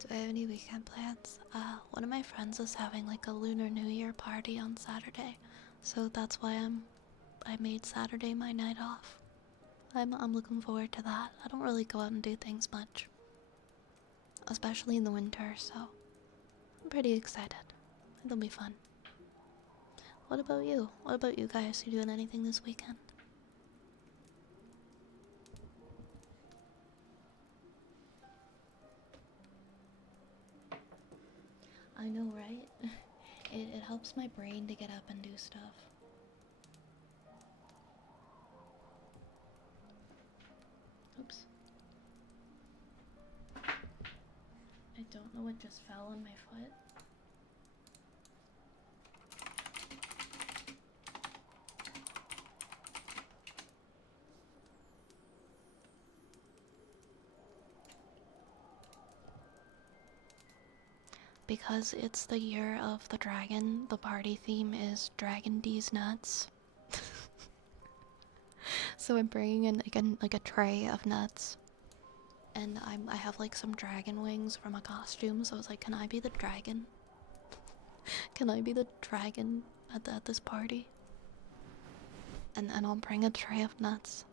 Do I have any weekend plans? One of my friends is having like a Lunar New Year party on Saturday, so that's why I made Saturday my night off. I'm looking forward to that. I don't really go out and do things much, especially in the winter, so I'm pretty excited. It'll be fun. What about you? What about you guys? You doing anything this weekend? I know, right? It helps my brain to get up and do stuff. Oops. I don't know what just fell on my foot. Because it's the year of the dragon, the party theme is Dragon D's nuts. So I'm bringing in like a tray of nuts, and I have like some dragon wings from a costume. So I was like, can I be the dragon? Can I be the dragon at this party? And I'll bring a tray of nuts.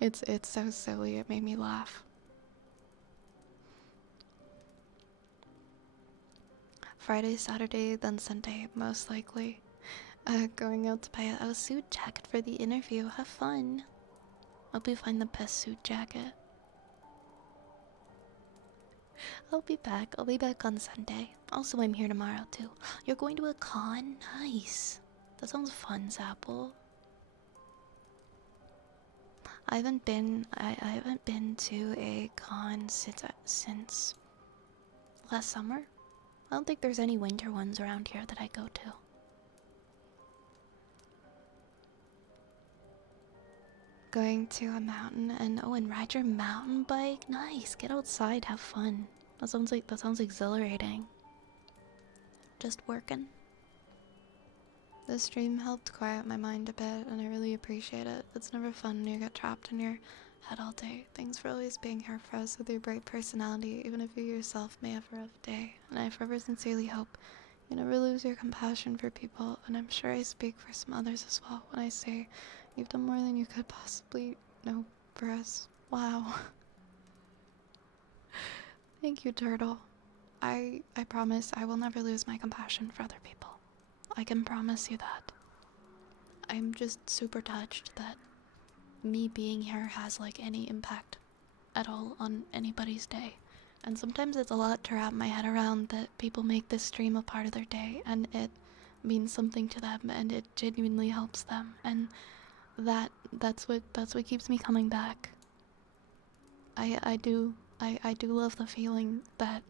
It's so silly. It made me laugh. Friday, Saturday, then Sunday, most likely. Going out to buy a suit jacket for the interview. Have fun. Hope you find the best suit jacket. I'll be back. I'll be back on Sunday. Also, I'm here tomorrow too. You're going to a con? Nice. That sounds fun, Zapple. I haven't been to a con since last summer. I don't think there's any winter ones around here that I go to. Going to a mountain and ride your mountain bike. Nice. Get outside, have fun. That sounds exhilarating. Just working. This stream helped quiet my mind a bit, and I really appreciate it. It's never fun when you get trapped in your head all day. Thanks for always being here for us with your bright personality, even if you yourself may have a rough day. And I forever sincerely hope you never lose your compassion for people, and I'm sure I speak for some others as well when I say you've done more than you could possibly know for us. Wow. Thank you, Turtle. I promise I will never lose my compassion for other people. I can promise you that. I'm just super touched that me being here has like any impact at all on anybody's day. And sometimes it's a lot to wrap my head around that people make this stream a part of their day and it means something to them and it genuinely helps them. And that's what keeps me coming back. I do love the feeling that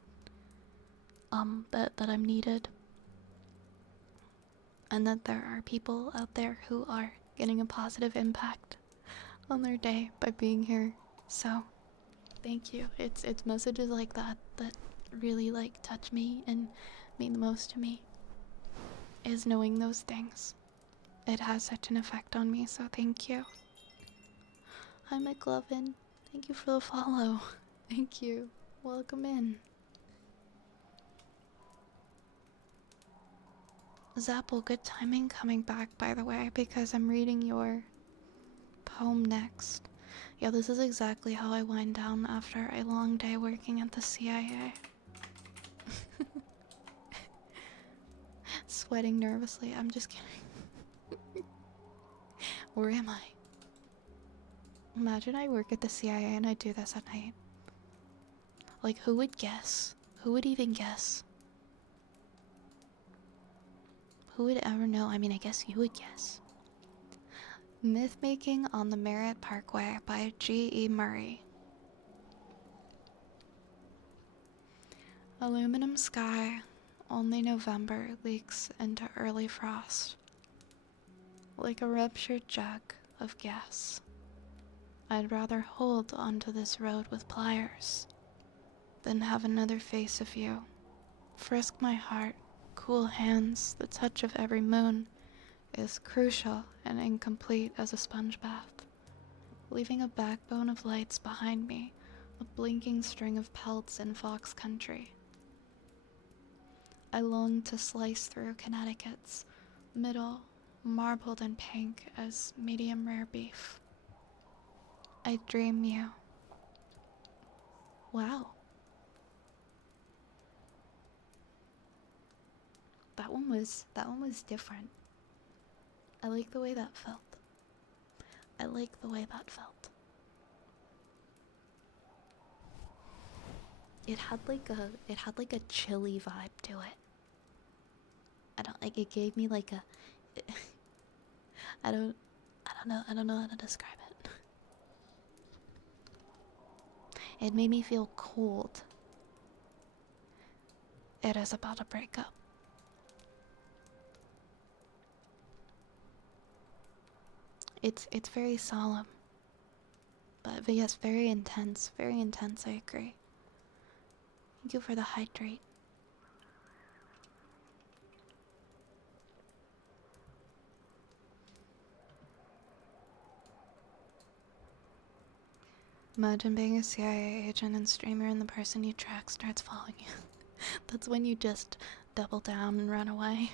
that I'm needed. And that there are people out there who are getting a positive impact on their day by being here. So, thank you. It's messages like that that really like touch me and mean the most to me. Is knowing those things. It has such an effect on me, so thank you. Hi McLovin. Thank you for the follow. Thank you. Welcome in. Zapple, good timing coming back, by the way, because I'm reading your poem next. Yeah, this is exactly how I wind down after a long day working at the CIA. Sweating nervously. I'm just kidding. Where am I? Imagine I work at the CIA and I do this at night. Like, who would guess? Who would even guess? Who would ever know? I mean, I guess you would guess. Myth Making on the Merritt Parkway by G.E. Murray. Aluminum sky, only November leaks into early frost. Like a ruptured jug of gas. I'd rather hold onto this road with pliers than have another face of you. Frisk my heart, cool hands, the touch of every moon is crucial and incomplete as a sponge bath, leaving a backbone of lights behind me a blinking string of pelts in Fox Country. I long to slice through Connecticut's middle, marbled and pink as medium rare beef. I dream you. Wow. That one was different. I like the way that felt. I like the way that felt. It had like a chilly vibe to it. I don't like it gave me like a I don't know how to describe it. It made me feel cold. It is about to break up. It's very solemn. But yes, very intense. Very intense, I agree. Thank you for the hydrate. Imagine being a CIA agent and streamer and the person you track starts following you. That's when you just double down and run away.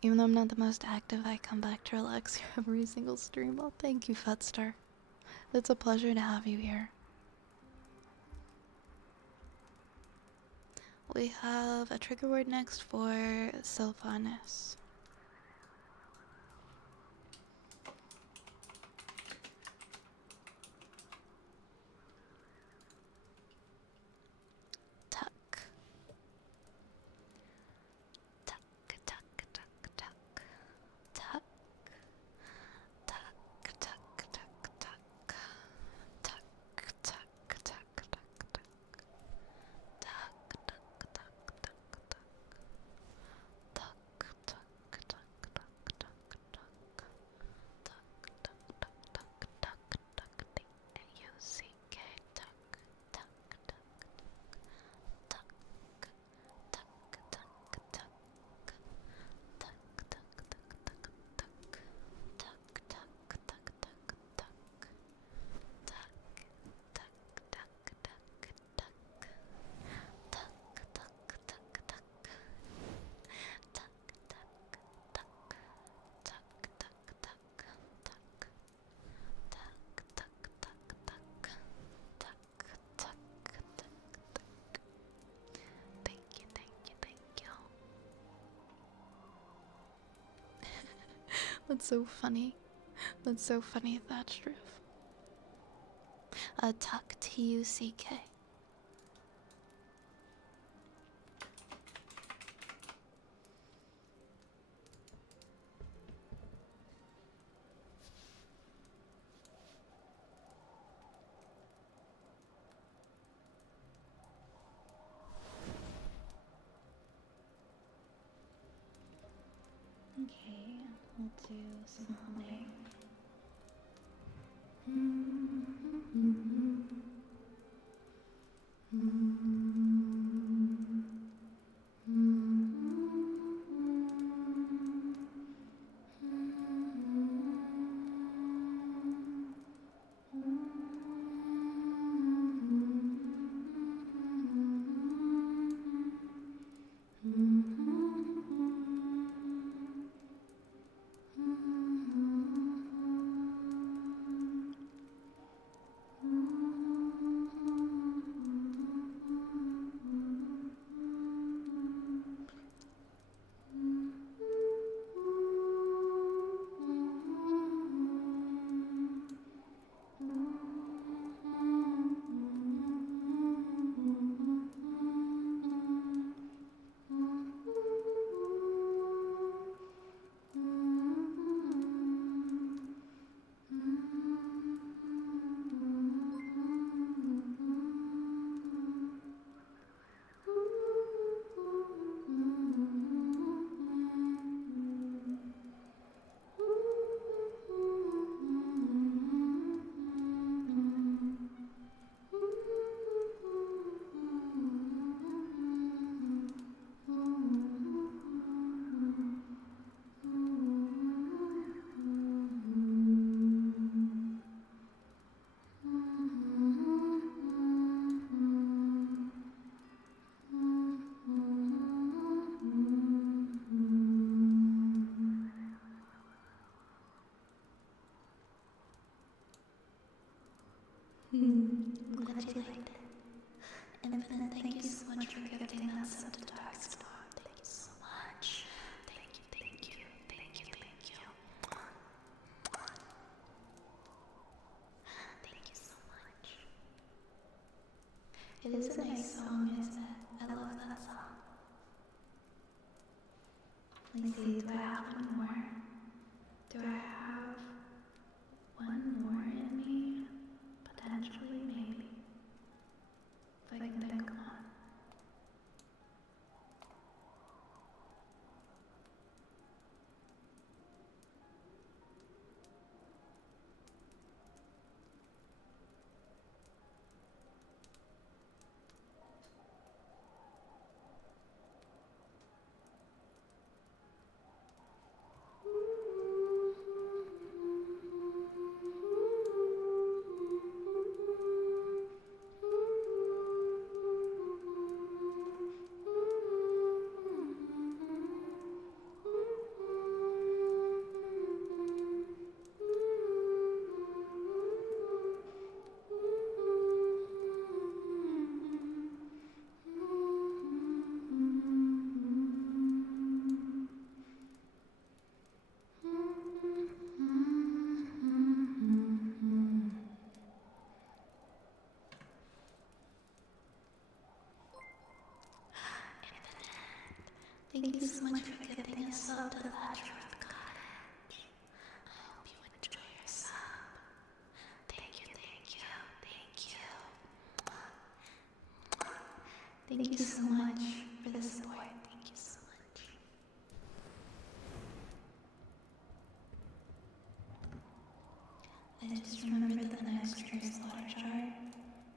Even though I'm not the most active, I come back to relax every single stream. Oh, thank you, Futstar. It's a pleasure to have you here. We have a trigger word next for Sylvanas. Tuck. Tuck, tuck, tuck, tuck. Tuck. Tuck, tuck, tuck, tuck. Tuck, tuck, tuck, tuck, tuck. Tuck, tuck, tuck, tuck, tuck. Tuck, tuck, tuck, tuck, tuck. T-U-C-K. Tuck, tuck, tuck, tuck, tuck, tuck, tuck, tuck, tuck, tuck, tuck, tuck, tuck, tuck, tuck, tuck, tuck, tuck, tuck, Thank you, thank you, thank you. That's so funny. That's so funny, Thatchdrift. Tuck, T-U-C-K. Okay, we'll do some humming. I'm glad you liked it. Infinite, thank you so much for gifting that sub to Darkstorm. Thank you so much. Thank you, thank you, thank you, thank you. Thank you so much. It is a nice song, isn't it? I love that song. Let's see, do I have one more? Do I have one more in me? Potentially, maybe. If I can think of one. Thank you so much for giving us sub to Thatcher's Cottage. I hope you enjoy your sub. Thank you, thank you, thank you. Thank you so much for the support. Thank you so much. I just remembered that the next stream is Slaughter Jar,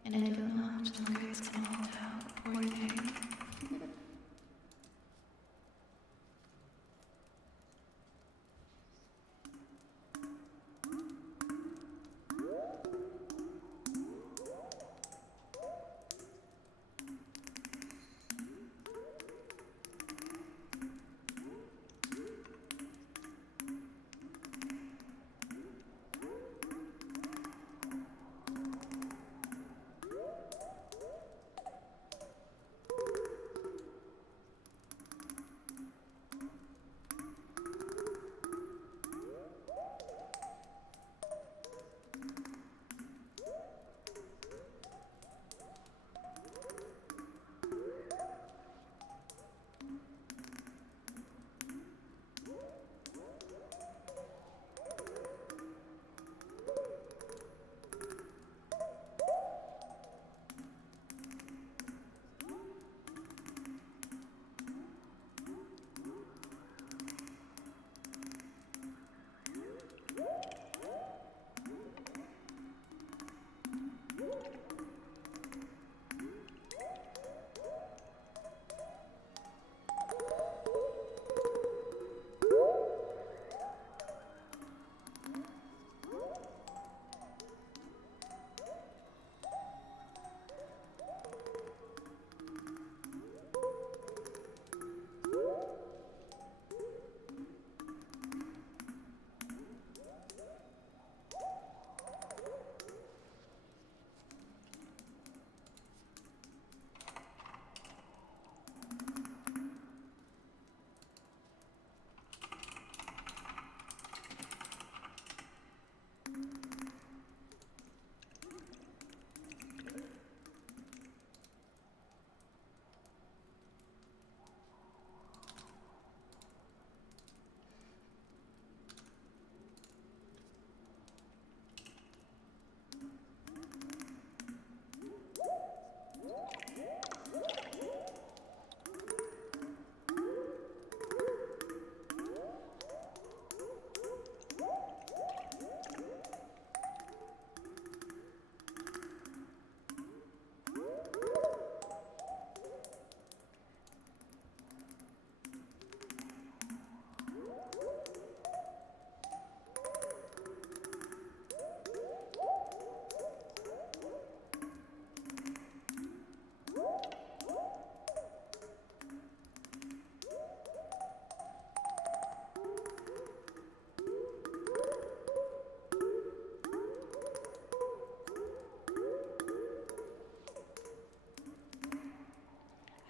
and I don't know how much longer it's gonna hold out, poor thing.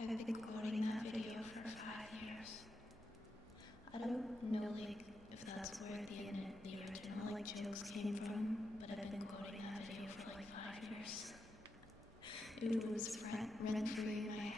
I've been quoting that video for 5 years. I don't know, like, if that's where the original, like, jokes came from, but I've been quoting that video for, like, 5 years. It was rent-free in my head.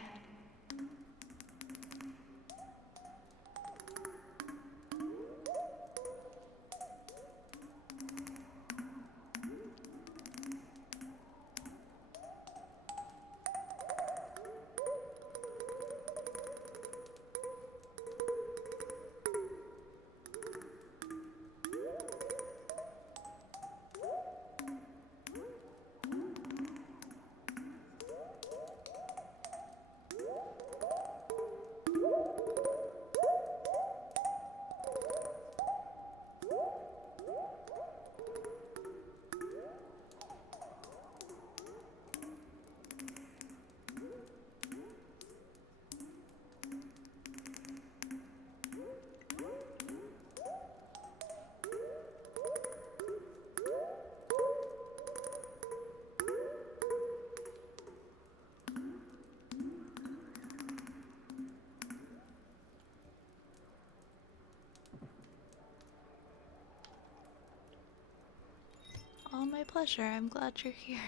Oh, my pleasure. I'm glad you're here.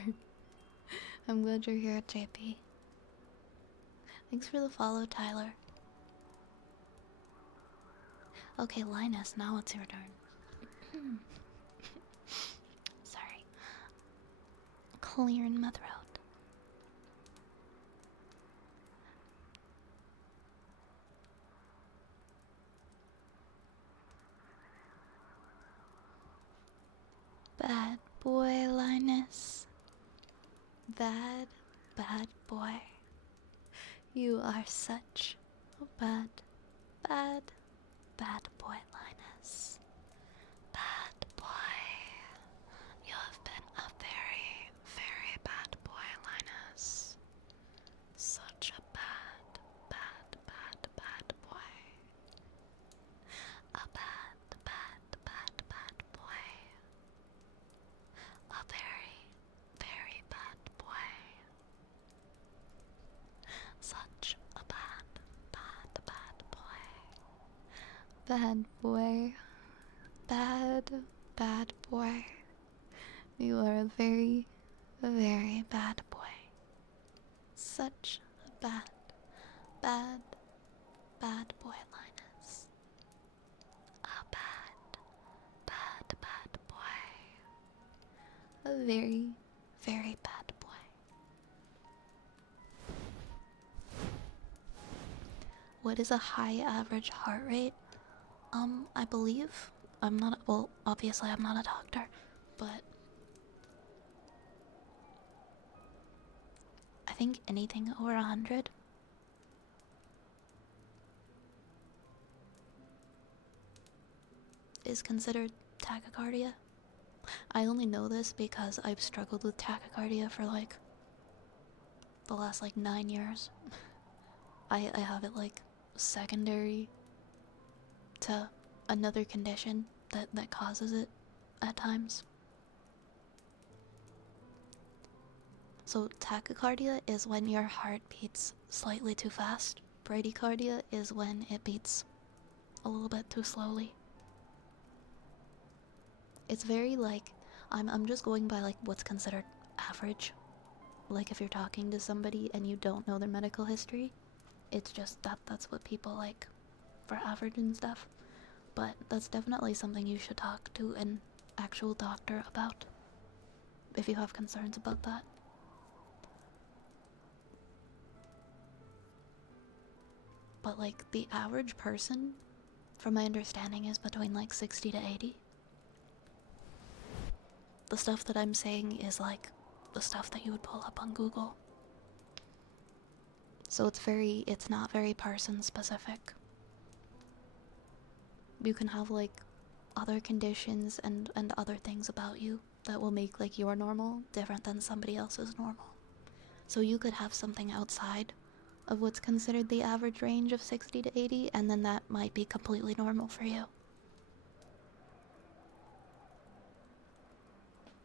I'm glad you're here, JP. Thanks for the follow, Tyler. Okay, Linus, now it's your turn. Sorry. Clearing my throat. Bad boy, Linus. Bad, bad boy. You are such a bad, bad, bad boy, Linus. Bad boy. You have been a very, very bad boy, Linus. Such a bad, bad, bad, bad boy. A bad, bad, bad, bad boy. A very, very bad boy. Such a bad, bad, bad boy. Bad boy. Bad, bad boy. You are a very, very bad boy. Such a bad, bad, bad boy, Linus. A bad, bad, bad boy. A very, very bad boy. What is a high average heart rate? I believe I'm not, well, obviously I'm not a doctor, but I think anything over 100 is considered tachycardia. I only know this because I've struggled with tachycardia for like the last like 9 years. I have it like secondary to another condition that causes it at times. So tachycardia is when your heart beats slightly too fast. Bradycardia is when it beats a little bit too slowly. It's very like, I'm just going by like what's considered average. Like if you're talking to somebody and you don't know their medical history, it's just that's what people like for average and stuff. But that's definitely something you should talk to an actual doctor about if you have concerns about that. But like the average person, from my understanding, is between like 60 to 80. The stuff that I'm saying is like the stuff that you would pull up on Google. So it's not very person specific. You can have like other conditions and other things about you that will make like your normal different than somebody else's normal. So you could have something outside of what's considered the average range of 60 to 80, and then that might be completely normal for you.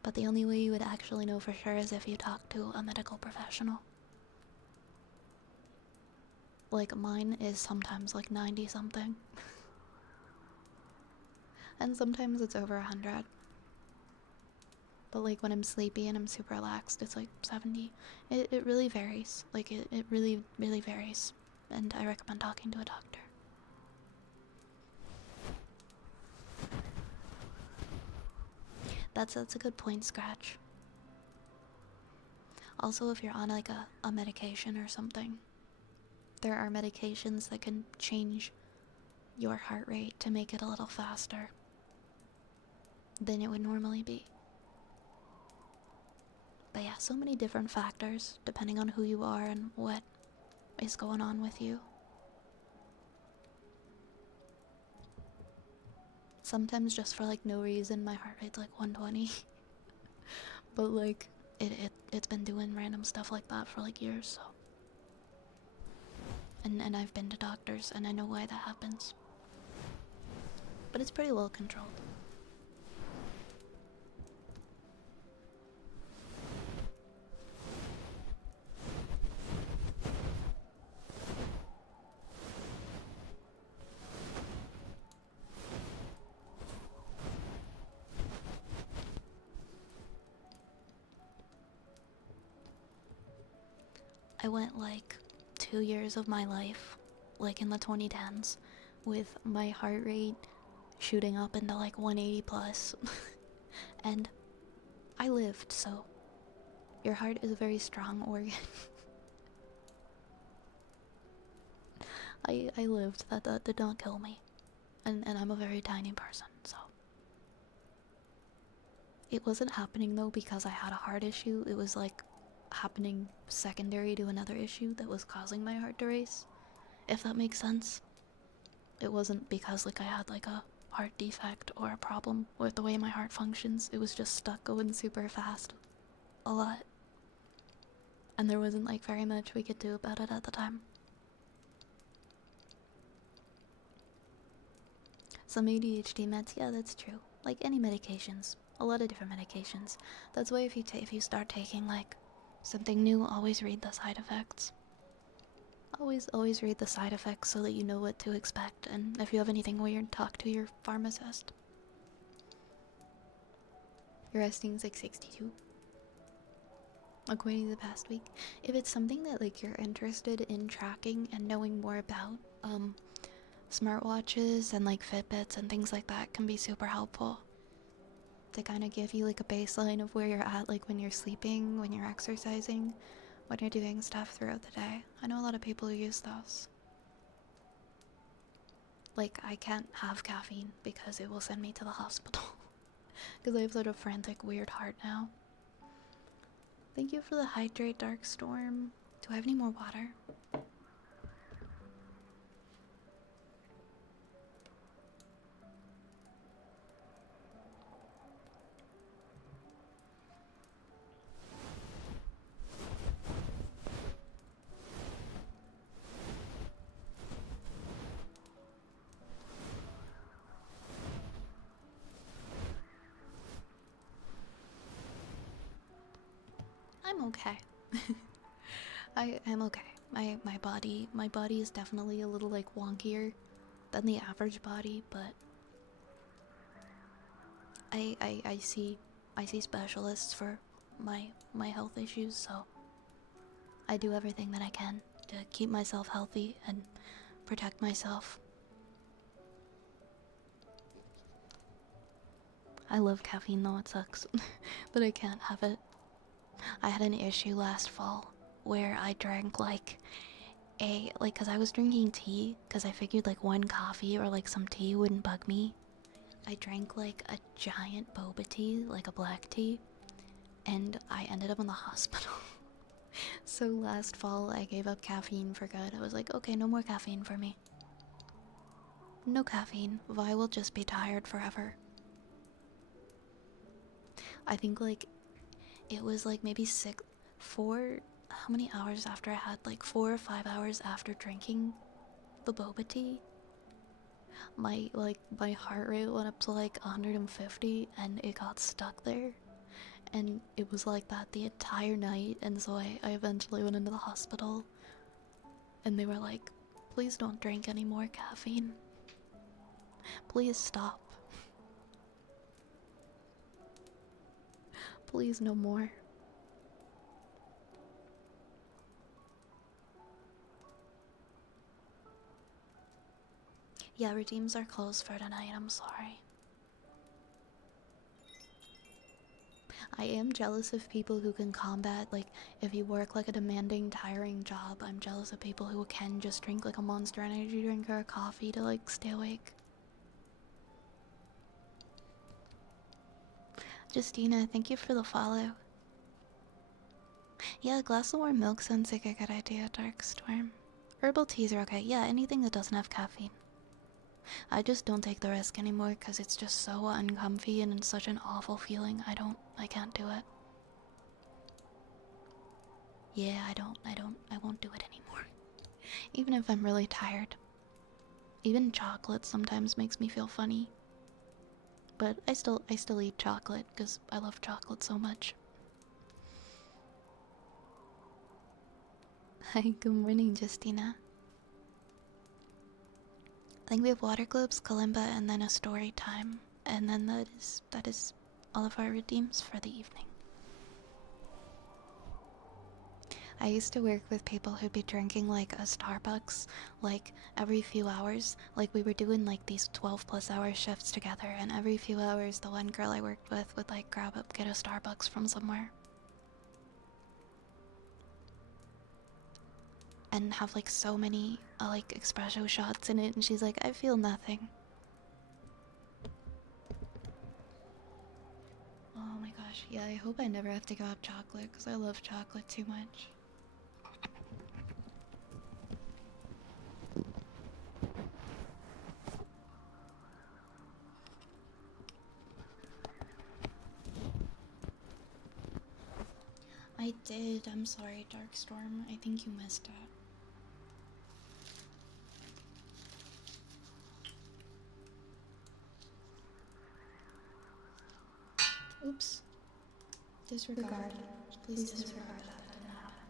But the only way you would actually know for sure is if you talk to a medical professional. Like, mine is sometimes like 90 something. And sometimes it's over 100. But like when I'm sleepy and I'm super relaxed, it's like 70. It really varies. Like it really, really varies. And I recommend talking to a doctor. That's a good point, Scratch. Also, if you're on like a medication or something, there are medications that can change your heart rate to make it a little faster than it would normally be. But yeah, so many different factors depending on who you are and what is going on with you. Sometimes just for like no reason my heart rate's like 120. But like it's been doing random stuff like that for like years, so. And I've been to doctors and I know why that happens. But it's pretty well controlled. I went like 2 years of my life, like in the 2010s, with my heart rate shooting up into like 180 plus. And I lived, so your heart is a very strong organ. I lived. That did not kill me. And I'm a very tiny person, so. It wasn't happening though because I had a heart issue. It was like happening secondary to another issue that was causing my heart to race, if that makes sense. It wasn't because like I had like a heart defect or a problem with the way my heart functions. It was just stuck going super fast a lot, and there wasn't like very much we could do about it at the time. Some ADHD meds, yeah, that's true. Like any medications, a lot of different medications. That's why if you start taking like something new, always read the side effects. Always read the side effects so that you know what to expect, and if you have anything weird, talk to your pharmacist. Your resting's like 62. According to the past week. If it's something that like you're interested in tracking and knowing more about, smartwatches and like Fitbits and things like that can be super helpful to kind of give you like a baseline of where you're at, like when you're sleeping, when you're exercising, when you're doing stuff throughout the day. I know a lot of people who use those. Like, I can't have caffeine because it will send me to the hospital. Because I have sort of frantic, weird heart now. Thank you for the hydrate, Dark Storm. Do I have any more water? I'm okay. I'm okay. My body is definitely a little like wonkier than the average body, but I see specialists for my health issues, so I do everything that I can to keep myself healthy and protect myself. I love caffeine though, it sucks that I can't have it. I had an issue last fall where I drank like cause I was drinking tea cause I figured like one coffee or like some tea wouldn't bug me. I drank like a giant boba tea, like a black tea, and I ended up in the hospital. So last fall I gave up caffeine for good. I was like, okay, no more caffeine for me. No caffeine. Vi will just be tired forever. I think like it was like maybe how many hours after I had, like 4 or 5 hours after drinking the boba tea, my heart rate went up to like 150 and it got stuck there, and it was like that the entire night. And so I eventually went into the hospital and they were like, Please don't drink any more caffeine. Please stop. Please no more. Yeah, redeems are closed for tonight, I'm sorry. I am jealous of people who can combat, like, if you work like a demanding, tiring job, I'm jealous of people who can just drink like a Monster Energy drink or a coffee to like stay awake. Justina, thank you for the follow. Yeah, a glass of warm milk sounds like a good idea, Darkstorm. Herbal teas are okay. Yeah, anything that doesn't have caffeine. I just don't take the risk anymore because it's just so uncomfy and it's such an awful feeling. I can't do it. Yeah, I won't do it anymore. Even if I'm really tired. Even chocolate sometimes makes me feel funny. But I still eat chocolate because I love chocolate so much. Hi, good morning, Justina. I think we have water globes, kalimba, and then a story time. And then that is all of our redeems for the evening. I used to work with people who'd be drinking like a Starbucks like every few hours. Like we were doing like these 12+ hour shifts together, and every few hours the one girl I worked with would like get a Starbucks from somewhere. And have like so many like espresso shots in it, and she's like, I feel nothing. Oh my gosh, yeah, I hope I never have to go have chocolate because I love chocolate too much. I did, I'm sorry, Darkstorm. I think you missed it. Oops. Disregard. Please disregard that didn't happen.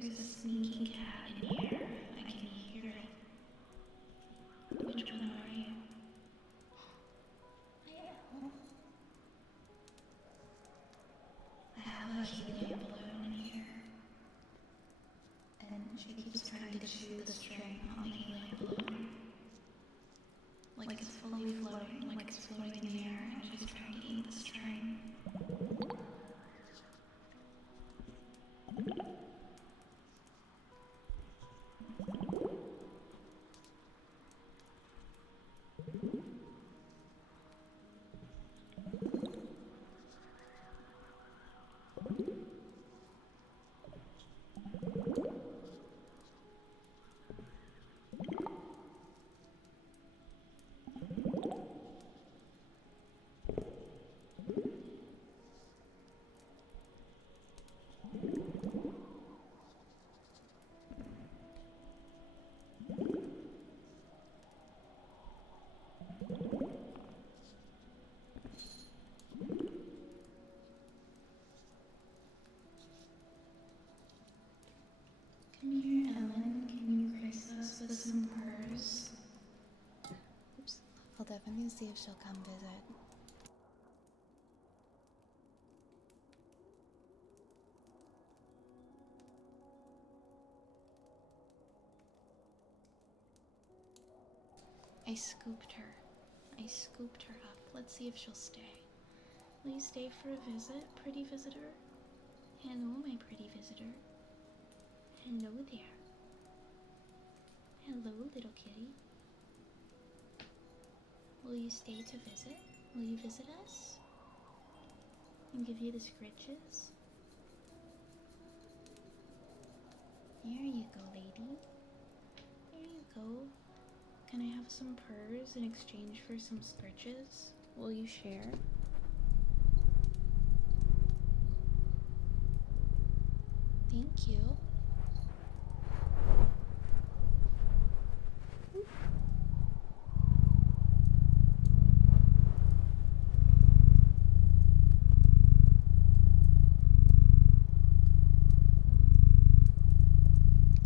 There's a sneaky cat in here. I can hear it. Which one are you? I have a helium balloon in here. And she keeps trying to chew the string on the helium balloon. Like it's fully floating, like it's floating in the air, and she's trying to eat the string. Come here, Ellen. Can you grace us with some purrs? Oops. I'll definitely see if she'll come visit. I scooped her. I scooped her up. Let's see if she'll stay. Will you stay for a visit, pretty visitor? Hello, my pretty visitor. Hello there. Hello, little kitty. Will you stay to visit? Will you visit us? And give you the scritches? There you go, lady. There you go. Can I have some purrs in exchange for some scritches? Will you share? Thank you.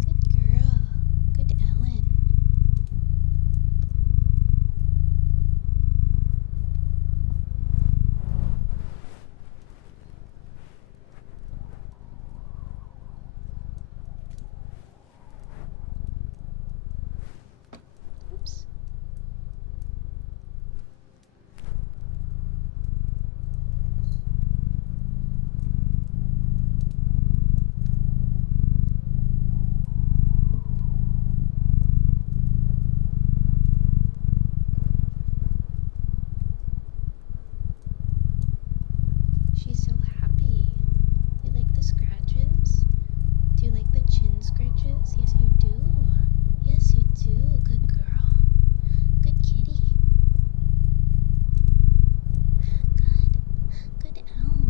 Good girl. Good Ellen. Oops. She's so happy. You like the scratches? Do you like the chin scratches? Yes, you do. Yes, you do. Good girl. Good kitty. Good. Good owl.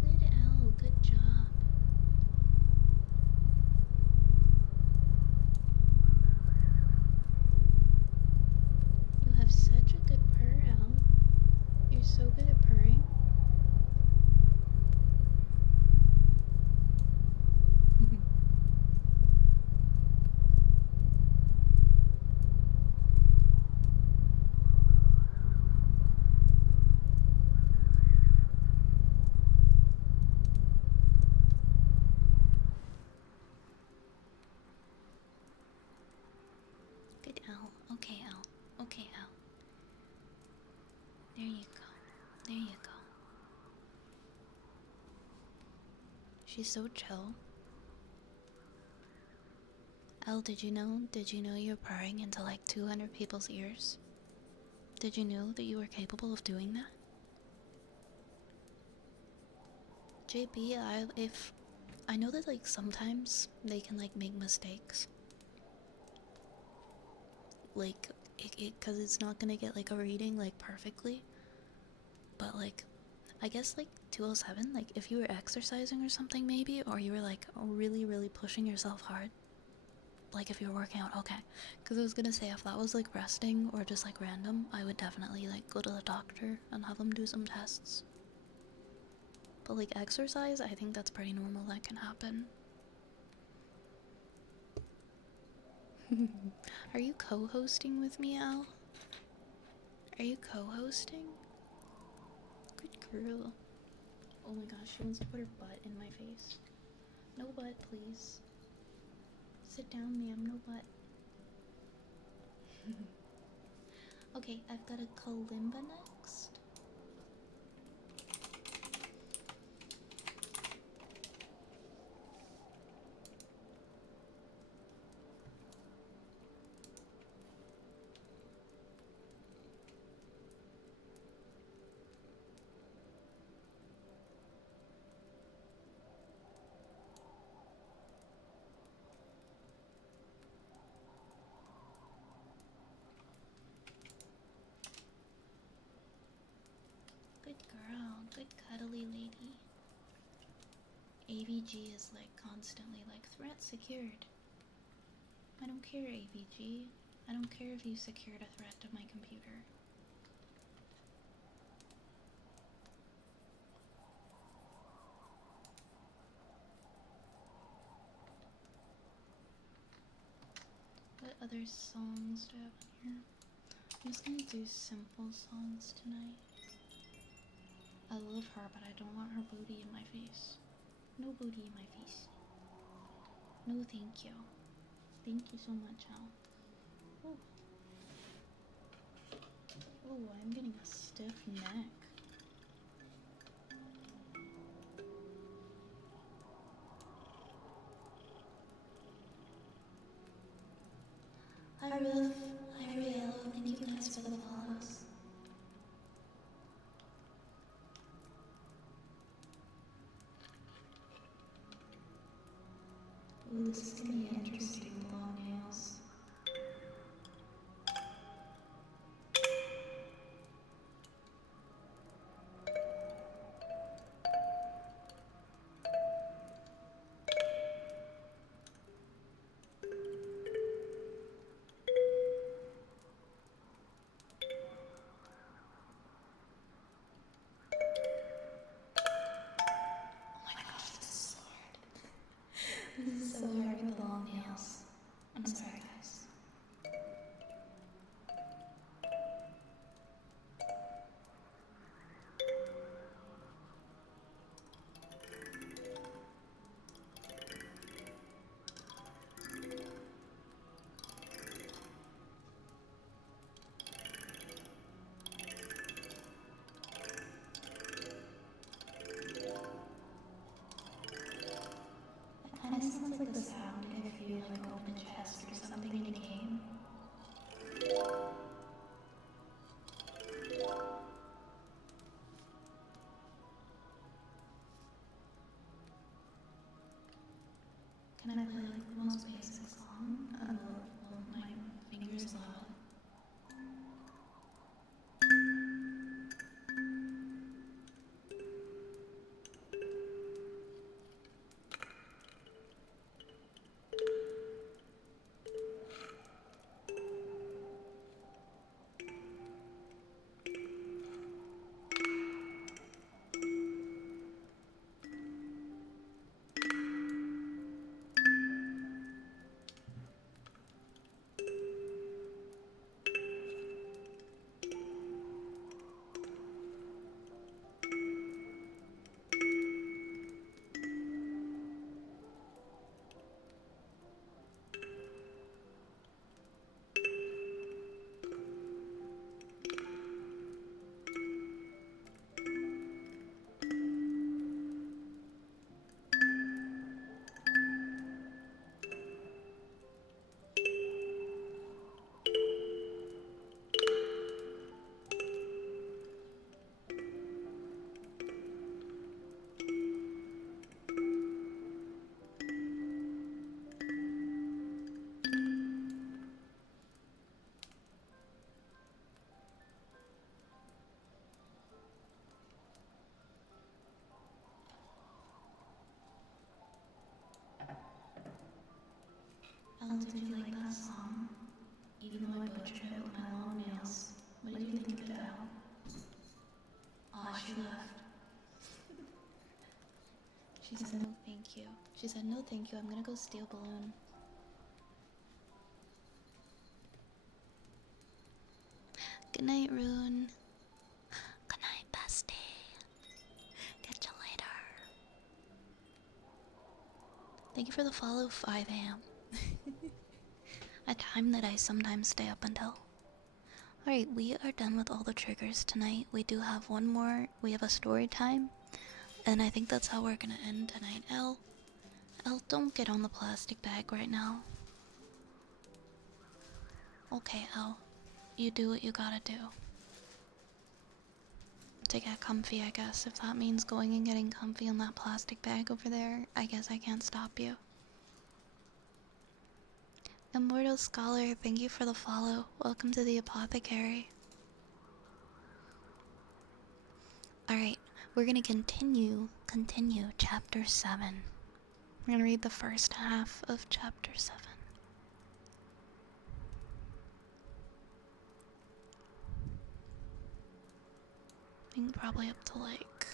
Good owl. Good job. You have such a good purr, Owl. You're so good at purring. Good owl. Okay, owl. Okay, owl. There you go. There you go. She's so chill. Elle, did you know? Did you know you're purring into like 200 people's ears? Did you know that you were capable of doing that? JB, I know that like sometimes they can like make mistakes. Like cuz it's not going to get like a reading like perfectly. But like I guess like 207, like if you were exercising or something maybe, or you were like really pushing yourself hard. Like if you were working out, okay. Cuz I was going to say if that was like resting or just like random, I would definitely like go to the doctor and have them do some tests. But like exercise, I think that's pretty normal. That can happen. Are you co-hosting with me, Al? Are you co-hosting? Good girl. Oh my gosh, she wants to put her butt in my face. No butt, please. Sit down, ma'am. No butt. Okay, I've got a kalimba next. Good girl, good cuddly lady. AVG is like constantly like threat secured. I don't care, AVG. I don't care if you secured a threat to my computer. What other songs do I have on here? I'm just gonna do simple songs tonight. I love her, but I don't want her booty in my face. No booty in my face. No thank you. Thank you so much, Al. Oh. Oh, I'm getting a stiff neck. Hi, Ruth. Hi, Ariel. Thank you guys for the follows. Ooh, this is gonna be interesting. Long nails. Oh my gosh, this is so hard. This is so hard with the long nails. I'm sorry, guys. It kind of sounds like the sound if you like open a chest or something in a game. Can I play like the most basic song? Will my fingers allow it? She said no thank you. She said no thank you, I'm gonna go steal balloon. Good night, Rune. Good night, bestie. Catch you later. Thank you for the follow, 5 a.m. A time that I sometimes stay up until. Alright, we are done with all the triggers tonight. We do have one more. We have a story time. And I think that's how we're gonna end tonight. Elle, don't get on the plastic bag right now. Okay, Elle. You do what you gotta do. To get comfy, I guess. If that means going and getting comfy in that plastic bag over there, I guess I can't stop you. Immortal Scholar, thank you for the follow. Welcome to the apothecary. Alright, we're gonna continue chapter 7. We're gonna read the first half of chapter 7. I think probably up to like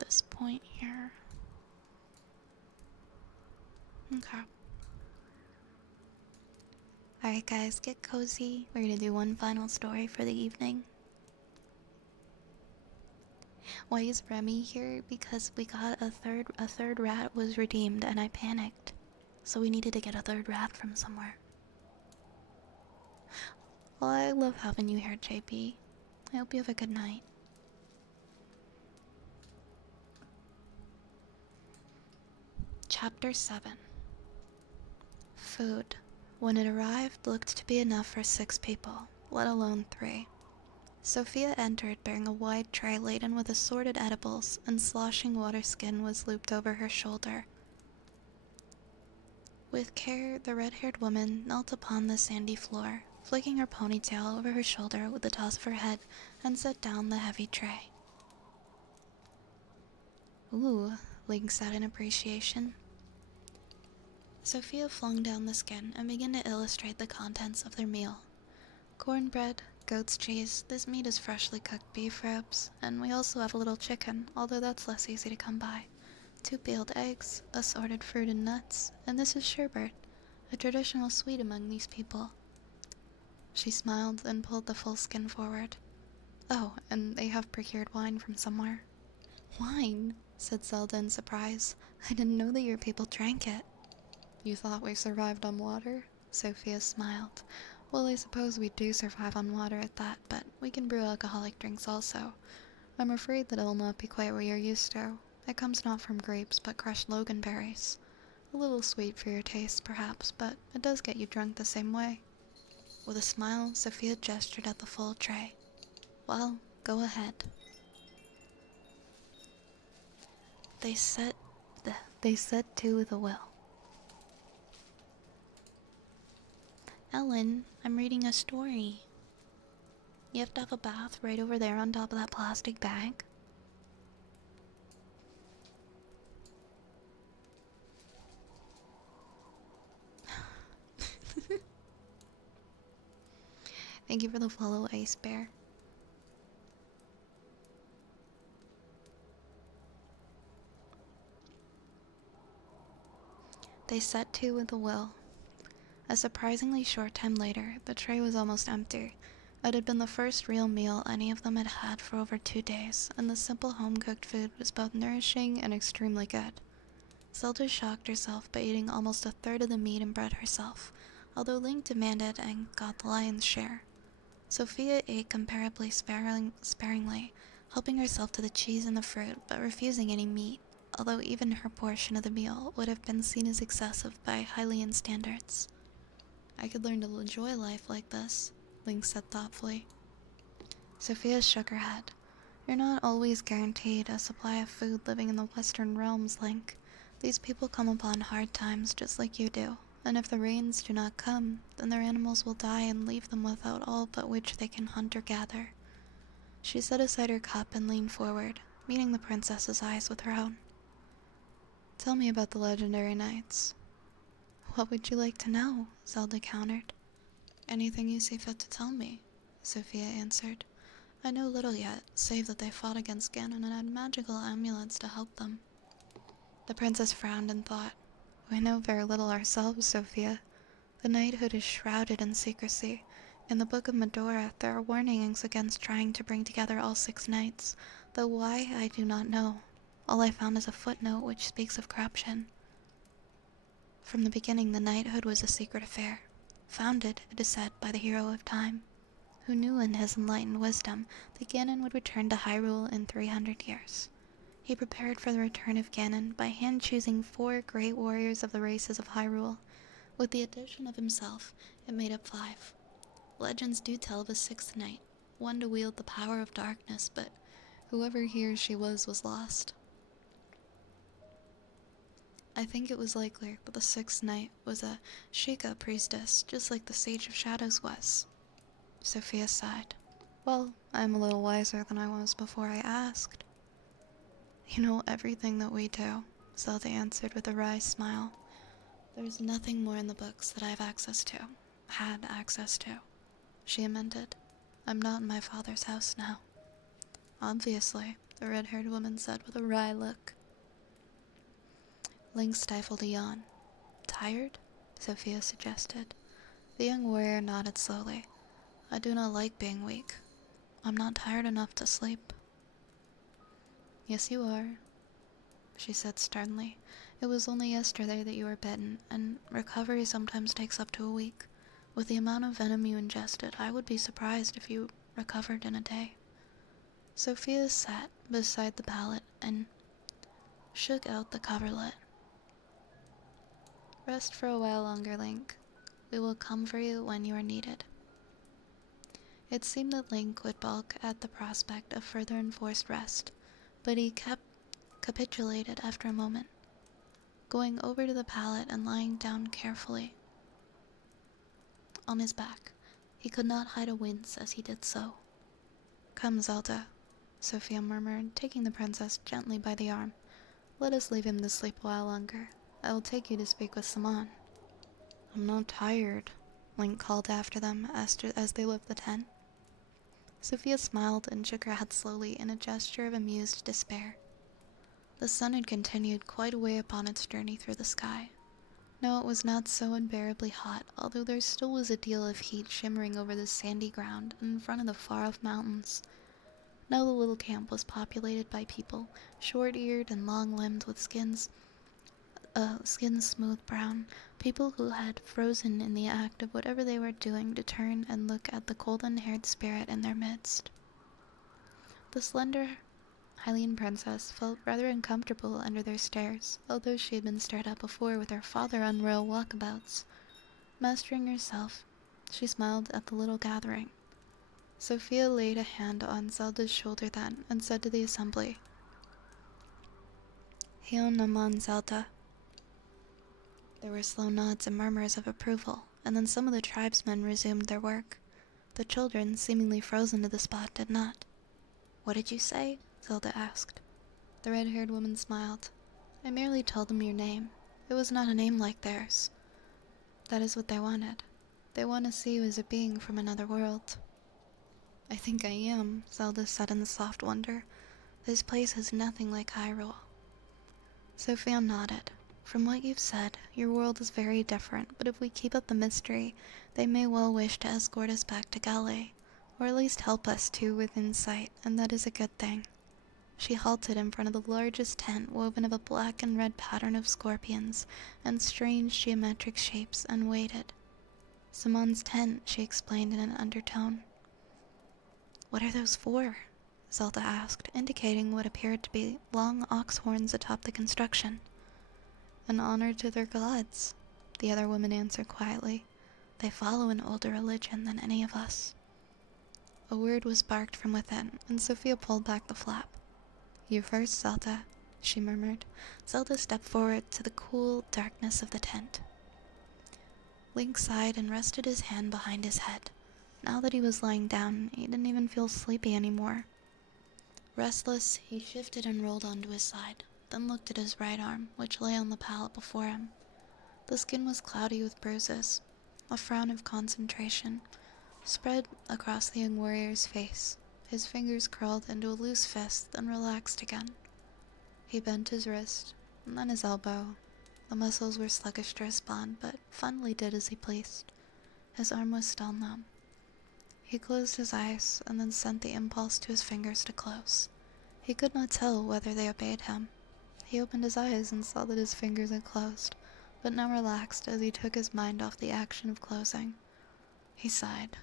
this point here. Okay. Alright guys, get cozy. We're gonna do one final story for the evening. Why is Remy here? Because we got a third rat was redeemed and I panicked. So we needed to get a third rat from somewhere. Well, I love having you here, JP. I hope you have a good night. Chapter 7. Food, when it arrived, looked to be enough for 6 people, let alone 3. Sophia entered bearing a wide tray laden with assorted edibles, and sloshing water skin was looped over her shoulder. With care, the red-haired woman knelt upon the sandy floor, flicking her ponytail over her shoulder with a toss of her head, and set down the heavy tray. Ooh, Ling said in appreciation. Sophia flung down the skin and began to illustrate the contents of their meal. Cornbread, goat's cheese, this meat is freshly cooked beef ribs, and we also have a little chicken, although that's less easy to come by. 2 peeled eggs, assorted fruit and nuts, and this is sherbet, a traditional sweet among these people. She smiled and pulled the full skin forward. Oh, and they have procured wine from somewhere. Wine? Said Zelda in surprise. I didn't know that your people drank it. You thought we survived on water? Sophia smiled. Well, I suppose we do survive on water at that, but we can brew alcoholic drinks also. I'm afraid that it'll not be quite what you're used to. It comes not from grapes, but crushed loganberries. A little sweet for your taste, perhaps, but it does get you drunk the same way. With a smile, Sophia gestured at the full tray. Well, go ahead. They set to with a will. Ellen, I'm reading a story. You have to have a bath right over there on top of that plastic bag. Thank you for the follow, Ice Bear. They set to with a will. A surprisingly short time later, the tray was almost empty. It had been the first real meal any of them had had for over 2 days, and the simple home-cooked food was both nourishing and extremely good. Zelda shocked herself by eating almost a third of the meat and bread herself, although Link demanded and got the lion's share. Sophia ate comparably sparingly, helping herself to the cheese and the fruit, but refusing any meat, although even her portion of the meal would have been seen as excessive by Hylian standards. I could learn to enjoy life like this, Link said thoughtfully. Sophia shook her head. You're not always guaranteed a supply of food living in the Western realms, Link. These people come upon hard times just like you do, and if the rains do not come, then their animals will die and leave them without all but which they can hunt or gather. She set aside her cup and leaned forward, meeting the princess's eyes with her own. Tell me about the legendary knights. What would you like to know? Zelda countered. Anything you see fit to tell me, Sophia answered. I know little yet, save that they fought against Ganon and had magical amulets to help them. The princess frowned and thought, "We know very little ourselves, Sophia. The knighthood is shrouded in secrecy. In the Book of Medora, there are warnings against trying to bring together all 6 knights, though why I do not know. All I found is a footnote which speaks of corruption. From the beginning, the knighthood was a secret affair, founded, it is said, by the hero of time, who knew in his enlightened wisdom that Ganon would return to Hyrule in 300 years. He prepared for the return of Ganon by hand-choosing 4 great warriors of the races of Hyrule. With the addition of himself, it made up 5. Legends do tell of a 6th knight, one to wield the power of darkness, but whoever he or she was lost. I think it was likely that the 6th knight was a Sheikah priestess, just like the Sage of Shadows was." Sophia sighed. "Well, I'm a little wiser than I was before I asked." "You know everything that we do," Zelda answered with a wry smile. "There's nothing more in the books that I have access to, had access to," she amended. "I'm not in my father's house now." "Obviously," the red-haired woman said with a wry look. Link stifled a yawn. "Tired?" Sophia suggested. The young warrior nodded slowly. "I do not like being weak. I'm not tired enough to sleep." "Yes, you are," she said sternly. "It was only yesterday that you were bitten, and recovery sometimes takes up to a week. With the amount of venom you ingested, I would be surprised if you recovered in a day." Sophia sat beside the pallet and shook out the coverlet. "Rest for a while longer, Link. We will come for you when you are needed." It seemed that Link would balk at the prospect of further enforced rest, but he capitulated after a moment, going over to the pallet and lying down carefully on his back. He could not hide a wince as he did so. "Come, Zelda," Sophia murmured, taking the princess gently by the arm. "Let us leave him to sleep a while longer. I will take you to speak with Simon." "I'm not tired," Link called after them as they left the tent. Sophia smiled and shook her head slowly in a gesture of amused despair. The sun had continued quite a way upon its journey through the sky. Now it was not so unbearably hot, although there still was a deal of heat shimmering over the sandy ground in front of the far-off mountains. Now the little camp was populated by people, short-eared and long-limbed, with skins smooth brown, people who had frozen in the act of whatever they were doing to turn and look at the golden-haired spirit in their midst. The slender Hylian princess felt rather uncomfortable under their stares, although she had been stared at before with her father on royal walkabouts. Mastering herself, she smiled at the little gathering. Sophia laid a hand on Zelda's shoulder then and said to the assembly, "Hio Naman, Zelda." There were slow nods and murmurs of approval, and then some of the tribesmen resumed their work. The children, seemingly frozen to the spot, did not. "What did you say?" Zelda asked. The red-haired woman smiled. "I merely told them your name. It was not a name like theirs. That is what they wanted. They want to see you as a being from another world." "I think I am," Zelda said in soft wonder. "This place is nothing like Hyrule." Sophia nodded. "From what you've said, your world is very different, but if we keep up the mystery, they may well wish to escort us back to Galay, or at least help us to within sight, and that is a good thing." She halted in front of the largest tent woven of a black and red pattern of scorpions and strange geometric shapes, and waited. "Simon's tent," she explained in an undertone. "What are those for?" Zelda asked, indicating what appeared to be long ox horns atop the construction. "An honor to their gods," the other woman answered quietly. "They follow an older religion than any of us." A word was barked from within, and Sophia pulled back the flap. "You first, Zelda," she murmured. Zelda stepped forward to the cool darkness of the tent. Link sighed and rested his hand behind his head. Now that he was lying down, he didn't even feel sleepy anymore. Restless, he shifted and rolled onto his side, then looked at his right arm, which lay on the pallet before him. The skin was cloudy with bruises. A frown of concentration spread across the young warrior's face. His fingers curled into a loose fist, then relaxed again. He bent his wrist, and then his elbow. The muscles were sluggish to respond, but finally did as he pleased. His arm was still numb. He closed his eyes and then sent the impulse to his fingers to close. He could not tell whether they obeyed him. He opened his eyes and saw that his fingers had closed, but now relaxed as he took his mind off the action of closing. He sighed.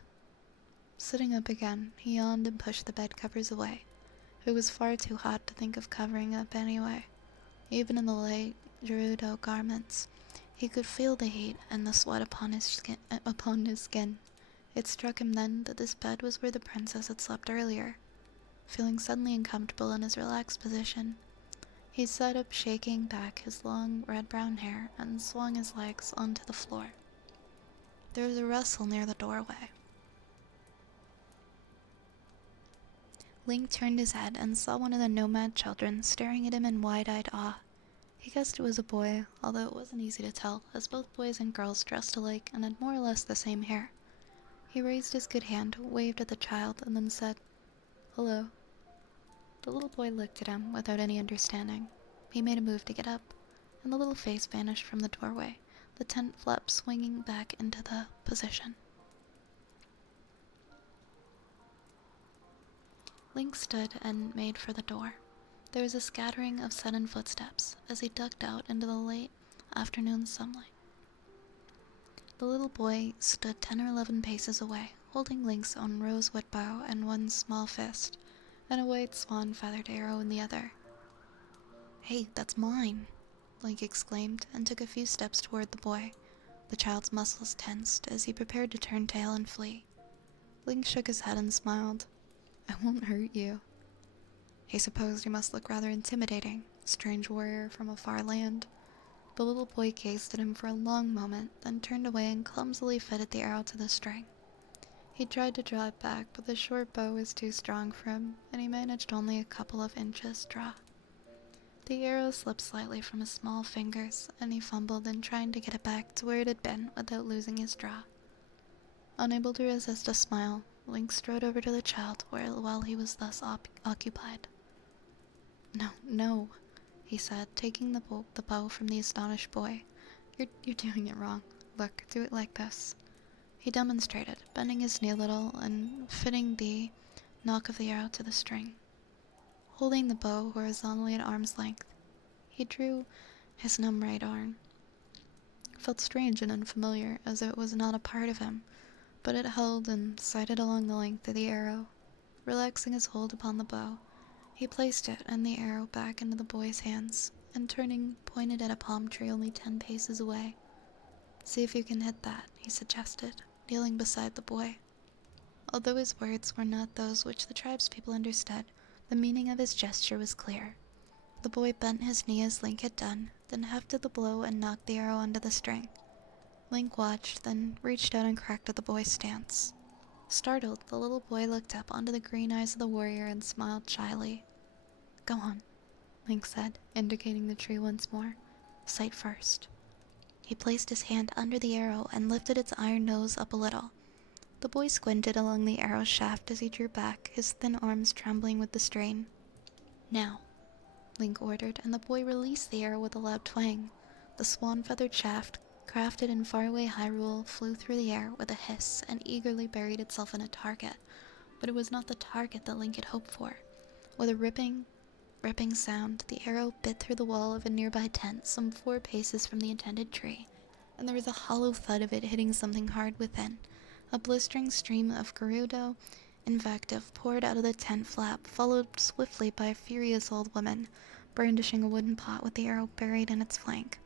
Sitting up again, he yawned and pushed the bed covers away. It was far too hot to think of covering up anyway. Even in the light Gerudo garments, he could feel the heat and the sweat upon his skin. It struck him then that this bed was where the princess had slept earlier. Feeling suddenly uncomfortable in his relaxed position, he sat up, shaking back his long red-brown hair, and swung his legs onto the floor. There was a rustle near the doorway. Link turned his head and saw one of the nomad children staring at him in wide-eyed awe. He guessed it was a boy, although it wasn't easy to tell, as both boys and girls dressed alike and had more or less the same hair. He raised his good hand, waved at the child, and then said, "Hello." The little boy looked at him without any understanding. He made a move to get up, and the little face vanished from the doorway, the tent flap swinging back into the position. Link stood and made for the door. There was a scattering of sudden footsteps as he ducked out into the late afternoon sunlight. The little boy stood 10 or 11 paces away, holding Link's own rosewood bow in one small fist, and a white swan-feathered arrow in the other. "Hey, that's mine!" Link exclaimed, and took a few steps toward the boy. The child's muscles tensed as he prepared to turn tail and flee. Link shook his head and smiled. "I won't hurt you." He supposed he must look rather intimidating, a strange warrior from a far land. The little boy gazed at him for a long moment, then turned away and clumsily fitted the arrow to the string. He tried to draw it back, but the short bow was too strong for him, and he managed only a couple of inches draw. The arrow slipped slightly from his small fingers, and he fumbled in trying to get it back to where it had been without losing his draw. Unable to resist a smile, Link strode over to the child while he was thus occupied. No, he said, taking the bow from the astonished boy. You're doing it wrong. Look, do it like this." He demonstrated, bending his knee a little and fitting the nock of the arrow to the string. Holding the bow horizontally at arm's length, he drew his numb right arm. It felt strange and unfamiliar, as it was not a part of him, but it held and sighted along the length of the arrow. Relaxing his hold upon the bow, he placed it and the arrow back into the boy's hands, and turning, pointed at a palm tree only 10 paces away. "See if you can hit that," he suggested, kneeling beside the boy. Although his words were not those which the tribespeople understood, the meaning of his gesture was clear. The boy bent his knee as Link had done, then hefted the blow and knocked the arrow onto the string. Link watched, then reached out and cracked at the boy's stance. Startled, the little boy looked up onto the green eyes of the warrior and smiled shyly. "Go on," Link said, indicating the tree once more. "Sight first." He placed his hand under the arrow and lifted its iron nose up a little. The boy squinted along the arrow's shaft as he drew back, his thin arms trembling with the strain. "Now," Link ordered, and the boy released the arrow with a loud twang. The swan-feathered shaft, crafted in faraway Hyrule, flew through the air with a hiss and eagerly buried itself in a target. But it was not the target that Link had hoped for. With a ripping sound, the arrow bit through the wall of a nearby tent some 4 paces from the intended tree, and there was a hollow thud of it hitting something hard within. A blistering stream of Gerudo invective poured out of the tent flap, followed swiftly by a furious old woman, brandishing a wooden pot with the arrow buried in its flank.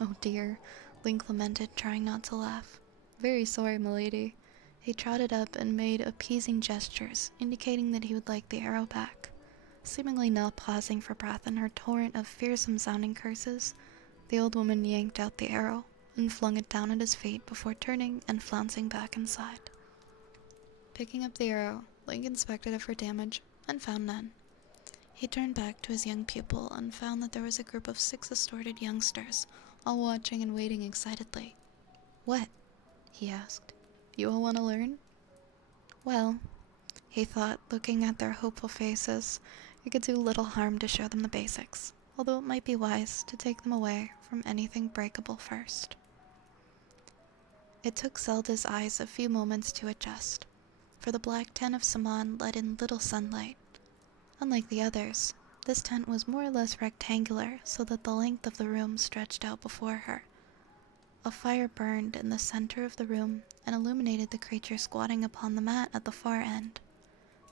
"Oh dear," Link lamented, trying not to laugh. "Very sorry, milady." He trotted up and made appeasing gestures, indicating that he would like the arrow back. Seemingly not pausing for breath in her torrent of fearsome-sounding curses, the old woman yanked out the arrow and flung it down at his feet before turning and flouncing back inside. Picking up the arrow, Link inspected it for damage and found none. He turned back to his young pupil and found that there was a group of 6 assorted youngsters, all watching and waiting excitedly. "What?" he asked. "You all want to learn?" Well, he thought, looking at their hopeful faces, it could do little harm to show them the basics. although it might be wise to take them away from anything breakable first. It took Zelda's eyes a few moments to adjust, for the black tent of Saman let in little sunlight. Unlike the others, this tent was more or less rectangular so that the length of the room stretched out before her. A fire burned in the center of the room and illuminated the creature squatting upon the mat at the far end.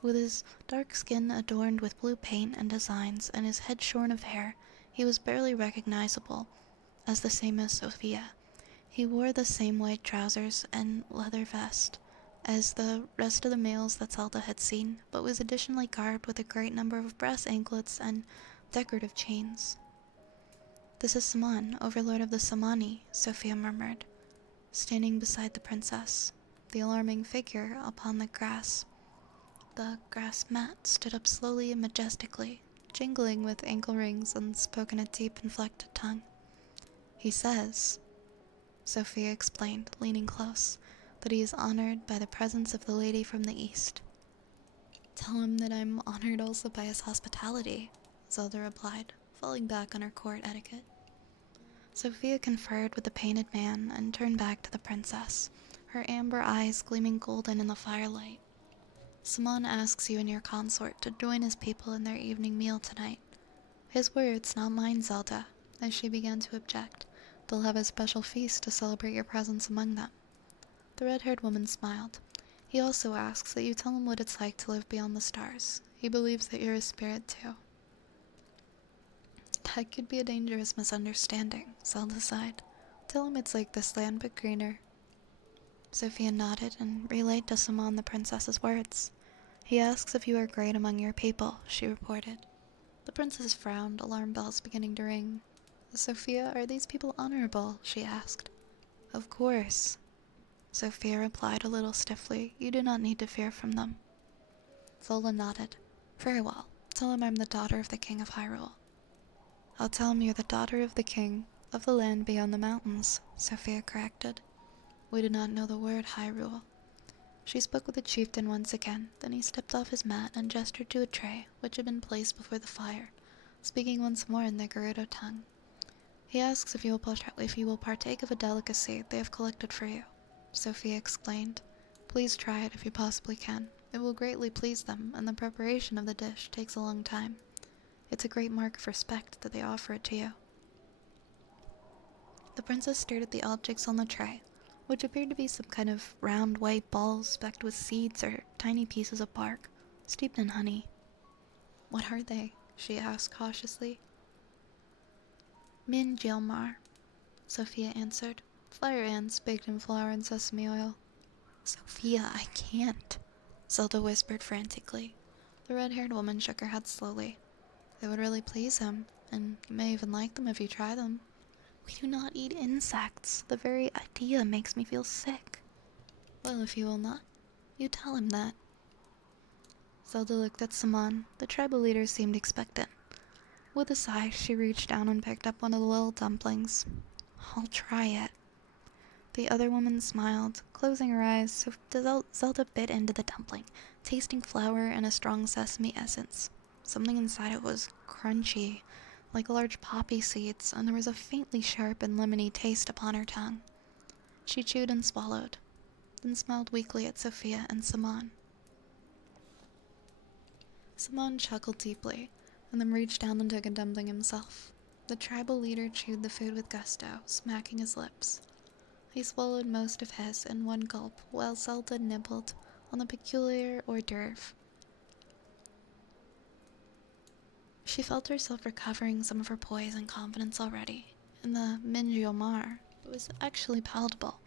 With his dark skin adorned with blue paint and designs and his head shorn of hair, he was barely recognizable as the same as Sophia. He wore the same white trousers and leather vest as the rest of the males that Zelda had seen, but was additionally garbed with a great number of brass anklets and decorative chains. "This is Saman, overlord of the Samani," Sophia murmured, standing beside the princess. The alarming figure upon the grass mat stood up slowly and majestically, jingling with ankle rings and spoke in a deep, inflected tongue. "He says," Sophia explained, leaning close, "that he is honored by the presence of the lady from the east." "Tell him that I'm honored also by his hospitality," Zelda replied, falling back on her court etiquette. Sophia conferred with the painted man and turned back to the princess, her amber eyes gleaming golden in the firelight. "Saman asks you and your consort to join his people in their evening meal tonight. His words, not mine, Zelda," as she began to object. "They'll have a special feast to celebrate your presence among them." The red-haired woman smiled. "He also asks that you tell him what it's like to live beyond the stars. He believes that you're a spirit too." "That could be a dangerous misunderstanding," Zelda sighed. "Tell him it's like this land, but greener." Sophia nodded and relayed to Saman the princess's words. "He asks if you are great among your people," she reported. The princess frowned, alarm bells beginning to ring. "Sophia, are these people honorable?" she asked. "Of course," Sophia replied a little stiffly. "You do not need to fear from them." Zelda nodded. "Very well. Tell him I'm the daughter of the king of Hyrule." "I'll tell him you're the daughter of the king of the land beyond the mountains," Sophia corrected. "We do not know the word Hyrule." She spoke with the chieftain once again, then he stepped off his mat and gestured to a tray which had been placed before the fire, speaking once more in the Gerudo tongue. "He asks if you will partake of a delicacy they have collected for you," Sophia explained. "Please try it if you possibly can. It will greatly please them, and the preparation of the dish takes a long time. It's a great mark of respect that they offer it to you." The princess stared at the objects on the tray, which appeared to be some kind of round white balls specked with seeds or tiny pieces of bark, steeped in honey. "What are they?" she asked cautiously. "Min Jilmar," Sophia answered. "Fire ants baked in flour and sesame oil." "Sophia, I can't," Zelda whispered frantically. The red-haired woman shook her head slowly. "They would really please him, and you may even like them if you try them." "We do not eat insects. The very idea makes me feel sick." "Well, if you will not, you tell him that." Zelda looked at Saman. The tribal leader seemed expectant. With a sigh, she reached down and picked up one of the little dumplings. "I'll try it." The other woman smiled, closing her eyes, so Zelda bit into the dumpling, tasting flour and a strong sesame essence. Something inside it was crunchy, like large poppy seeds, and there was a faintly sharp and lemony taste upon her tongue. She chewed and swallowed, then smiled weakly at Sophia and Saman. Saman chuckled deeply, and then reached down and took a dumpling himself. The tribal leader chewed the food with gusto, smacking his lips. He swallowed most of his in one gulp, while Zelda nibbled on the peculiar hors d'oeuvre. She felt herself recovering some of her poise and confidence already. In the Minjiomar, it was actually palatable,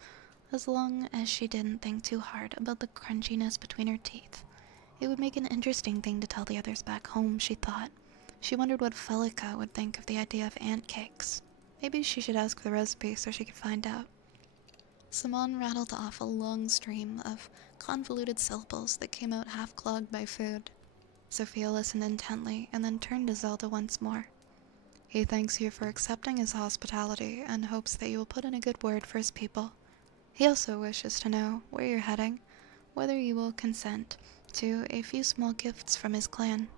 as long as she didn't think too hard about the crunchiness between her teeth. It would make an interesting thing to tell the others back home, she thought. She wondered what Felica would think of the idea of ant cakes. Maybe she should ask for the recipe so she could find out. Saman rattled off a long stream of convoluted syllables that came out half clogged by food. Sophia listened intently and then turned to Zelda once more. "He thanks you for accepting his hospitality and hopes that you will put in a good word for his people. He also wishes to know where you're heading, whether you will consent to a few small gifts from his clan."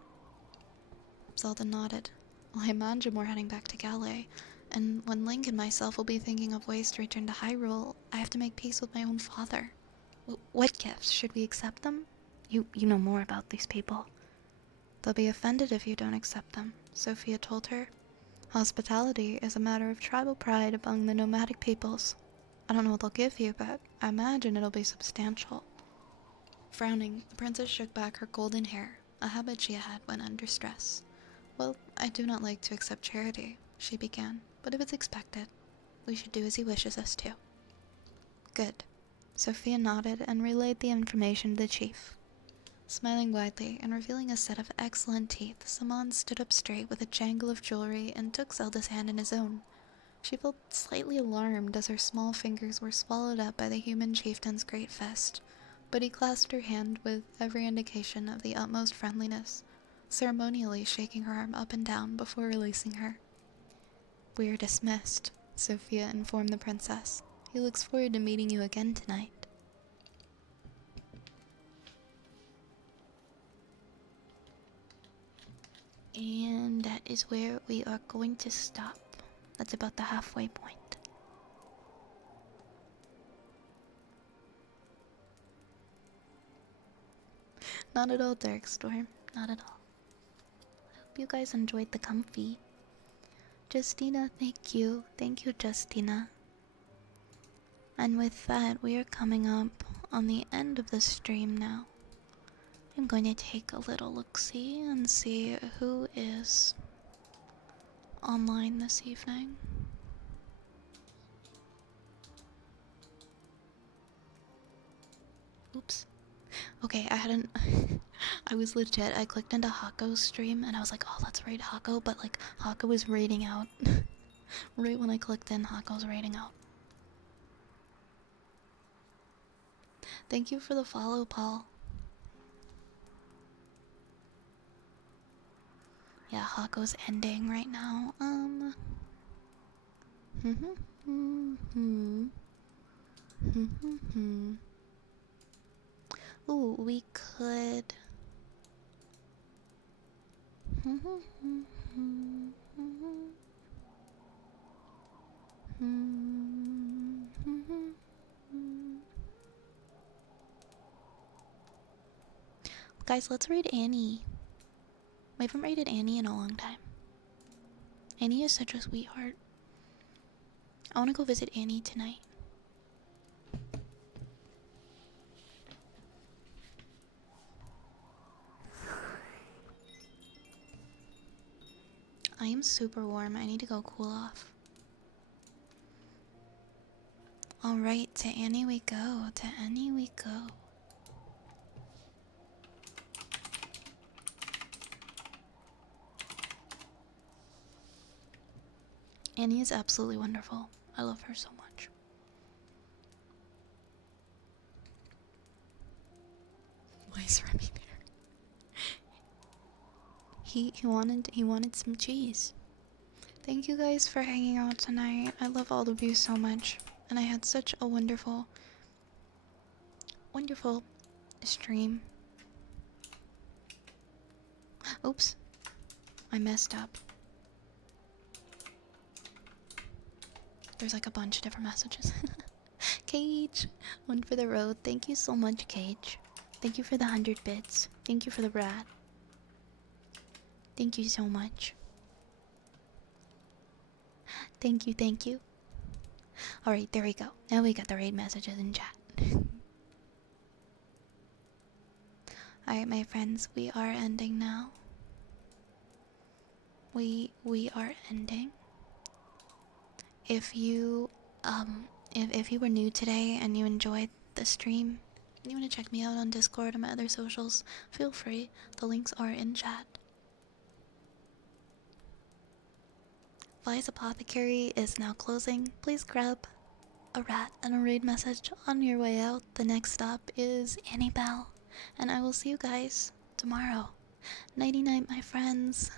Zelda nodded. I imagine we're heading back to Galway, and when Link and myself will be thinking of ways to return to Hyrule, I have to make peace with my own father. What gifts? Should we accept them? You know more about these people. They'll be offended if you don't accept them, Sophia told her. Hospitality is a matter of tribal pride among the nomadic peoples. I don't know what they'll give you, but I imagine it'll be substantial. Frowning, the princess shook back her golden hair, a habit she had when under stress. Well, I do not like to accept charity, she began, but if it's expected, we should do as he wishes us to. Good. Sophia nodded and relayed the information to the chief. Smiling widely and revealing a set of excellent teeth, Saman stood up straight with a jangle of jewelry and took Zelda's hand in his own. She felt slightly alarmed as her small fingers were swallowed up by the human chieftain's great fist, but he clasped her hand with every indication of the utmost friendliness, ceremonially shaking her arm up and down before releasing her. We are dismissed, Sophia informed the princess. He looks forward to meeting you again tonight. And that is where we are going to stop. That's about the halfway point. Not at all, Darkstorm. Not at all. Hope you guys enjoyed the comfy. Justina, thank you. Thank you, Justina. And with that, we are coming up on the end of the stream now. I'm going to take a little look-see and see who is online this evening. Oops. Okay, I hadn't... I was legit, I clicked into Hako's stream and I was like, oh, let's raid Hako, but like, Hako was raiding out. Right when I clicked in, Hako's raiding out. Thank you for the follow, Paul. Yeah, Hako's ending right now. Ooh, we could... Guys, let's raid Annie. We haven't raided Annie in a long time. Annie is such a sweetheart. I want to go visit Annie tonight. I am super warm. I need to go cool off. Alright, to Annie we go. To Annie we go. Annie is absolutely wonderful. I love her so much. Why is Remy there? He wanted some cheese. Thank you guys for hanging out tonight. I love all of you so much. And I had such a wonderful stream. Oops. I messed up. There's like a bunch of different messages. Cage, one for the road. Thank you so much, Cage. Thank you for the 100 bits. Thank you for the rat. Thank you so much. Thank you, thank you. Alright, there we go. Now we got the raid messages in chat. Alright, my friends, we are ending now. We are ending. If you if you were new today and you enjoyed the stream and you want to check me out on Discord and my other socials, feel free. The links are in chat. Vi's Apothecary is now closing. Please grab a rat and a raid message on your way out. The next stop is Annabelle, and I will see you guys tomorrow. Nighty night, my friends.